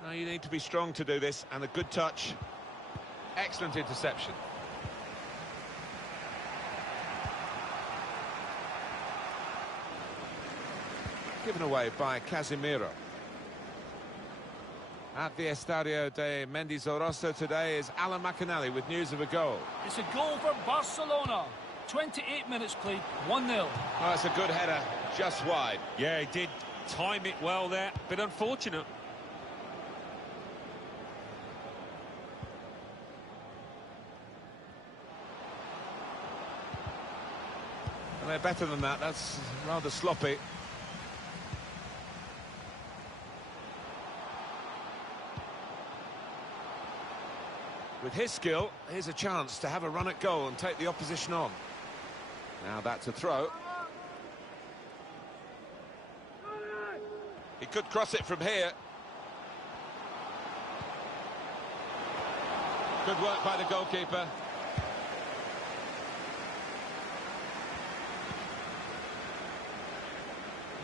Now you need to be strong to do this, and a good touch. Excellent interception. Given away by Casemiro. At the Estadio de Mendizorroza today is Alan McInally with news of a goal. It's a goal for Barcelona. 28 minutes played, 1-0. Oh, that's a good header, just wide. Yeah, he did time it well there, but unfortunate. And they're better than that. That's rather sloppy. With his skill, here's a chance to have a run at goal and take the opposition on. Now that's a throw. He could cross it from here. Good work by the goalkeeper.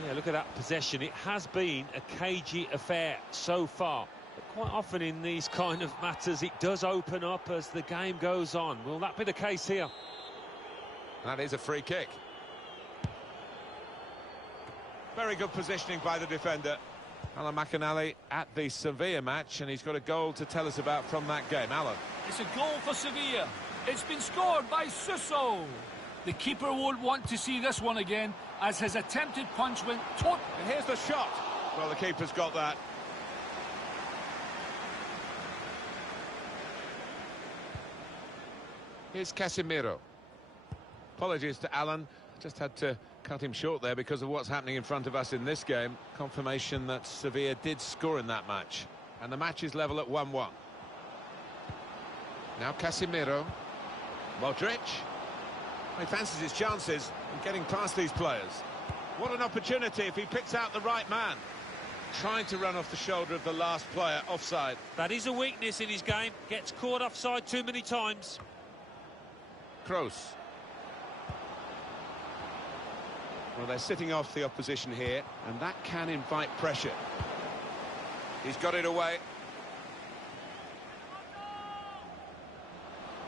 Yeah, look at that possession. It has been a cagey affair so far. But quite often in these kind of matters, it does open up as the game goes on. Will that be the case here? That is a free kick. Very good positioning by the defender. Alan McInally at the Sevilla match, and he's got a goal to tell us about from that game. Alan. It's a goal for Sevilla. It's been scored by Suso. The keeper won't want to see this one again, as his attempted punch went tot. And here's the shot. Well, the keeper's got that. Here's Casemiro. Apologies to Alan. Just had to cut him short there because of what's happening in front of us in this game. Confirmation that Sevilla did score in that match. And the match is level at 1-1. Now Casemiro. Modric. He fancies his chances of getting past these players. What an opportunity if he picks out the right man. Trying to run off the shoulder of the last player, offside. That is a weakness in his game. Gets caught offside too many times. Kroos. Well, they're sitting off the opposition here, and that can invite pressure. He's got it away.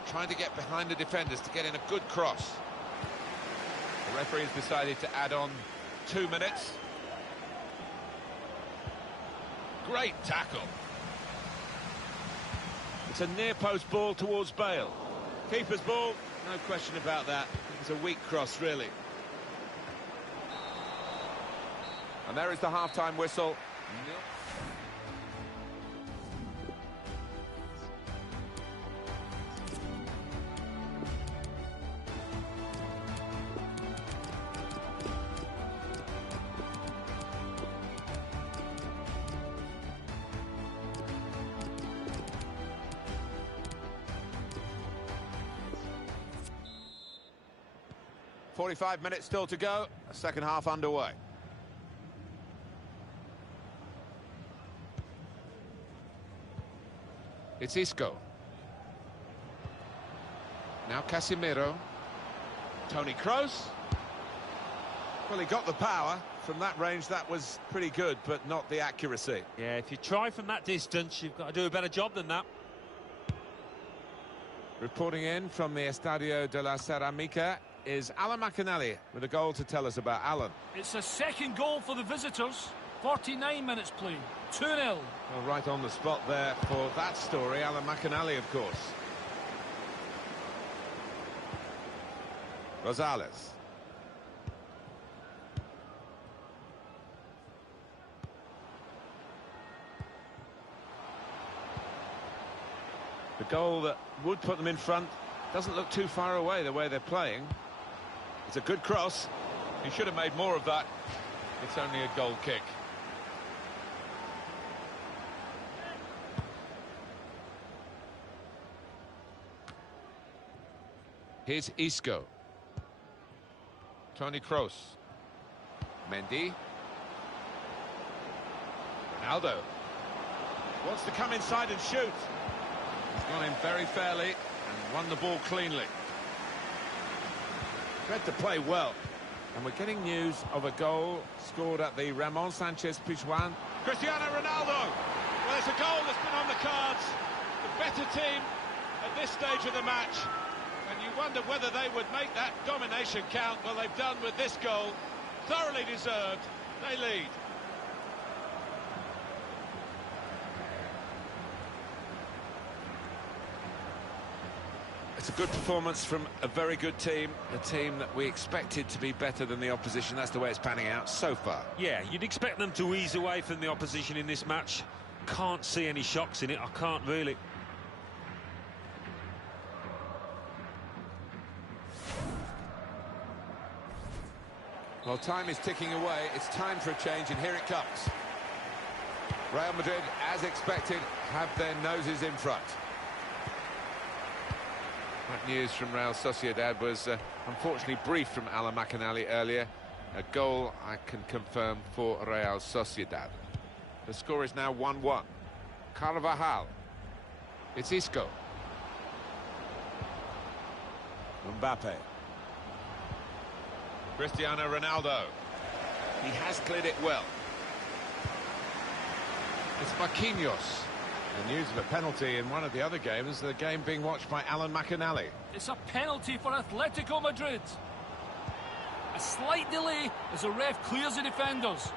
Trying to get behind the defenders to get in a good cross. The referee has decided to add on 2 minutes. Great tackle. It's a near-post ball towards Bale. Keeper's ball, no question about that. It's a weak cross, really. And there is the half-time whistle. 45 minutes still to go, second half underway. It's Isco. Now Casemiro. Toni Kroos. Well, he got the power. From that range, that was pretty good, but not the accuracy. Yeah, if you try from that distance, you've got to do a better job than that. Reporting in from the Estadio de la Ceramica is Alan McInally with a goal to tell us about Alan. It's a second goal for the visitors. 49 minutes played. 2-0. Well, right on the spot there for that story, Alan McInally, of course. Rosales. The goal that would put them in front doesn't look too far away the way they're playing. It's a good cross. He should have made more of that. It's only a goal kick. Here's Isco. Toni Kroos. Mendy. Ronaldo. Wants to come inside and shoot. He's gone in very fairly and won the ball cleanly. Read the play well. And we're getting news of a goal scored at the Ramon Sanchez Pizjuan. Cristiano Ronaldo. Well, it's a goal that's been on the cards. The better team at this stage of the match. And you wonder whether they would make that domination count. Well, they've done with this goal. Thoroughly deserved. They lead. It's a good performance from a very good team, a team that we expected to be better than the opposition. That's the way it's panning out so far. Yeah, you'd expect them to ease away from the opposition in this match. Can't see any shocks in it, I can't really. Well, time is ticking away. It's time for a change, and here it comes. Real Madrid, as expected, have their noses in front. That news from Real Sociedad was unfortunately brief from Alan McInally earlier. A goal I can confirm for Real Sociedad. The score is now 1-1. Carvajal. It's Isco. Mbappe. Cristiano Ronaldo. He has cleared it well. It's Marquinhos. The news of a penalty in one of the other games, the game being watched by Alan McInally. It's a penalty for Atletico Madrid. A slight delay as the ref clears the defenders.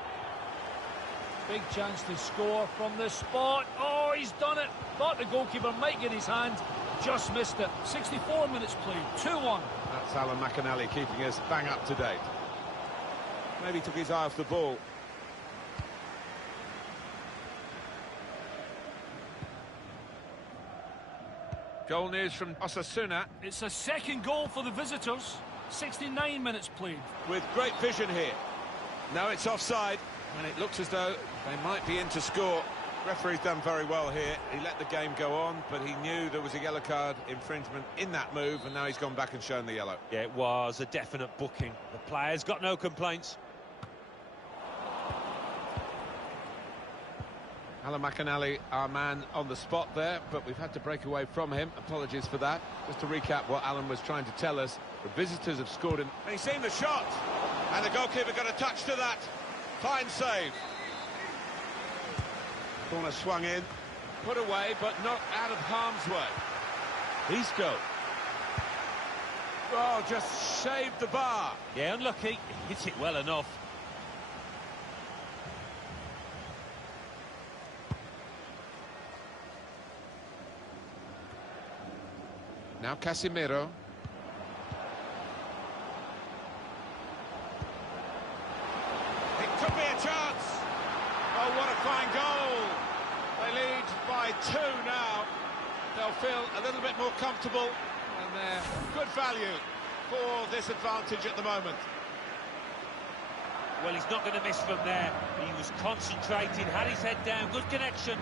Big chance to score from the spot. Oh, he's done it. Thought the goalkeeper might get his hand. Just missed it. 64 minutes played. 2-1. That's Alan McInally keeping us bang up to date. Maybe took his eye off the ball. Goal news from Osasuna. It's a second goal for the visitors. 69 minutes played. With great vision here. No, it's offside, and it looks as though they might be in to score. Referee's done very well here. He let the game go on, but he knew there was a yellow card infringement in that move, and now he's gone back and shown the yellow. Yeah, it was a definite booking. The player's got no complaints. Alan McInally, our man on the spot there, but we've had to break away from him. Apologies for that. Just to recap what Alan was trying to tell us, the visitors have scored in... He's seen the shot, and the goalkeeper got a touch to that. Fine save. Corner swung in, put away, but not out of harm's way. Isco. Oh, just shaved the bar. Yeah, unlucky. He hit it well enough. Now Casemiro. It could be a chance. Oh, what a fine goal. They lead by 2 now. They'll feel a little bit more comfortable, and they're good value for this advantage at the moment. Well, he's not going to miss from there. He was concentrated, had his head down, good connection.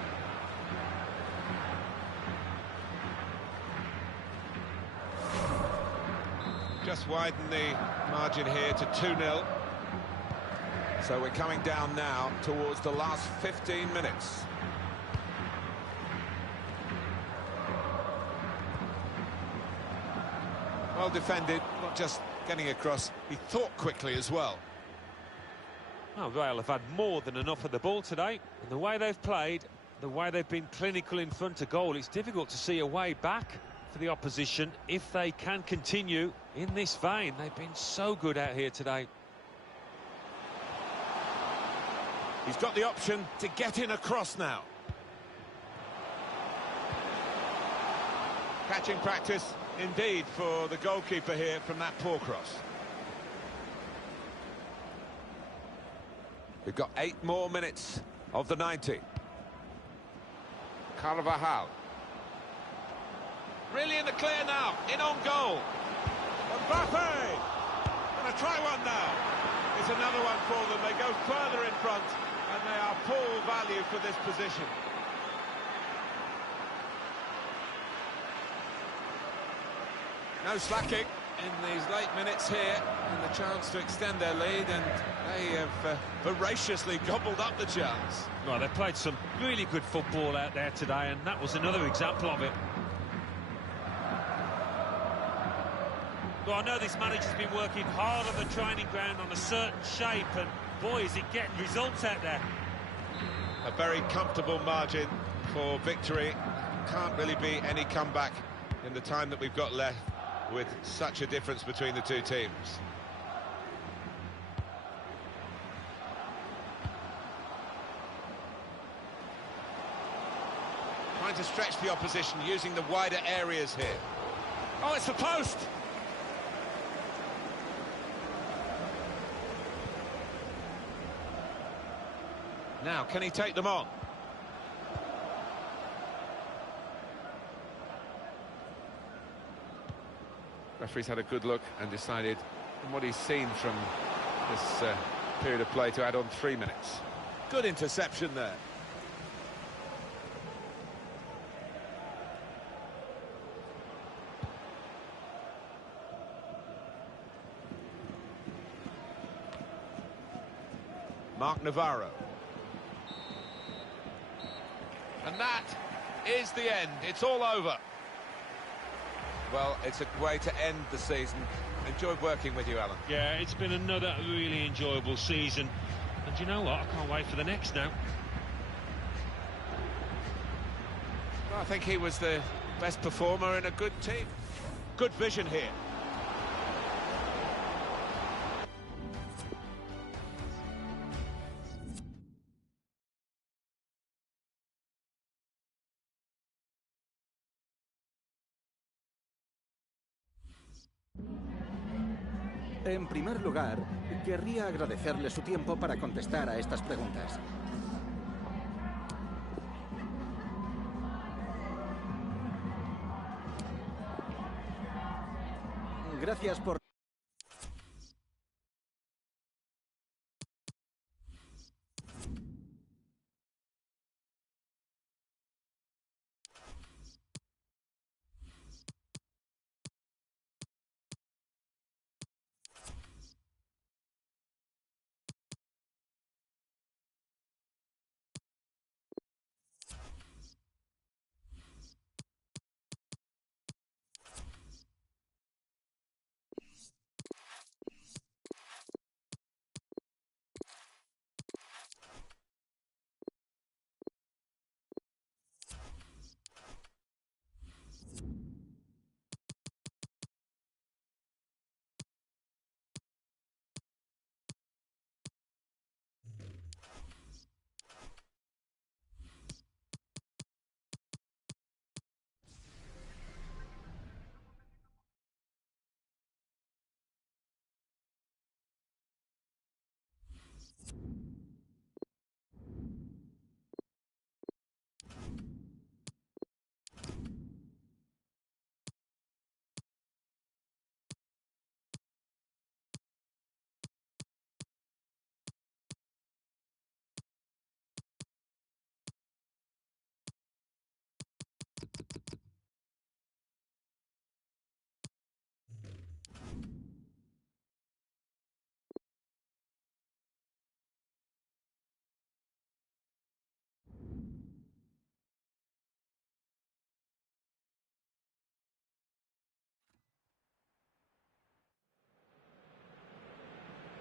Just widen the margin here to 2-0. So we're coming down now towards the last 15 minutes. Well defended, not just getting across, he thought quickly as well. Well, Real have had more than enough of the ball today. And the way they've played, the way they've been clinical in front of goal, it's difficult to see a way back for the opposition if they can continue in this vein. They've been so good out here today. He's got the option to get in across now. Catching practice indeed for the goalkeeper here from that poor cross. We've got 8 more minutes of the 90. Carvajal. Really in the clear now, in on goal. Mbappe! Gonna try one now. It's another one for them. They go further in front, and they are full value for this position. No slacking in these late minutes here, and the chance to extend their lead, and they have voraciously gobbled up the chance. Well, they've played some really good football out there today, and that was another example of it. Well, I know this manager's been working hard on the training ground on a certain shape, and boy, is it getting results out there. A very comfortable margin for victory. Can't really be any comeback in the time that we've got left, with such a difference between the two teams. Trying to stretch the opposition, using the wider areas here. Oh, it's the post! Now, can he take them on? Referee's had a good look and decided, from what he's seen from this period of play, to add on 3 minutes. Good interception there. Mark Navarro. And that is the end. It's all over. Well, it's a way to end the season. Enjoyed working with you, Alan. Yeah, it's been another really enjoyable season. And you know what? I can't wait for the next now. Well, I think he was the best performer in a good team. Good vision here. En primer lugar, querría agradecerle su tiempo para contestar a estas preguntas. Gracias por...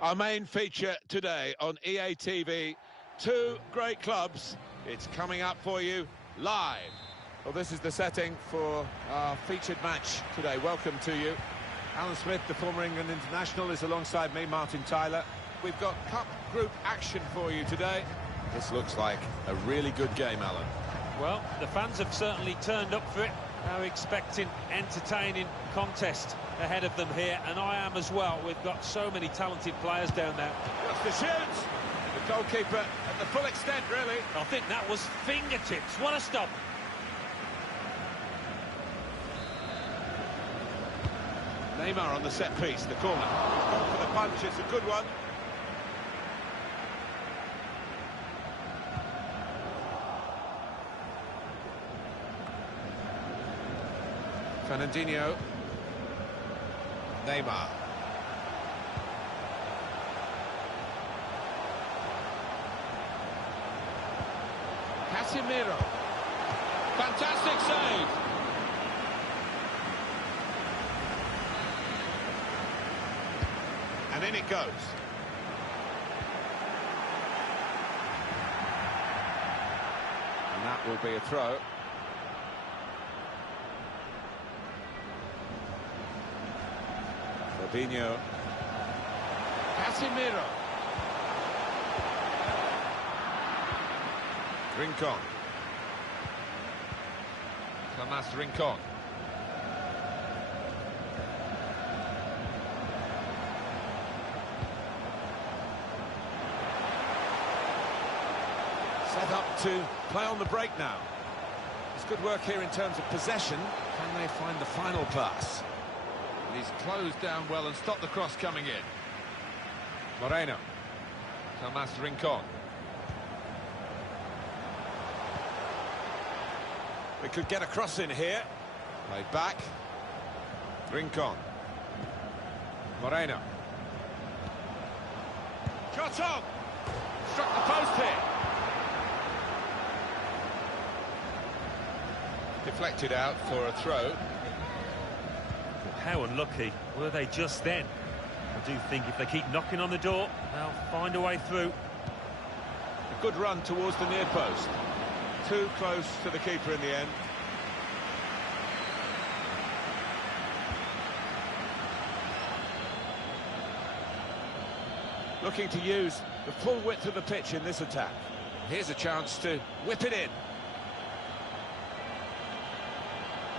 Our main feature today on EA TV, two great clubs. It's coming up for you live. Well, this is the setting for our featured match today. Welcome to you. Alan Smith, the former England international, is alongside me, Martin Tyler. We've got Cup Group action for you today. This looks like a really good game, Alan. Well, the fans have certainly turned up for it. They're expecting entertaining contest ahead of them here, and I am as well. We've got so many talented players down there. What's the shoot? The goalkeeper at the full extent, really. I think that was fingertips. What a stop. Neymar on the set piece, the corner. For the punch, it's a good one. Fernandinho. Neymar. Casemiro. Fantastic save. And in it goes. And that will be a throw. Fabinho. Casemiro. Rincon. Thomas Rincon. Set up to play on the break now. It's good work here in terms of possession. Can they find the final pass? And he's closed down well and stopped the cross coming in. Moreno. Thomas Rincon. We could get a cross in here. Played back. Rincon. Moreno. Shot on! Struck the post here. Deflected out for a throw. How unlucky were they just then? I do think if they keep knocking on the door, they'll find a way through. A good run towards the near post. Too close to the keeper in the end. Looking to use the full width of the pitch in this attack. Here's a chance to whip it in.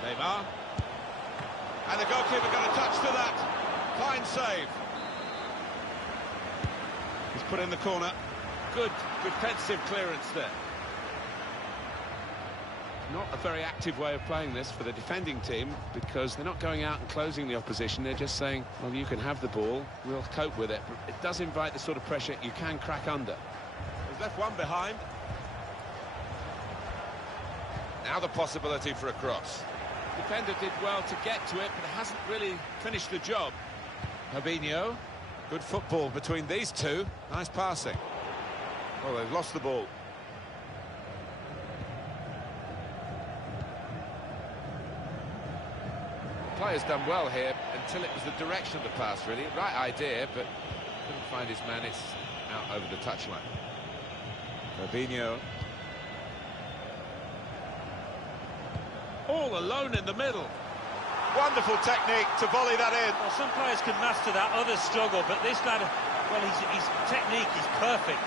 Neymar. And the goalkeeper got a touch to that. Fine save. He's put in the corner. Good defensive clearance there. Not a very active way of playing this for the defending team, because they're not going out and closing the opposition. They're just saying, well, you can have the ball, we'll cope with it. But it does invite the sort of pressure you can crack under. He's left one behind. Now the possibility for a cross. Defender did well to get to it, but hasn't really finished the job. Fabinho. Good football between these two. Nice passing. Oh, they've lost the ball. The player's done well here until it was the direction of the pass, really. Right idea, but couldn't find his man. It's out over the touchline. Fabinho. All alone in the middle. Wonderful technique to volley that in. Well, some players can master that, others struggle, but this lad, well, his technique is perfect.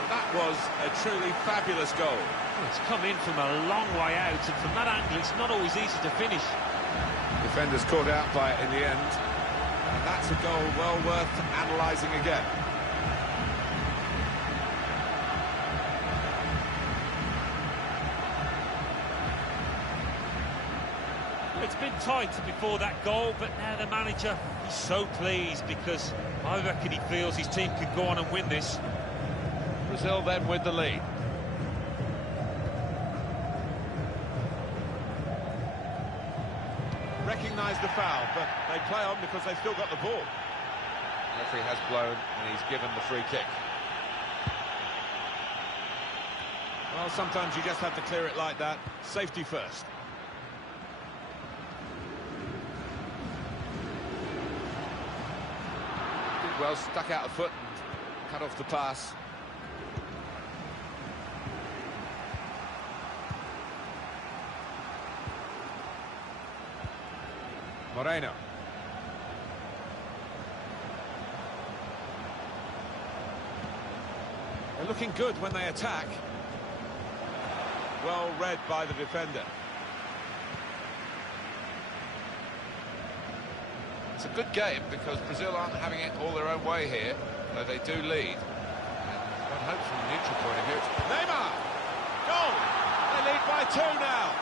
And that was a truly fabulous goal. Well, it's come in from a long way out, and from that angle, it's not always easy to finish. Defenders caught out by it in the end. And that's a goal well worth analysing again. It's been tight before that goal, but now the manager, he's so pleased, because I reckon he feels his team could go on and win this. Brazil then with the lead. Recognise the foul, but they play on because they've still got the ball. The referee has blown and he's given the free kick. Well, sometimes you just have to clear it like that. Safety first. well, stuck out a foot and cut off the pass. Moreno. They're looking good when they attack. Well read by the defender. It's a good game because Brazil aren't having it all their own way here, though they do lead. And one hopes from a neutral point of view. Neymar! Goal! They lead by 2 now.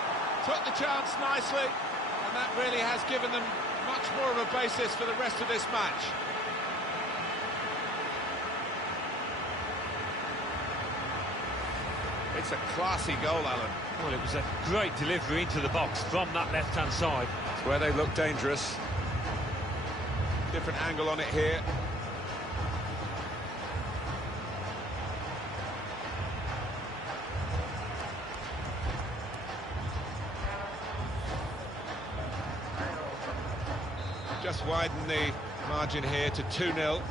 Took the chance nicely, and that really has given them much more of a basis for the rest of this match. It's a classy goal, Alan. Well, it was a great delivery into the box from that left-hand side. It's where they look dangerous. Different angle on it here. Just widen the margin here to 2-0.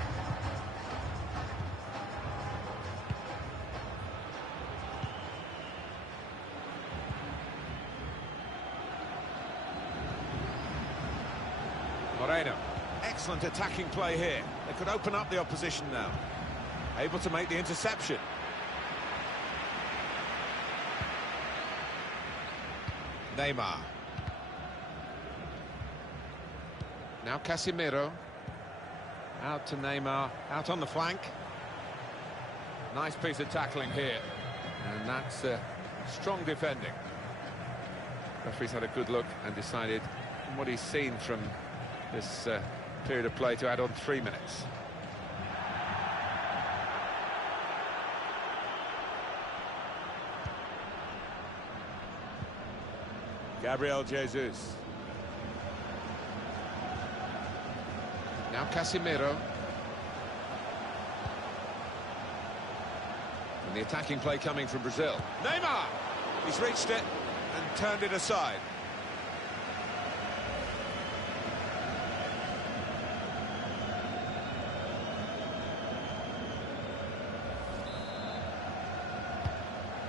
Moreno. Excellent attacking play here. They could open up the opposition now. Able to make the interception. Neymar. Now Casemiro. Out to Neymar. Out on the flank. Nice piece of tackling here. And that's strong defending. Referee's had a good look and decided from what he's seen from this period of play to add on 3 minutes. Gabriel Jesus. Now Casemiro. And the attacking play coming from Brazil. Neymar! He's reached it and turned it aside.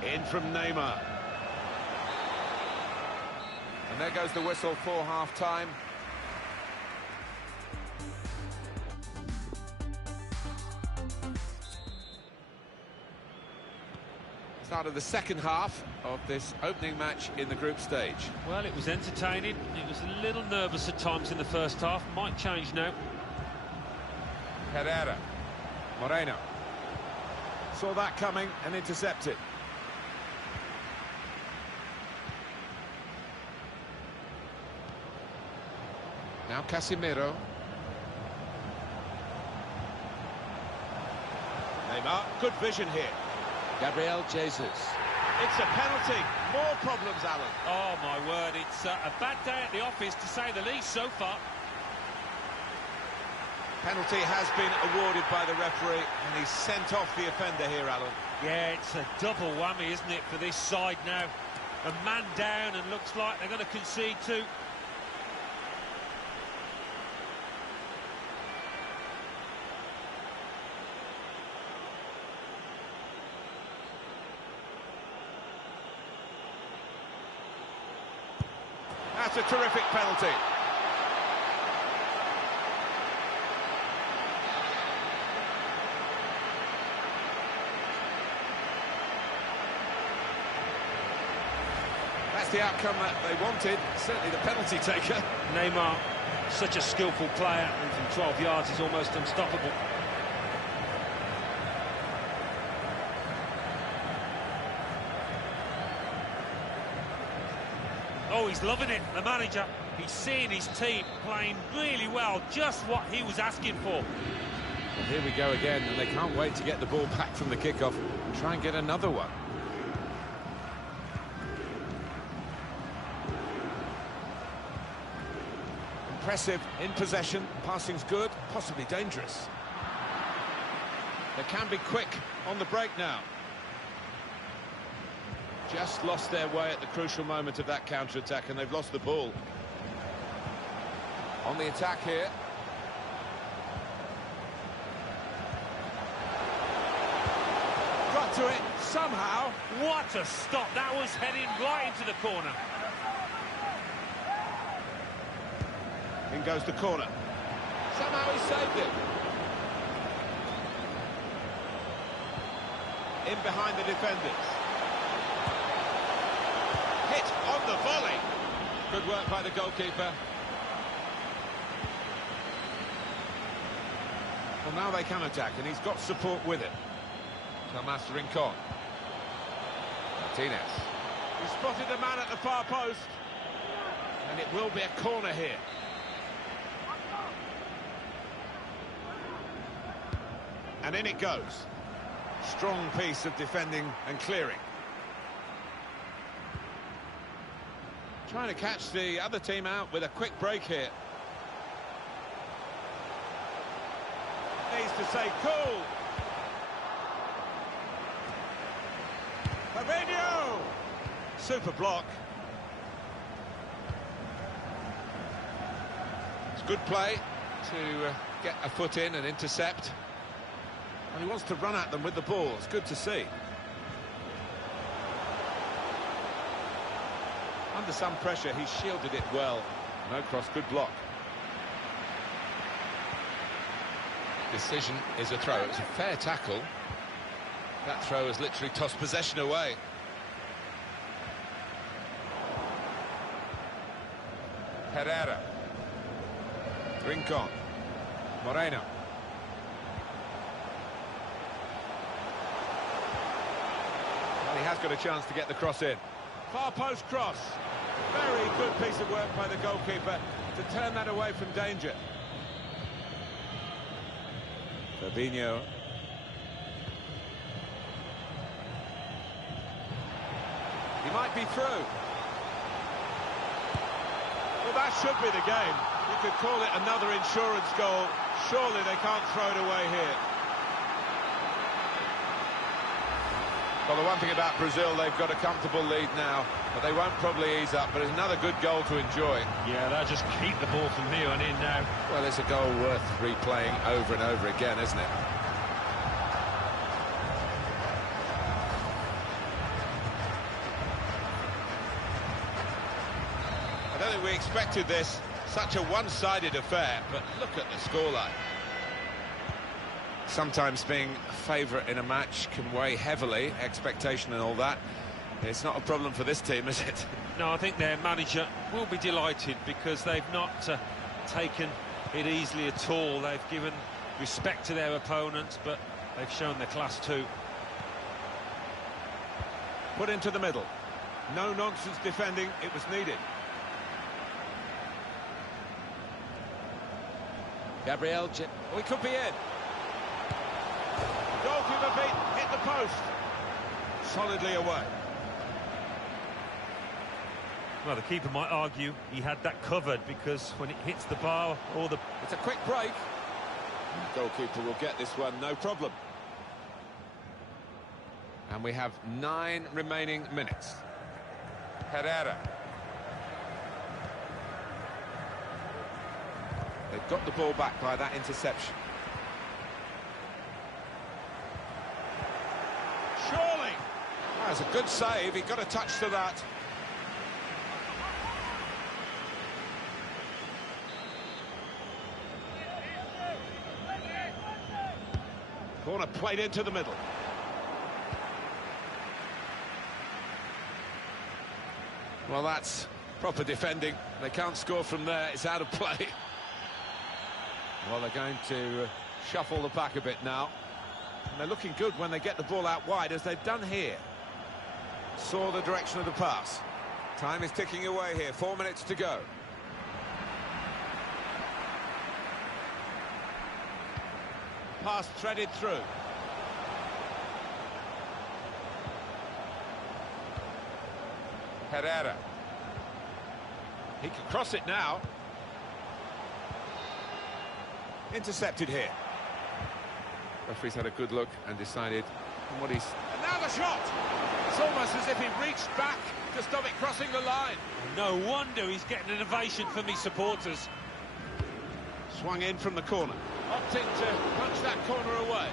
In from Neymar. And there goes the whistle for half-time. Start of the second half of this opening match in the group stage. Well, it was entertaining. It was a little nervous at times in the first half. Might change now. Herrera. Moreno. Saw that coming and intercepted. Now Casemiro. Neymar, good vision here. Gabriel Jesus. It's a penalty. More problems, Alan. Oh, my word. It's a bad day at the office, to say the least, so far. Penalty has been awarded by the referee, and he's sent off the offender here, Alan. Yeah, it's a double whammy, isn't it, for this side now? A man down, and looks like they're going to concede too. That's a terrific penalty. That's the outcome that they wanted, certainly the penalty taker. Neymar, such a skillful player, and from 12 yards he's almost unstoppable. Oh, he's loving it, the manager. He's seeing his team playing really well, just what he was asking for. Well, here we go again, and they can't wait to get the ball back from the kickoff and try and get another one. Impressive in possession, passing's good, possibly dangerous. They can be quick on the break now. Just lost their way at the crucial moment of that counter-attack, and they've lost the ball. On the attack here. to it somehow. What a stop! That was heading right into the corner. In goes the corner. Somehow he saved it. In behind the defenders. Hit on the volley. Good work by the goalkeeper. Well, now they can attack, and he's got support with it. Tomas Rincon. Martinez. He spotted the man at the far post. And it will be a corner here. And in it goes. Strong piece of defending and clearing. Trying to catch the other team out with a quick break here. Needs to say cool. Fabinho! Super block. It's good play to get a foot in and intercept. And he wants to run at them with the ball. It's good to see. Under some pressure, he shielded it well. No cross, good block. Decision is a throw. It was a fair tackle. That throw has literally tossed possession away. Herrera. Rincon. Moreno. Well, he has got a chance to get the cross in. Far post cross. Very good piece of work by the goalkeeper to turn that away from danger. Fabinho. He might be through. Well, that should be the game. You could call it another insurance goal. Surely they can't throw it away here. Well, the one thing about Brazil, they've got a comfortable lead now, but they won't probably ease up. But it's another good goal to enjoy. Yeah, they'll just keep the ball from here on in now. Well, it's a goal worth replaying over and over again, isn't it? I don't think we expected this. Such a one-sided affair, but look at the scoreline. Sometimes being a favourite in a match can weigh heavily, expectation and all that. It's not a problem for this team, is it? No, I think their manager will be delighted because they've not taken it easily at all. They've given respect to their opponents, but they've shown their class too. Put into the middle. No nonsense defending, it was needed. Gabriel, we could be in. Goalkeeper beat, hit the post. Solidly away. Well, the keeper might argue he had that covered because when it hits the bar or the... It's a quick break. The goalkeeper will get this one, no problem. And we have 9 remaining minutes. Herrera. They've got the ball back by that interception. Surely! That's a good save, he got a touch to that. Corner played into the middle. Well, that's proper defending. They can't score from there, it's out of play. Well, they're going to shuffle the pack a bit now. And they're looking good when they get the ball out wide, as they've done here. Saw the direction of the pass. Time is ticking away here, 4 minutes to go. Pass threaded through. Herrera. He can cross it now. Intercepted here. Referee's had a good look and decided on what he's... And now the shot! It's almost as if he reached back to stop it crossing the line. No wonder he's getting an ovation from his supporters. Swung in from the corner. Opting to punch that corner away.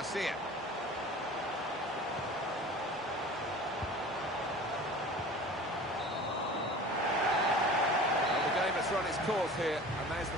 Garcia. Well, the game has run its course here, and there's the...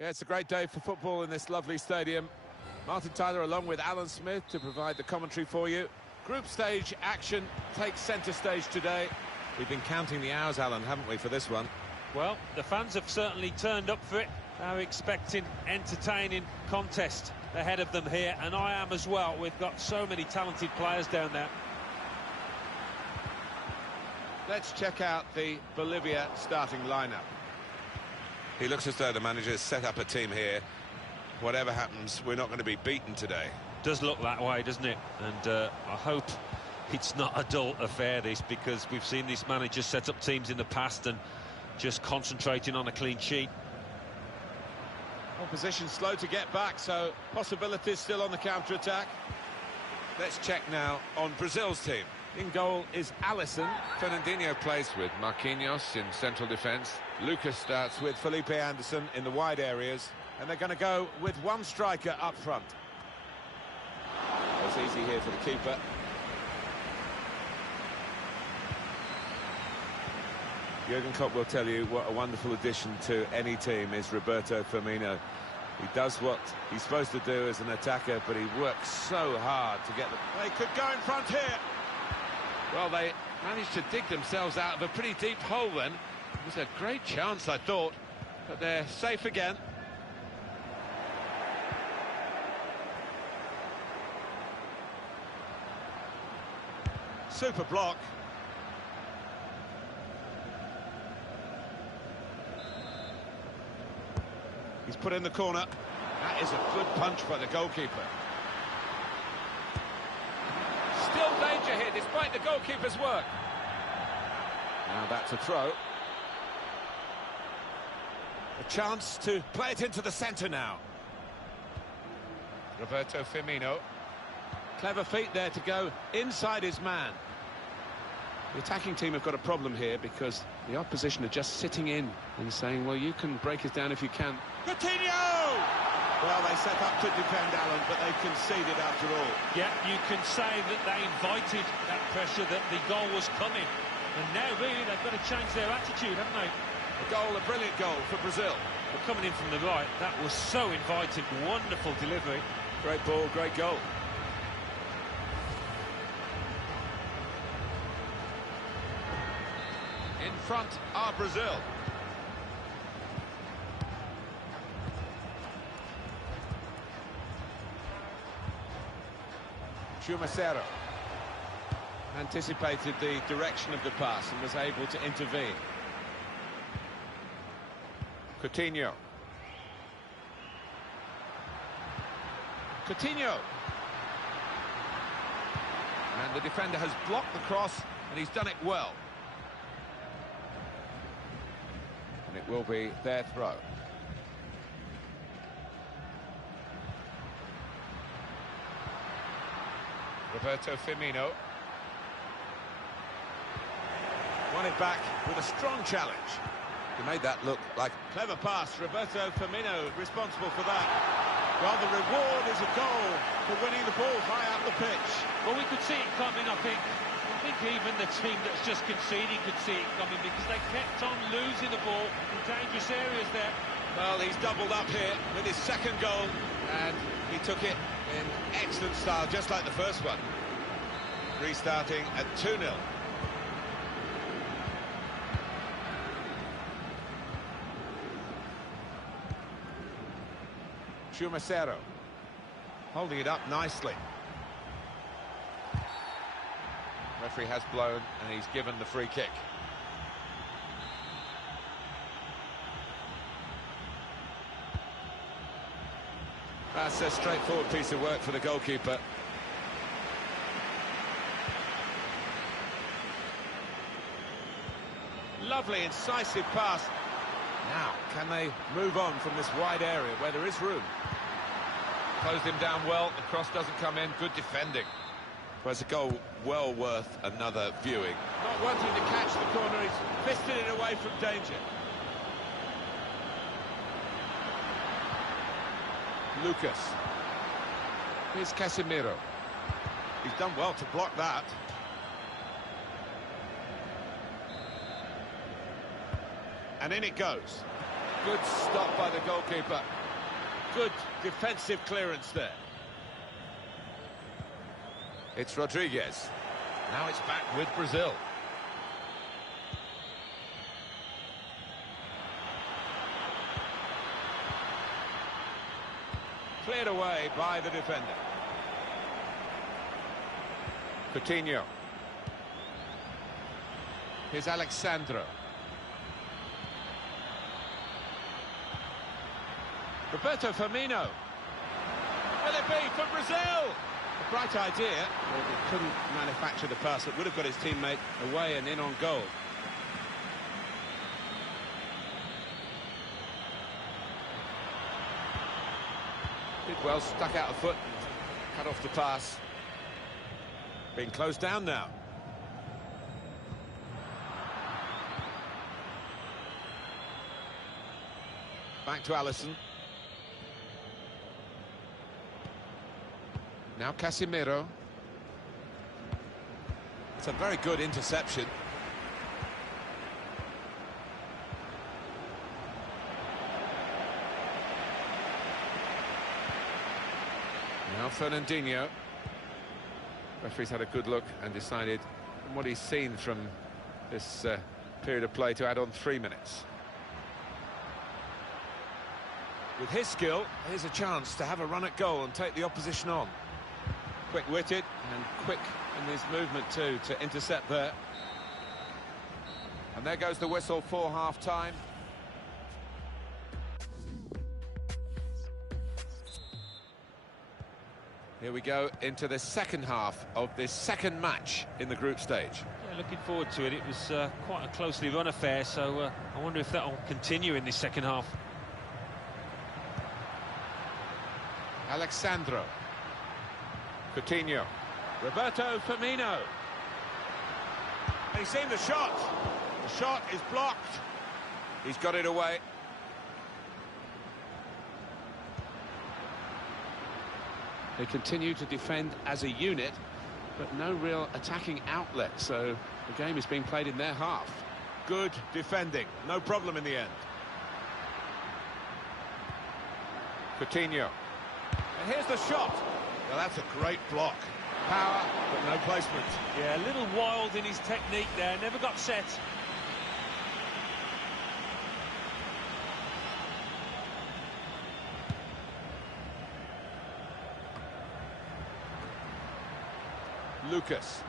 Yeah, it's a great day for football in this lovely stadium. Martin Tyler along with Alan Smith to provide the commentary for you. Group stage action takes centre stage today. We've been counting the hours, Alan, haven't we, for this one? Well, the fans have certainly turned up for it. They're expecting entertaining contest ahead of them here, and I am as well. We've got so many talented players down there. Let's check out the Bolivia starting lineup. He looks as though the manager has set up a team here. Whatever happens, we're not going to be beaten today. Does look that way, doesn't it? And I hope it's not a dull affair, this, because we've seen this manager set up teams in the past and just concentrating on a clean sheet. Opposition slow to get back, so possibilities still on the counter-attack. Let's check now on Brazil's team. In goal is Alisson. Fernandinho plays with Marquinhos in central defence. Lucas starts with Felipe Anderson in the wide areas. And they're going to go with one striker up front. It's easy here for the keeper. Jurgen Klopp will tell you what a wonderful addition to any team is Roberto Firmino. He does what he's supposed to do as an attacker, but he works so hard to get the... They could go in front here. Well, they managed to dig themselves out of a pretty deep hole then. It was a great chance, I thought, but they're safe again. Super block. He's put in the corner. That is a good punch by the goalkeeper. Still danger here, despite the goalkeeper's work. Now that's a throw. A chance to play it into the centre now. Roberto Firmino. Clever feet there to go inside his man. The attacking team have got a problem here because the opposition are just sitting in and saying, well, you can break us down if you can. Coutinho! Well, they set up to defend, Alan, but they conceded after all. Yeah, you can say that they invited that pressure, that the goal was coming. And now, really, they've got to change their attitude, haven't they? A brilliant goal for Brazil. But coming in from the right, that was so inviting. Wonderful delivery. Great ball, great goal. In front are Brazil. Chumacero anticipated the direction of the pass and was able to intervene. Coutinho. And the defender has blocked the cross, and he's done it well. And it will be their throw. Roberto Firmino. Won it back with a strong challenge. He made that look like a clever pass. Roberto Firmino responsible for that. Well, the reward is a goal for winning the ball high up the pitch. Well, we could see it coming, I think. I think even the team that's just conceded could see it coming because they kept on losing the ball in dangerous areas there. Well, he's doubled up here with his second goal, and he took it in excellent style, just like the first one. Restarting at 2-0. Chumacero holding it up nicely. Referee has blown and he's given the free kick. That's a straightforward piece of work for the goalkeeper. Lovely, incisive pass. Now, can they move on from this wide area where there is room? Closed him down well, the cross doesn't come in, good defending. Well, it's a goal well worth another viewing. Not wanting to catch the corner, he's fisted it away from danger. Lucas. Here's Casemiro. He's done well to block that. And in it goes. Good stop by the goalkeeper. Good defensive clearance there. It's Rodriguez. Now it's back with Brazil. Cleared away by the defender. Coutinho. Here's Alexandro. Roberto Firmino. Will it be for Brazil? A bright idea. Well, he couldn't manufacture the pass that would have got his teammate away and in on goal. Did well, stuck out a foot and cut off the pass. Being closed down now. Back to Alisson. Now Casemiro. It's a very good interception. Now Fernandinho. Referee's had a good look and decided, from what he's seen from this period of play, to add on 3 minutes. With his skill, here's a chance to have a run at goal and take the opposition on. Quick-witted and quick in his movement too to intercept there. And there goes the whistle for half-time. Here we go into the second half of this second match in the group stage. Yeah, looking forward to it. It was quite a closely run affair, so I wonder if that will continue in this second half. Alexandro. Coutinho. Roberto Firmino. He's seen the shot. The shot is blocked. He's got it away. They continue to defend as a unit, but no real attacking outlet, so the game is being played in their half. Good defending, no problem in the end. Coutinho. And here's the shot. Well, that's a great block. Power, but no placement. Yeah, a little wild in his technique there, never got set. Lucas.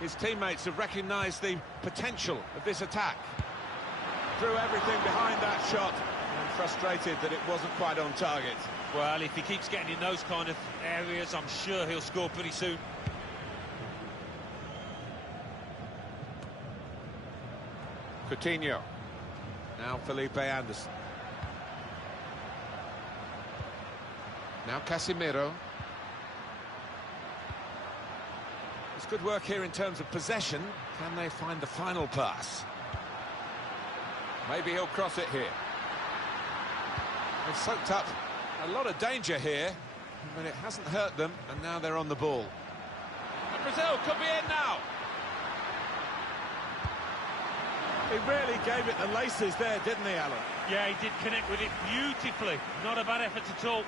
His teammates have recognised the potential of this attack. Threw everything behind that shot and frustrated that it wasn't quite on target. Well, if he keeps getting in those kind of areas, I'm sure he'll score pretty soon. Coutinho. Now Felipe Anderson. Now Casemiro. It's good work here in terms of possession. Can they find the final pass? Maybe he'll cross it here. They've soaked up a lot of danger here, but it hasn't hurt them, and now they're on the ball. And Brazil could be in now. He really gave it the laces there, didn't he, Alan? Yeah, he did connect with it beautifully. Not a bad effort at all.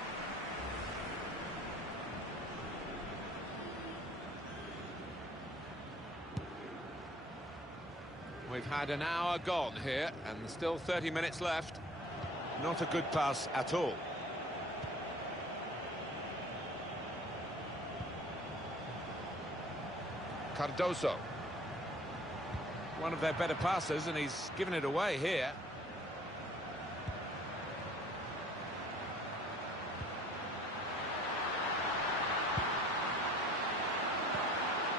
We've had an hour gone here, and there's still 30 minutes left. Not a good pass at all. Cardoso. One of their better passers, and he's given it away here.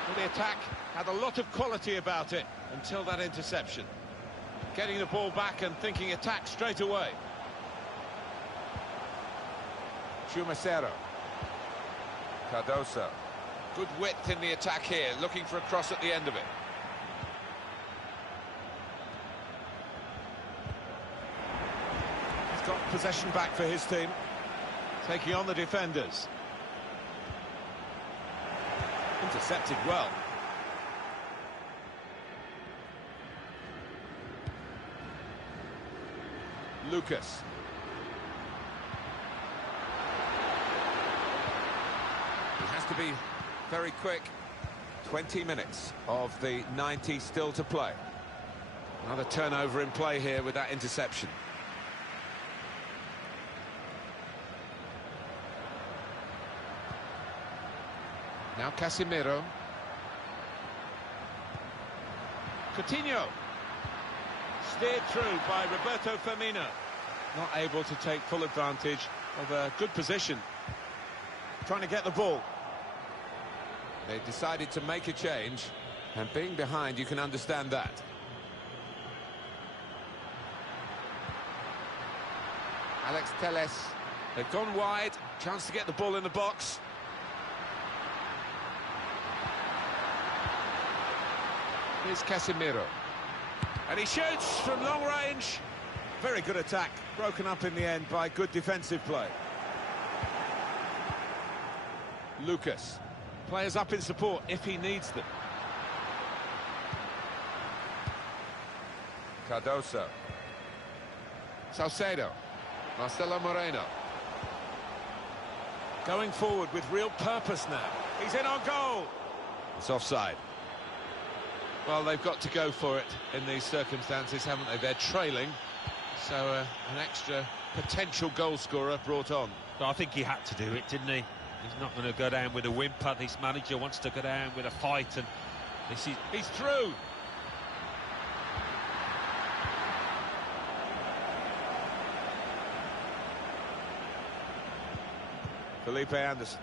Well, the attack had a lot of quality about it until that interception. Getting the ball back and thinking attack straight away. Chumacero. Cardoso. Good width in the attack here, looking for a cross at the end of it. He's got possession back for his team, taking on the defenders. Intercepted well. Lucas. He has to be very quick. 20 minutes of the 90 still to play. Another turnover in play here with that interception. Now Casemiro. Coutinho. Steered through by Roberto Firmino. Not able to take full advantage of a good position. Trying to get the ball. They decided to make a change, and being behind, you can understand that. Alex Telles. They've gone wide. Chance to get the ball in the box. Here's Casemiro. And he shoots from long range. Very good attack. Broken up in the end by good defensive play. Lucas. Players up in support if he needs them. Cardoso. Salcedo. Marcelo Moreno. Going forward with real purpose now. He's in on goal. It's offside. Well, they've got to go for it in these circumstances, haven't they? They're trailing, so an extra potential goal scorer brought on. Well, I think he had to do it, didn't he? He's not going to go down with a whimper. This manager wants to go down with a fight, and this is... He's through. Felipe Anderson.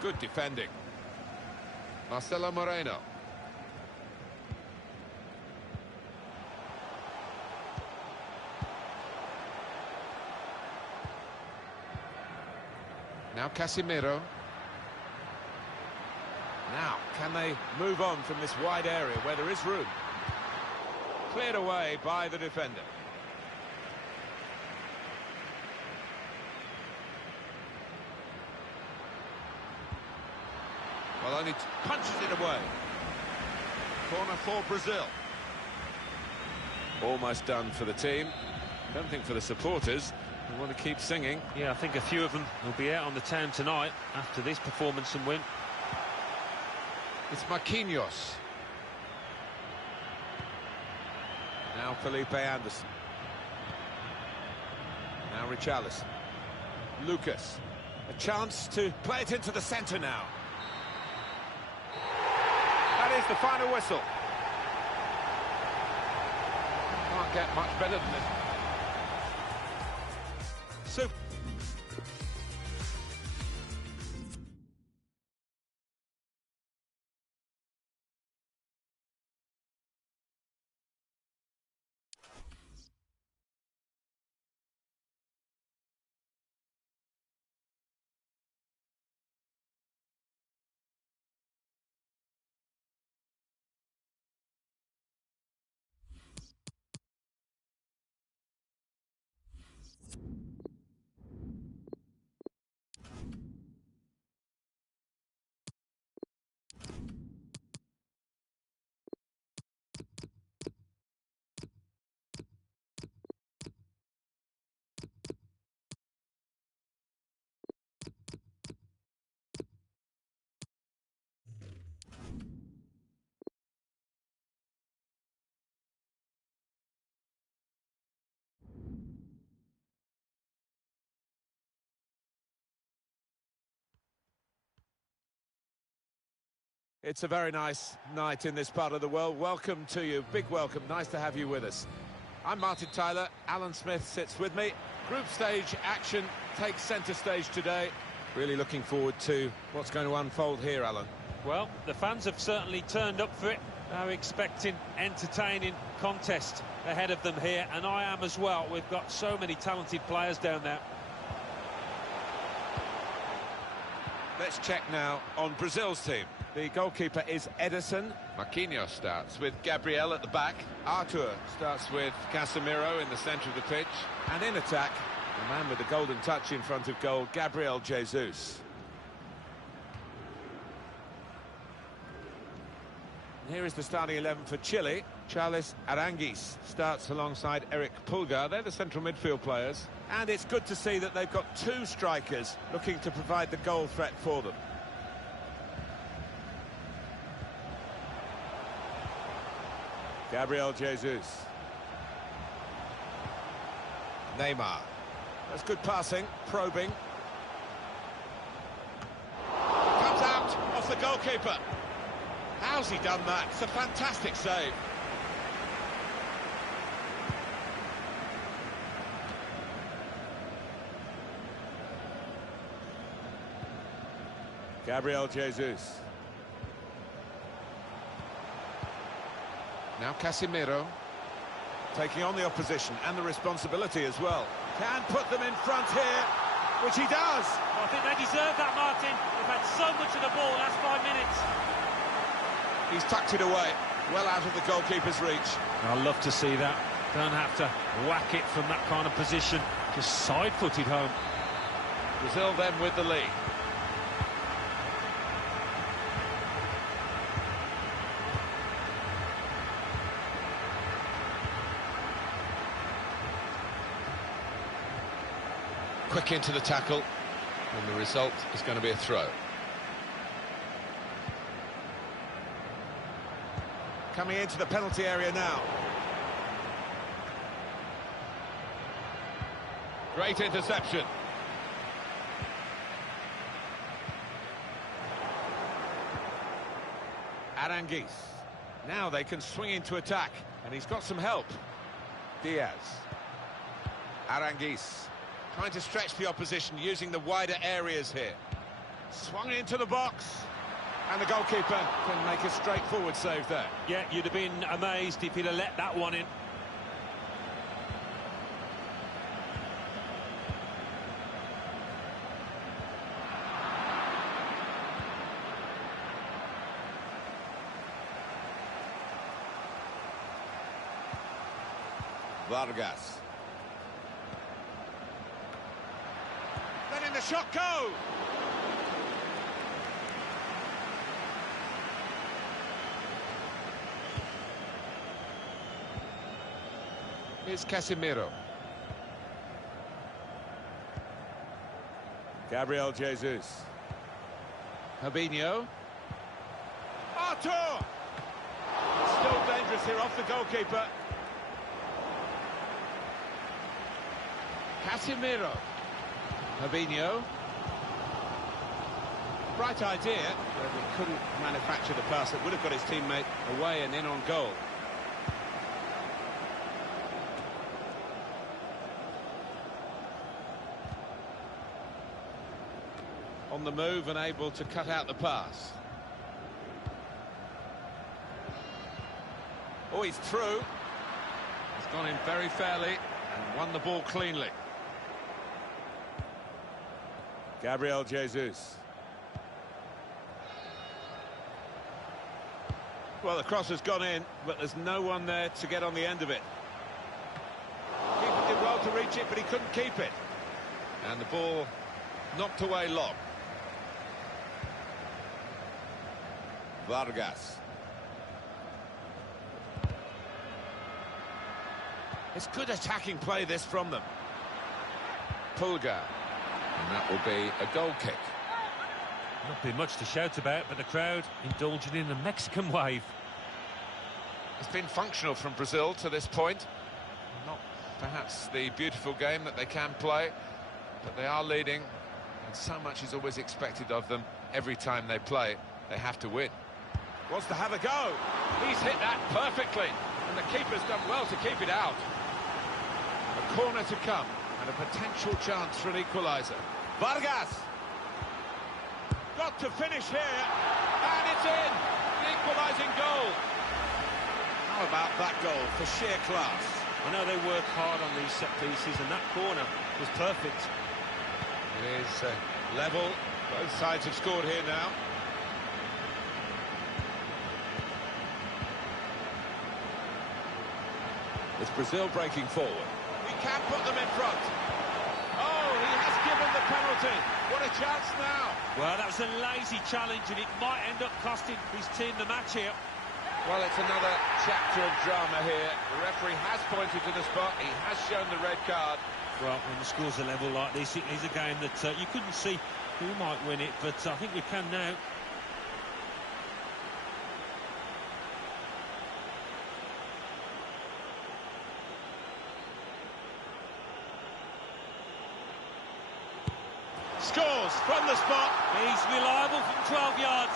Good defending. Marcelo Moreno. Now Casemiro. Now, can they move on from this wide area where there is room? Cleared away by the defender. Well, only punches it away. Corner for Brazil. Almost done for the team. Don't think for the supporters. We want to keep singing. Yeah, I think a few of them will be out on the town tonight after this performance and win. It's Marquinhos. Now Felipe Anderson. Now Richarlison. Lucas. A chance to play it into the centre now. That is the final whistle. Can't get much better than this. So it's a very nice night in this part of the world. Welcome to you, big welcome, nice to have you with us. I'm Martin Tyler, Alan Smith sits with me. Group stage action takes centre stage today. Really looking forward to what's going to unfold here, Alan. Well, the fans have certainly turned up for it. They're expecting entertaining contest ahead of them here, and I am as well. We've got so many talented players down there. Let's check now on Brazil's team. The goalkeeper is Ederson. Marquinhos starts with Gabriel at the back. Arthur starts with Casemiro in the centre of the pitch. And in attack, the man with the golden touch in front of goal, Gabriel Jesus. And here is the starting 11 for Chile. Charles Aranguis starts alongside Eric Pulgar. They're the central midfield players. And it's good to see that they've got two strikers looking to provide the goal threat for them. Gabriel Jesus. Neymar. That's good passing, probing. Comes out off the goalkeeper. How's he done that? It's a fantastic save. Gabriel Jesus. Now Casemiro. Taking on the opposition and the responsibility as well. Can put them in front here, which he does. I think they deserve that, Martin. They've had so much of the ball last 5 minutes. He's tucked it away, well out of the goalkeeper's reach. I love to see that. Don't have to whack it from that kind of position. Just side-footed home. Brazil then with the lead. Quick into the tackle, and the result is going to be a throw. Coming into the penalty area now. Great interception. Aranguis. Now they can swing into attack, and he's got some help. Diaz. Aranguis. Trying to stretch the opposition using the wider areas here. Swung into the box. And the goalkeeper can make a straightforward save there. Yeah, you'd have been amazed if he'd have let that one in. Vargas. Letting the shot go! Here's Casemiro. Gabriel Jesus. Fabinho. Artur! Still dangerous here off the goalkeeper. Casemiro. Fabinho. Bright idea, but he couldn't manufacture the pass that would have got his teammate away and in on goal. On the move and able to cut out the pass. Oh, he's through. He's gone in very fairly and won the ball cleanly. Gabriel Jesus. Well, the cross has gone in, but there's no one there to get on the end of it. Keeper did well to reach it, but he couldn't keep it. And the ball knocked away long. Vargas. It's good attacking play, this, from them. Pulgar. And that will be a goal kick. Not been much to shout about, but the crowd indulging in a Mexican wave. It's been functional from Brazil to this point. Not perhaps the beautiful game that they can play, but they are leading, and so much is always expected of them. Every time they play, they have to win. Wants to have a go. He's hit that perfectly, and the keeper's done well to keep it out. A corner to come, and a potential chance for an equaliser. Vargas! Got to finish here, and it's in! The equalising goal. How about that goal for sheer class? I know they work hard on these set pieces, and that corner was perfect. It is level. Both sides have scored here now. It's Brazil breaking forward. We can put them in front. Oh, he has given the penalty. What a chance now. Well, that was a lazy challenge, and it might end up costing his team the match here. Well, it's another chapter of drama here. The referee has pointed to the spot. He has shown the red card. Well, when the score's a level like this, it is a game that you couldn't see who might win it, but I think we can now. Scores from the spot. He's reliable from 12 yards.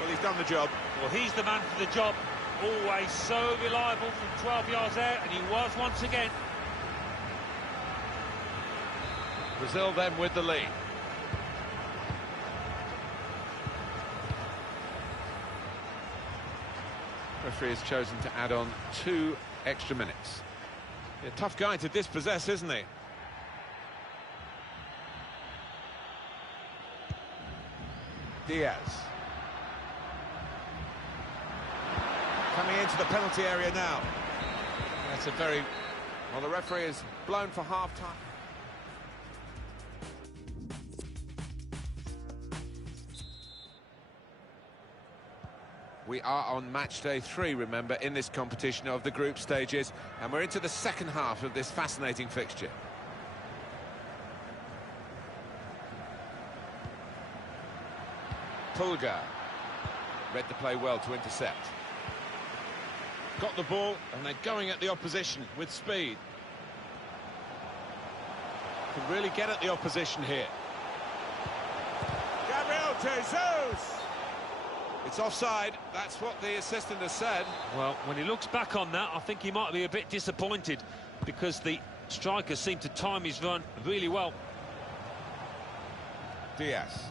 Well, he's done the job. Well, he's the man for the job. Always so reliable from 12 yards out, and he was once again. Brazil then with the lead. Referee has chosen to add on 2 extra minutes. A tough guy to dispossess, isn't he? Diaz. Coming into the penalty area now. That's a very... Well, the referee is blown for half-time. We are on match day 3, remember, in this competition of the group stages, and we're into the second half of this fascinating fixture. Pulgar read the play well to intercept. Got the ball, and they're going at the opposition with speed. Can really get at the opposition here. Gabriel Jesus! It's offside, that's what the assistant has said. Well, when he looks back on that, I think he might be a bit disappointed because the striker seemed to time his run really well. Diaz.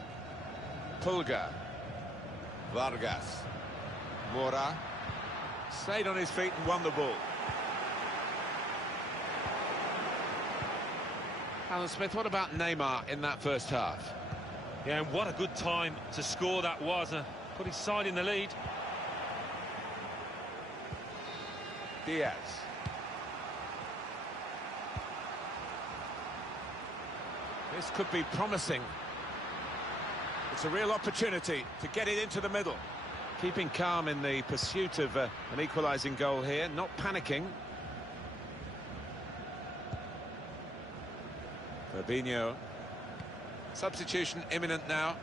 Pulgar. Vargas. Mora. Stayed on his feet and won the ball. Alan Smith, what about Neymar in that first half? Yeah, and what a good time to score that was. Put his side in the lead. Diaz. This could be promising. It's a real opportunity to get it into the middle. Keeping calm in the pursuit of an equalising goal here, not panicking. Fabinho. Substitution imminent now.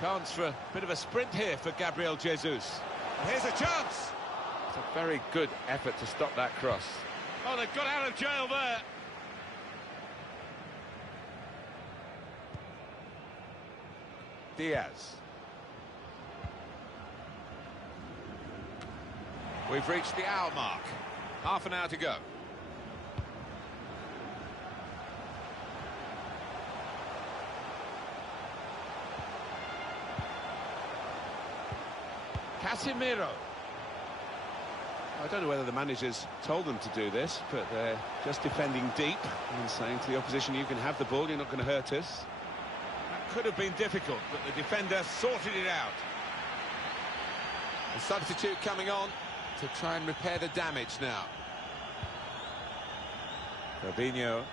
Chance for a bit of a sprint here for Gabriel Jesus. And here's a chance! It's a very good effort to stop that cross. Oh, they've got out of jail there. Diaz. We've reached the hour mark. Half an hour to go. Casemiro. I don't know whether the managers told them to do this, but they're just defending deep and saying to the opposition, you can have the ball, you're not going to hurt us. That could have been difficult, but the defender sorted it out. The substitute coming on to try and repair the damage now. Fabinho.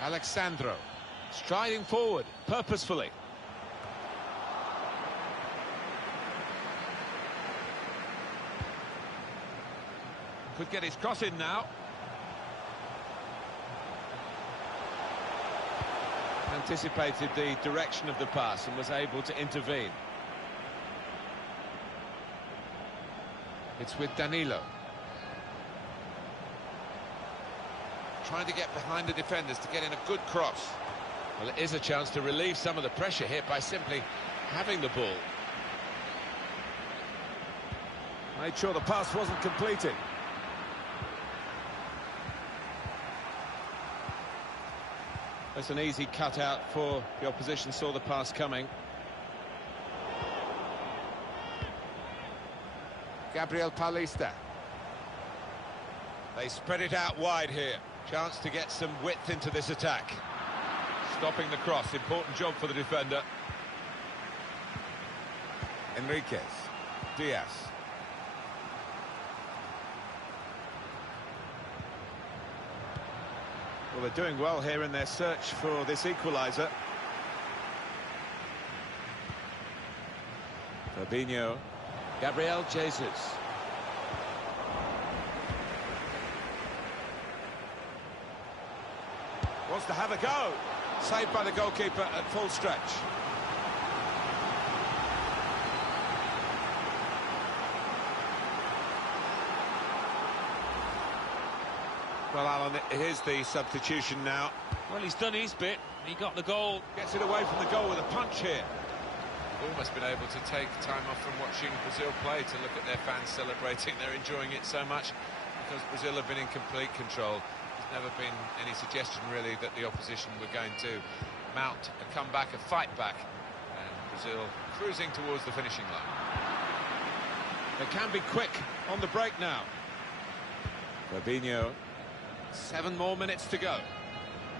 Alexandro. Striding forward, purposefully. Could get his cross in now. Anticipated the direction of the pass and was able to intervene. It's with Danilo. Trying to get behind the defenders to get in a good cross. Well, it is a chance to relieve some of the pressure here by simply having the ball. Made sure the pass wasn't completed. That's an easy cutout for the opposition, saw the pass coming. Gabriel Paulista. They spread it out wide here. Chance to get some width into this attack. Stopping the cross, important job for the defender. Enriquez. Diaz. Well, they're doing well here in their search for this equaliser. Fabinho. Gabriel Jesus. Wants to have a go. Saved by the goalkeeper at full stretch. Well, Alan, here's the substitution now. Well, he's done his bit. He got the goal. Gets it away from the goal with a punch here. They've almost been able to take time off from watching Brazil play to look at their fans celebrating. They're enjoying it so much because Brazil have been in complete control. There's never been any suggestion, really, that the opposition were going to mount a comeback, a fight back. And Brazil cruising towards the finishing line. They can be quick on the break now. Fabinho. 7 more minutes to go.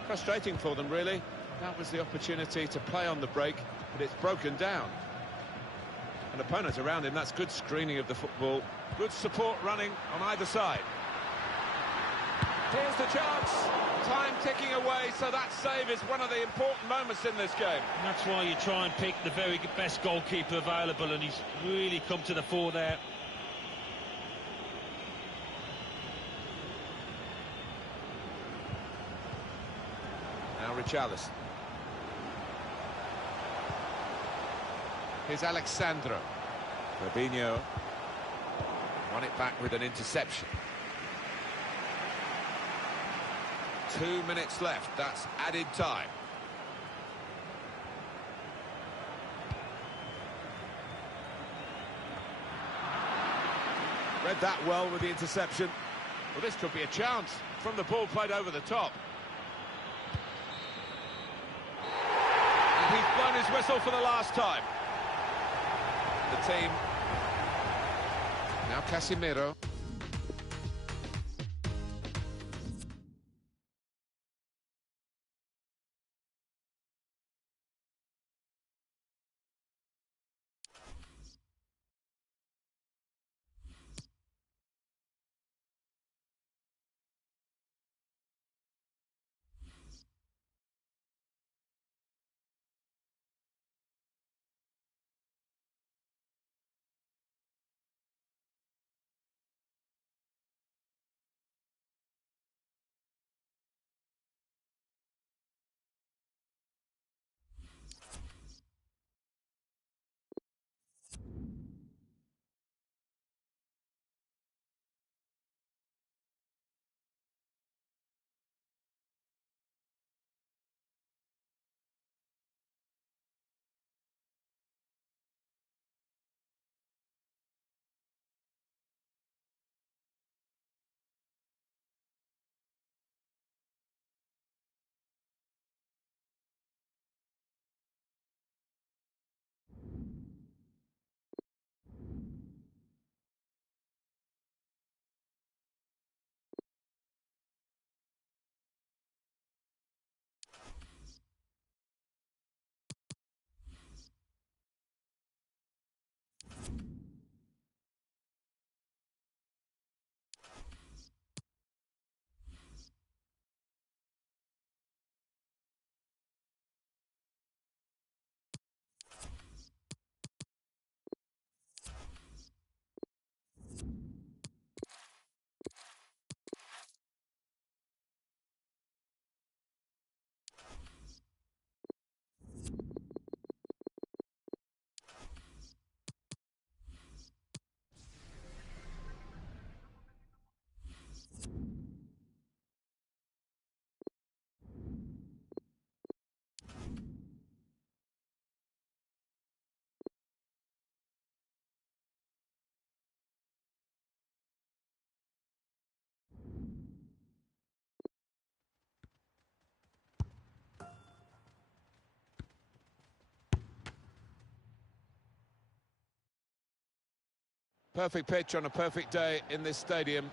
Frustrating for them, really. That was the opportunity to play on the break, but it's broken down. An opponent around him, that's good screening of the football. Good support running on either side. Here's the chance. Time ticking away, so that save is one of the important moments in this game. And that's why you try and pick the very best goalkeeper available, and he's really come to the fore there. Now Richarlison. Here's Alexandro. Fabinho. Won it back with an interception. 2 minutes left, that's added time. Read that well with the interception. Well, this could be a chance from the ball played over the top. And he's blown his whistle for the last time. The team. Now Casemiro. Perfect pitch on a perfect day in this stadium.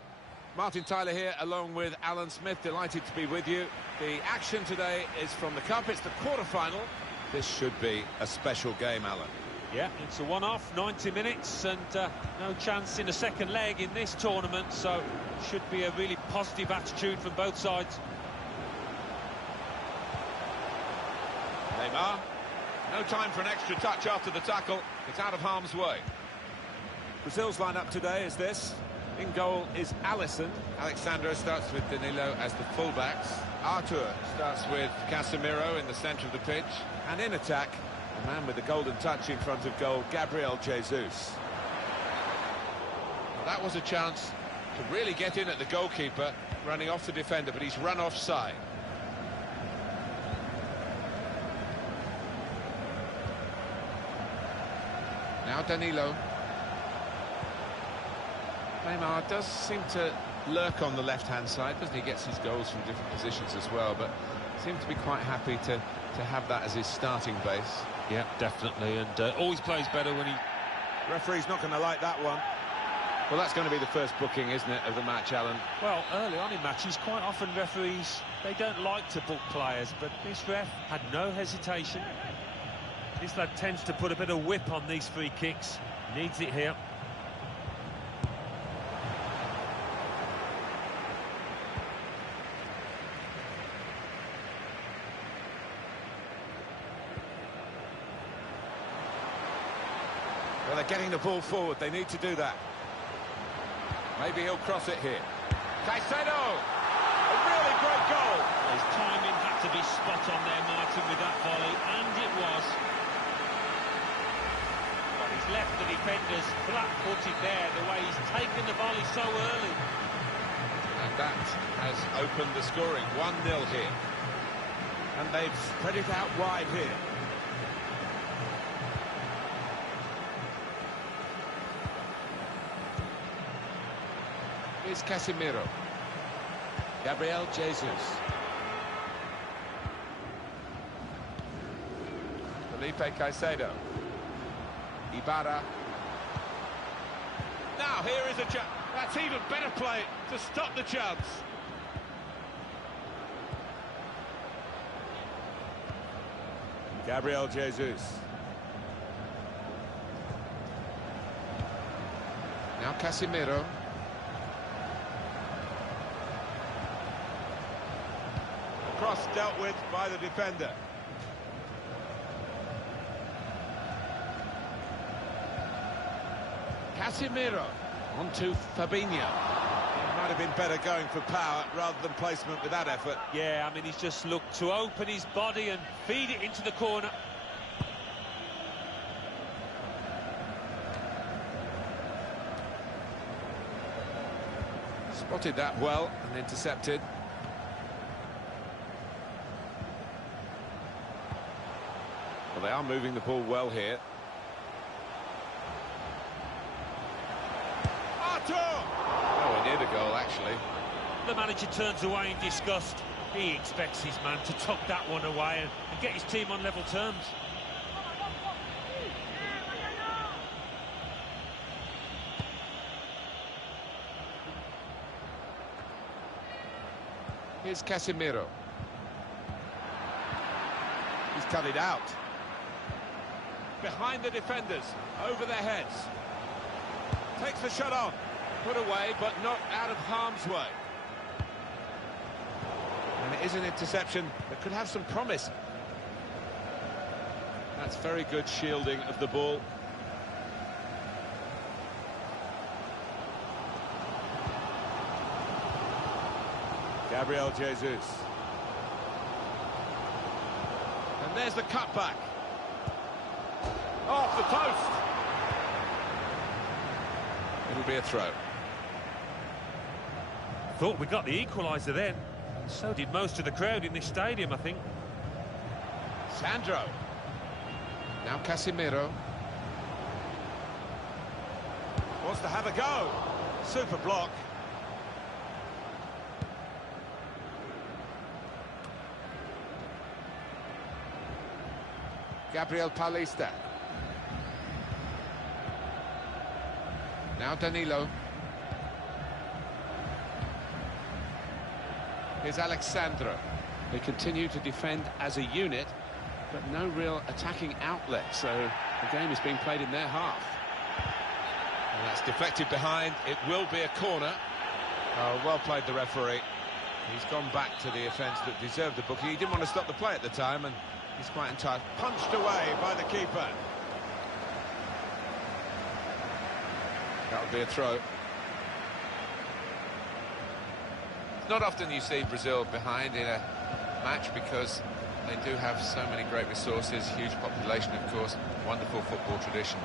Martin Tyler here, along with Alan Smith. Delighted to be with you. The action today is from the Cup. It's the quarter-final. This should be a special game, Alan. Yeah, it's a one-off, 90 minutes, and no chance in a second leg in this tournament, so should be a really positive attitude from both sides. Neymar. No time for an extra touch after the tackle. It's out of harm's way. Brazil's lineup today is this. In goal is Alisson. Alexandro starts with Danilo as the fullbacks. Artur starts with Casemiro in the centre of the pitch. And in attack, the man with the golden touch in front of goal, Gabriel Jesus. Well, that was a chance to really get in at the goalkeeper, running off the defender, but he's run offside. Now Danilo. Neymar does seem to lurk on the left-hand side, doesn't he? Gets his goals from different positions as well, but seems to be quite happy to have that as his starting base. Yeah, definitely, and always plays better when he... Referee's not going to like that one. Well, that's going to be the first booking, isn't it, of the match, Alan? Well, early on in matches, quite often referees, they don't like to book players, but this ref had no hesitation. This lad tends to put a bit of whip on these free kicks. Needs it here. Well, they're getting the ball forward. They need to do that. Maybe he'll cross it here. Caicedo! A really great goal. His timing had to be spot on there, Martin, with that volley, and it was. But he's left the defenders flat-footed there, the way he's taken the volley so early. And that has opened the scoring. 1-0 here. And they've spread it out wide here. Here's Casemiro. Gabriel Jesus. Felipe Caicedo. Ibarra. Now here is a chance. That's even better play to stop the chance. Gabriel Jesus. Now Casemiro. Cross dealt with by the defender. Casemiro on to Fabinho. He might have been better going for power rather than placement with that effort. Yeah, I mean, he's just looked to open his body and feed it into the corner. Spotted that well and intercepted. Well, they are moving the ball well here. Artur! Oh, near the goal, actually. The manager turns away in disgust. He expects his man to tuck that one away and get his team on level terms. Here's Casemiro. He's cut it out. Behind the defenders, over their heads. Takes the shot on. Put away, but not out of harm's way. And it is an interception that could have some promise. That's very good shielding of the ball. Gabriel Jesus. And there's the cutback. Off the post. It'll be a throw. Thought we got the equaliser then. So did most of the crowd in this stadium, I think. Sandro. Now Casemiro. Wants to have a go. Super block. Gabriel Paulista. Now Danilo. Here's Alexandro. They continue to defend as a unit, but no real attacking outlet, so the game is being played in their half. And that's deflected behind. It will be a corner. Oh, well played, the referee. He's gone back to the offence that deserved the booking. He didn't want to stop the play at the time, and he's quite entitled. Punched away by the keeper. That would be a throw. It's not often you see Brazil behind in a match because they do have so many great resources, huge population, of course, wonderful football tradition.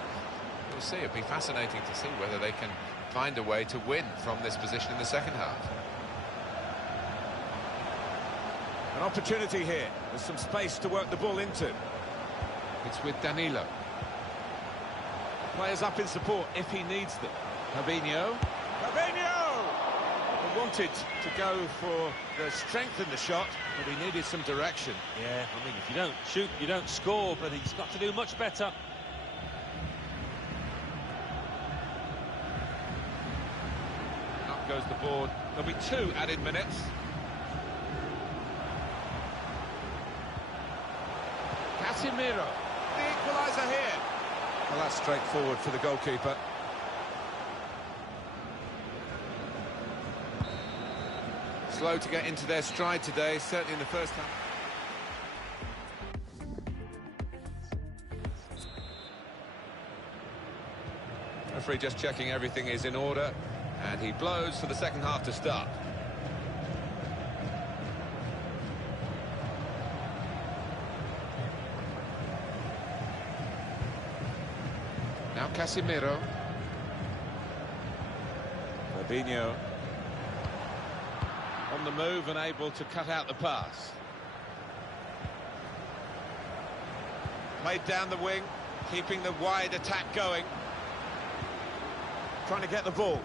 We'll see. It'll be fascinating to see whether they can find a way to win from this position in the second half. An opportunity here. There's some space to work the ball into. It's with Danilo. Players up in support if he needs them. Fabinho. He wanted to go for the strength in the shot, but he needed some direction. Yeah, I mean, if you don't shoot, you don't score, but he's got to do much better. Up goes the board. There'll be 2 added minutes. Casemiro. The equaliser here. Well, that's straightforward for the goalkeeper. Slow to get into their stride today, certainly in the first half. Referee just checking everything is in order, and he blows for the second half to start. Now Casemiro. Fabinho. On the move and able to cut out the pass. Played down the wing, keeping the wide attack going. Trying to get the ball.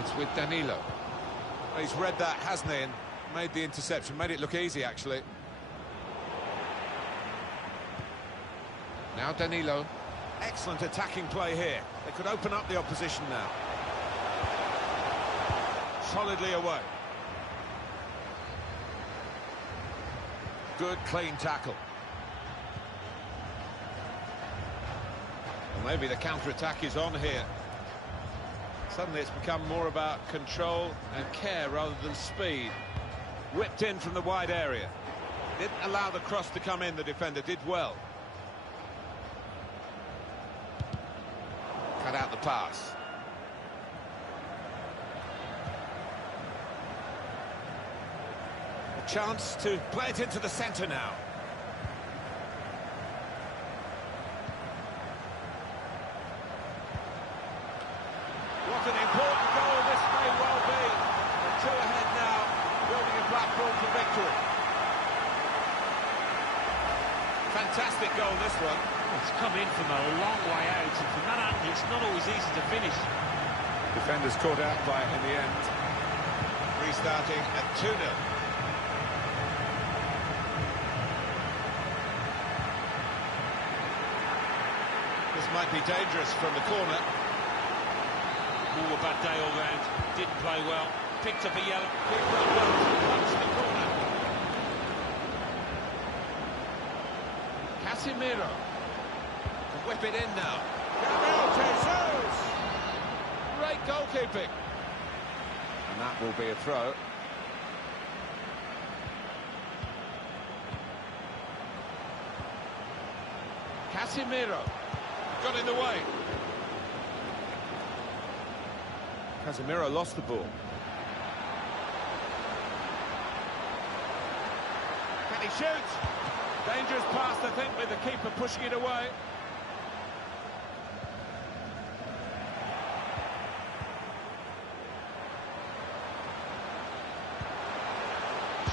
It's with Danilo. He's read that, hasn't he? And made the interception, made it look easy, actually. Now Danilo. Excellent attacking play here. They could open up the opposition now. Solidly away. Good, clean tackle. Well, maybe the counter-attack is on here. Suddenly it's become more about control and care rather than speed. Whipped in from the wide area. Didn't allow the cross to come in, the defender did well. Cut out the pass. A chance to play it into the centre now. What an important goal this may well be. They're 2 ahead now, building a platform for victory. Fantastic goal, this one. It's come in from a long way out, and from that angle, it's not always easy to finish. Defenders caught out by it in the end. Restarting at 2-0. This might be dangerous from the corner. All a bad day all round. Didn't play well. Picked up a yellow. Punch the corner. Casemiro. Whip it in now. Gabriel Jesus! Great goalkeeping. And that will be a throw. Casemiro. Got in the way. Casemiro lost the ball. Can he shoot? Dangerous pass, I think, with the keeper pushing it away.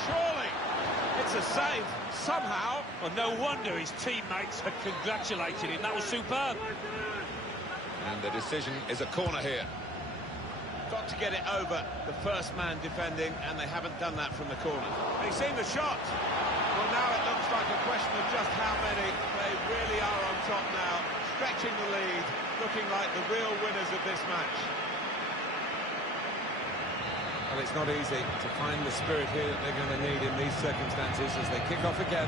Surely, it's a save, somehow. Well, no wonder his teammates had congratulated him. That was superb. And the decision is a corner here. Got to get it over the first man defending, and they haven't done that from the corner. He's seen the shot. Well, now it looks like a question of just how many. They really are on top now, stretching the lead, looking like the real winners of this match. Well, it's not easy to find the spirit here that they're going to need in these circumstances as they kick off again.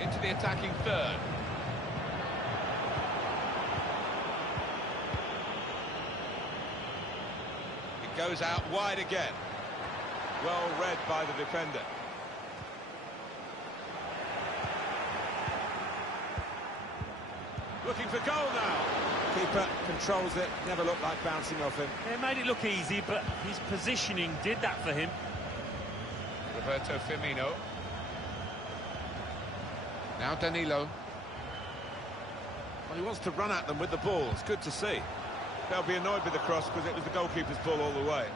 Into the attacking third. It goes out wide again. Well read by the defender. Looking for goal now. Keeper controls it, never looked like bouncing off him. It made it look easy, but his positioning did that for him. Roberto Firmino. Now Danilo. Well, he wants to run at them with the ball. It's good to see. They'll be annoyed with the cross because it was the goalkeeper's ball all the way.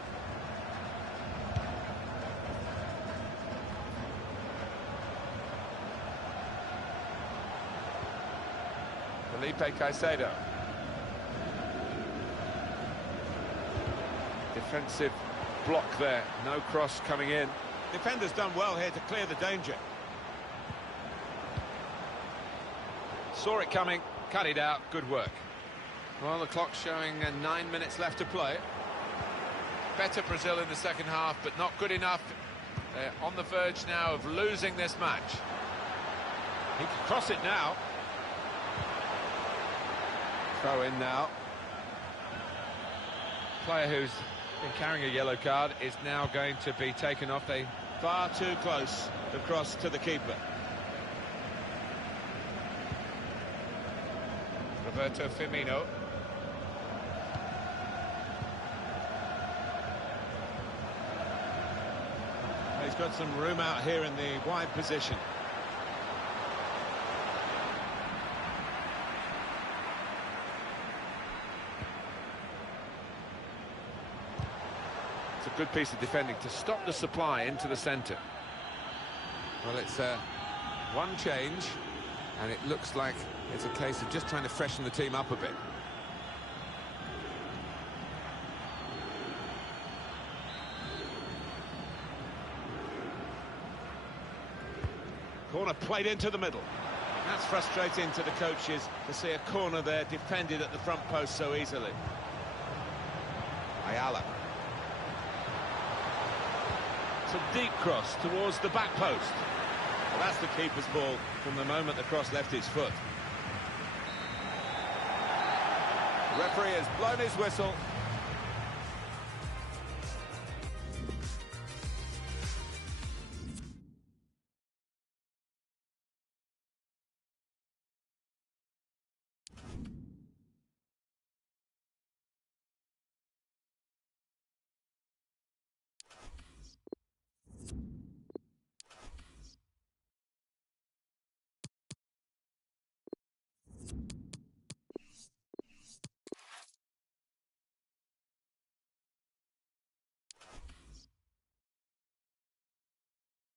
Felipe Caicedo. Defensive block there, no cross coming in. Defender's done well here to clear the danger. Saw it coming, cut it out, good work. Well, the clock's showing 9 minutes left to play. Better Brazil in the second half, but not good enough. They're on the verge now of losing this match. He can cross it now. Throw in now. Player who's been carrying a yellow card is now going to be taken off. They Far too close, the cross to the keeper. Roberto Firmino. He's got some room out here in the wide position. It's a good piece of defending to stop the supply into the centre. Well, it's one change, and it looks like it's a case of just trying to freshen the team up a bit. Corner played into the middle. That's frustrating to the coaches to see a corner there defended at the front post so easily. Ayala. Some deep cross towards the back post. Well, that's the keeper's ball from the moment the cross left his foot. The referee has blown his whistle.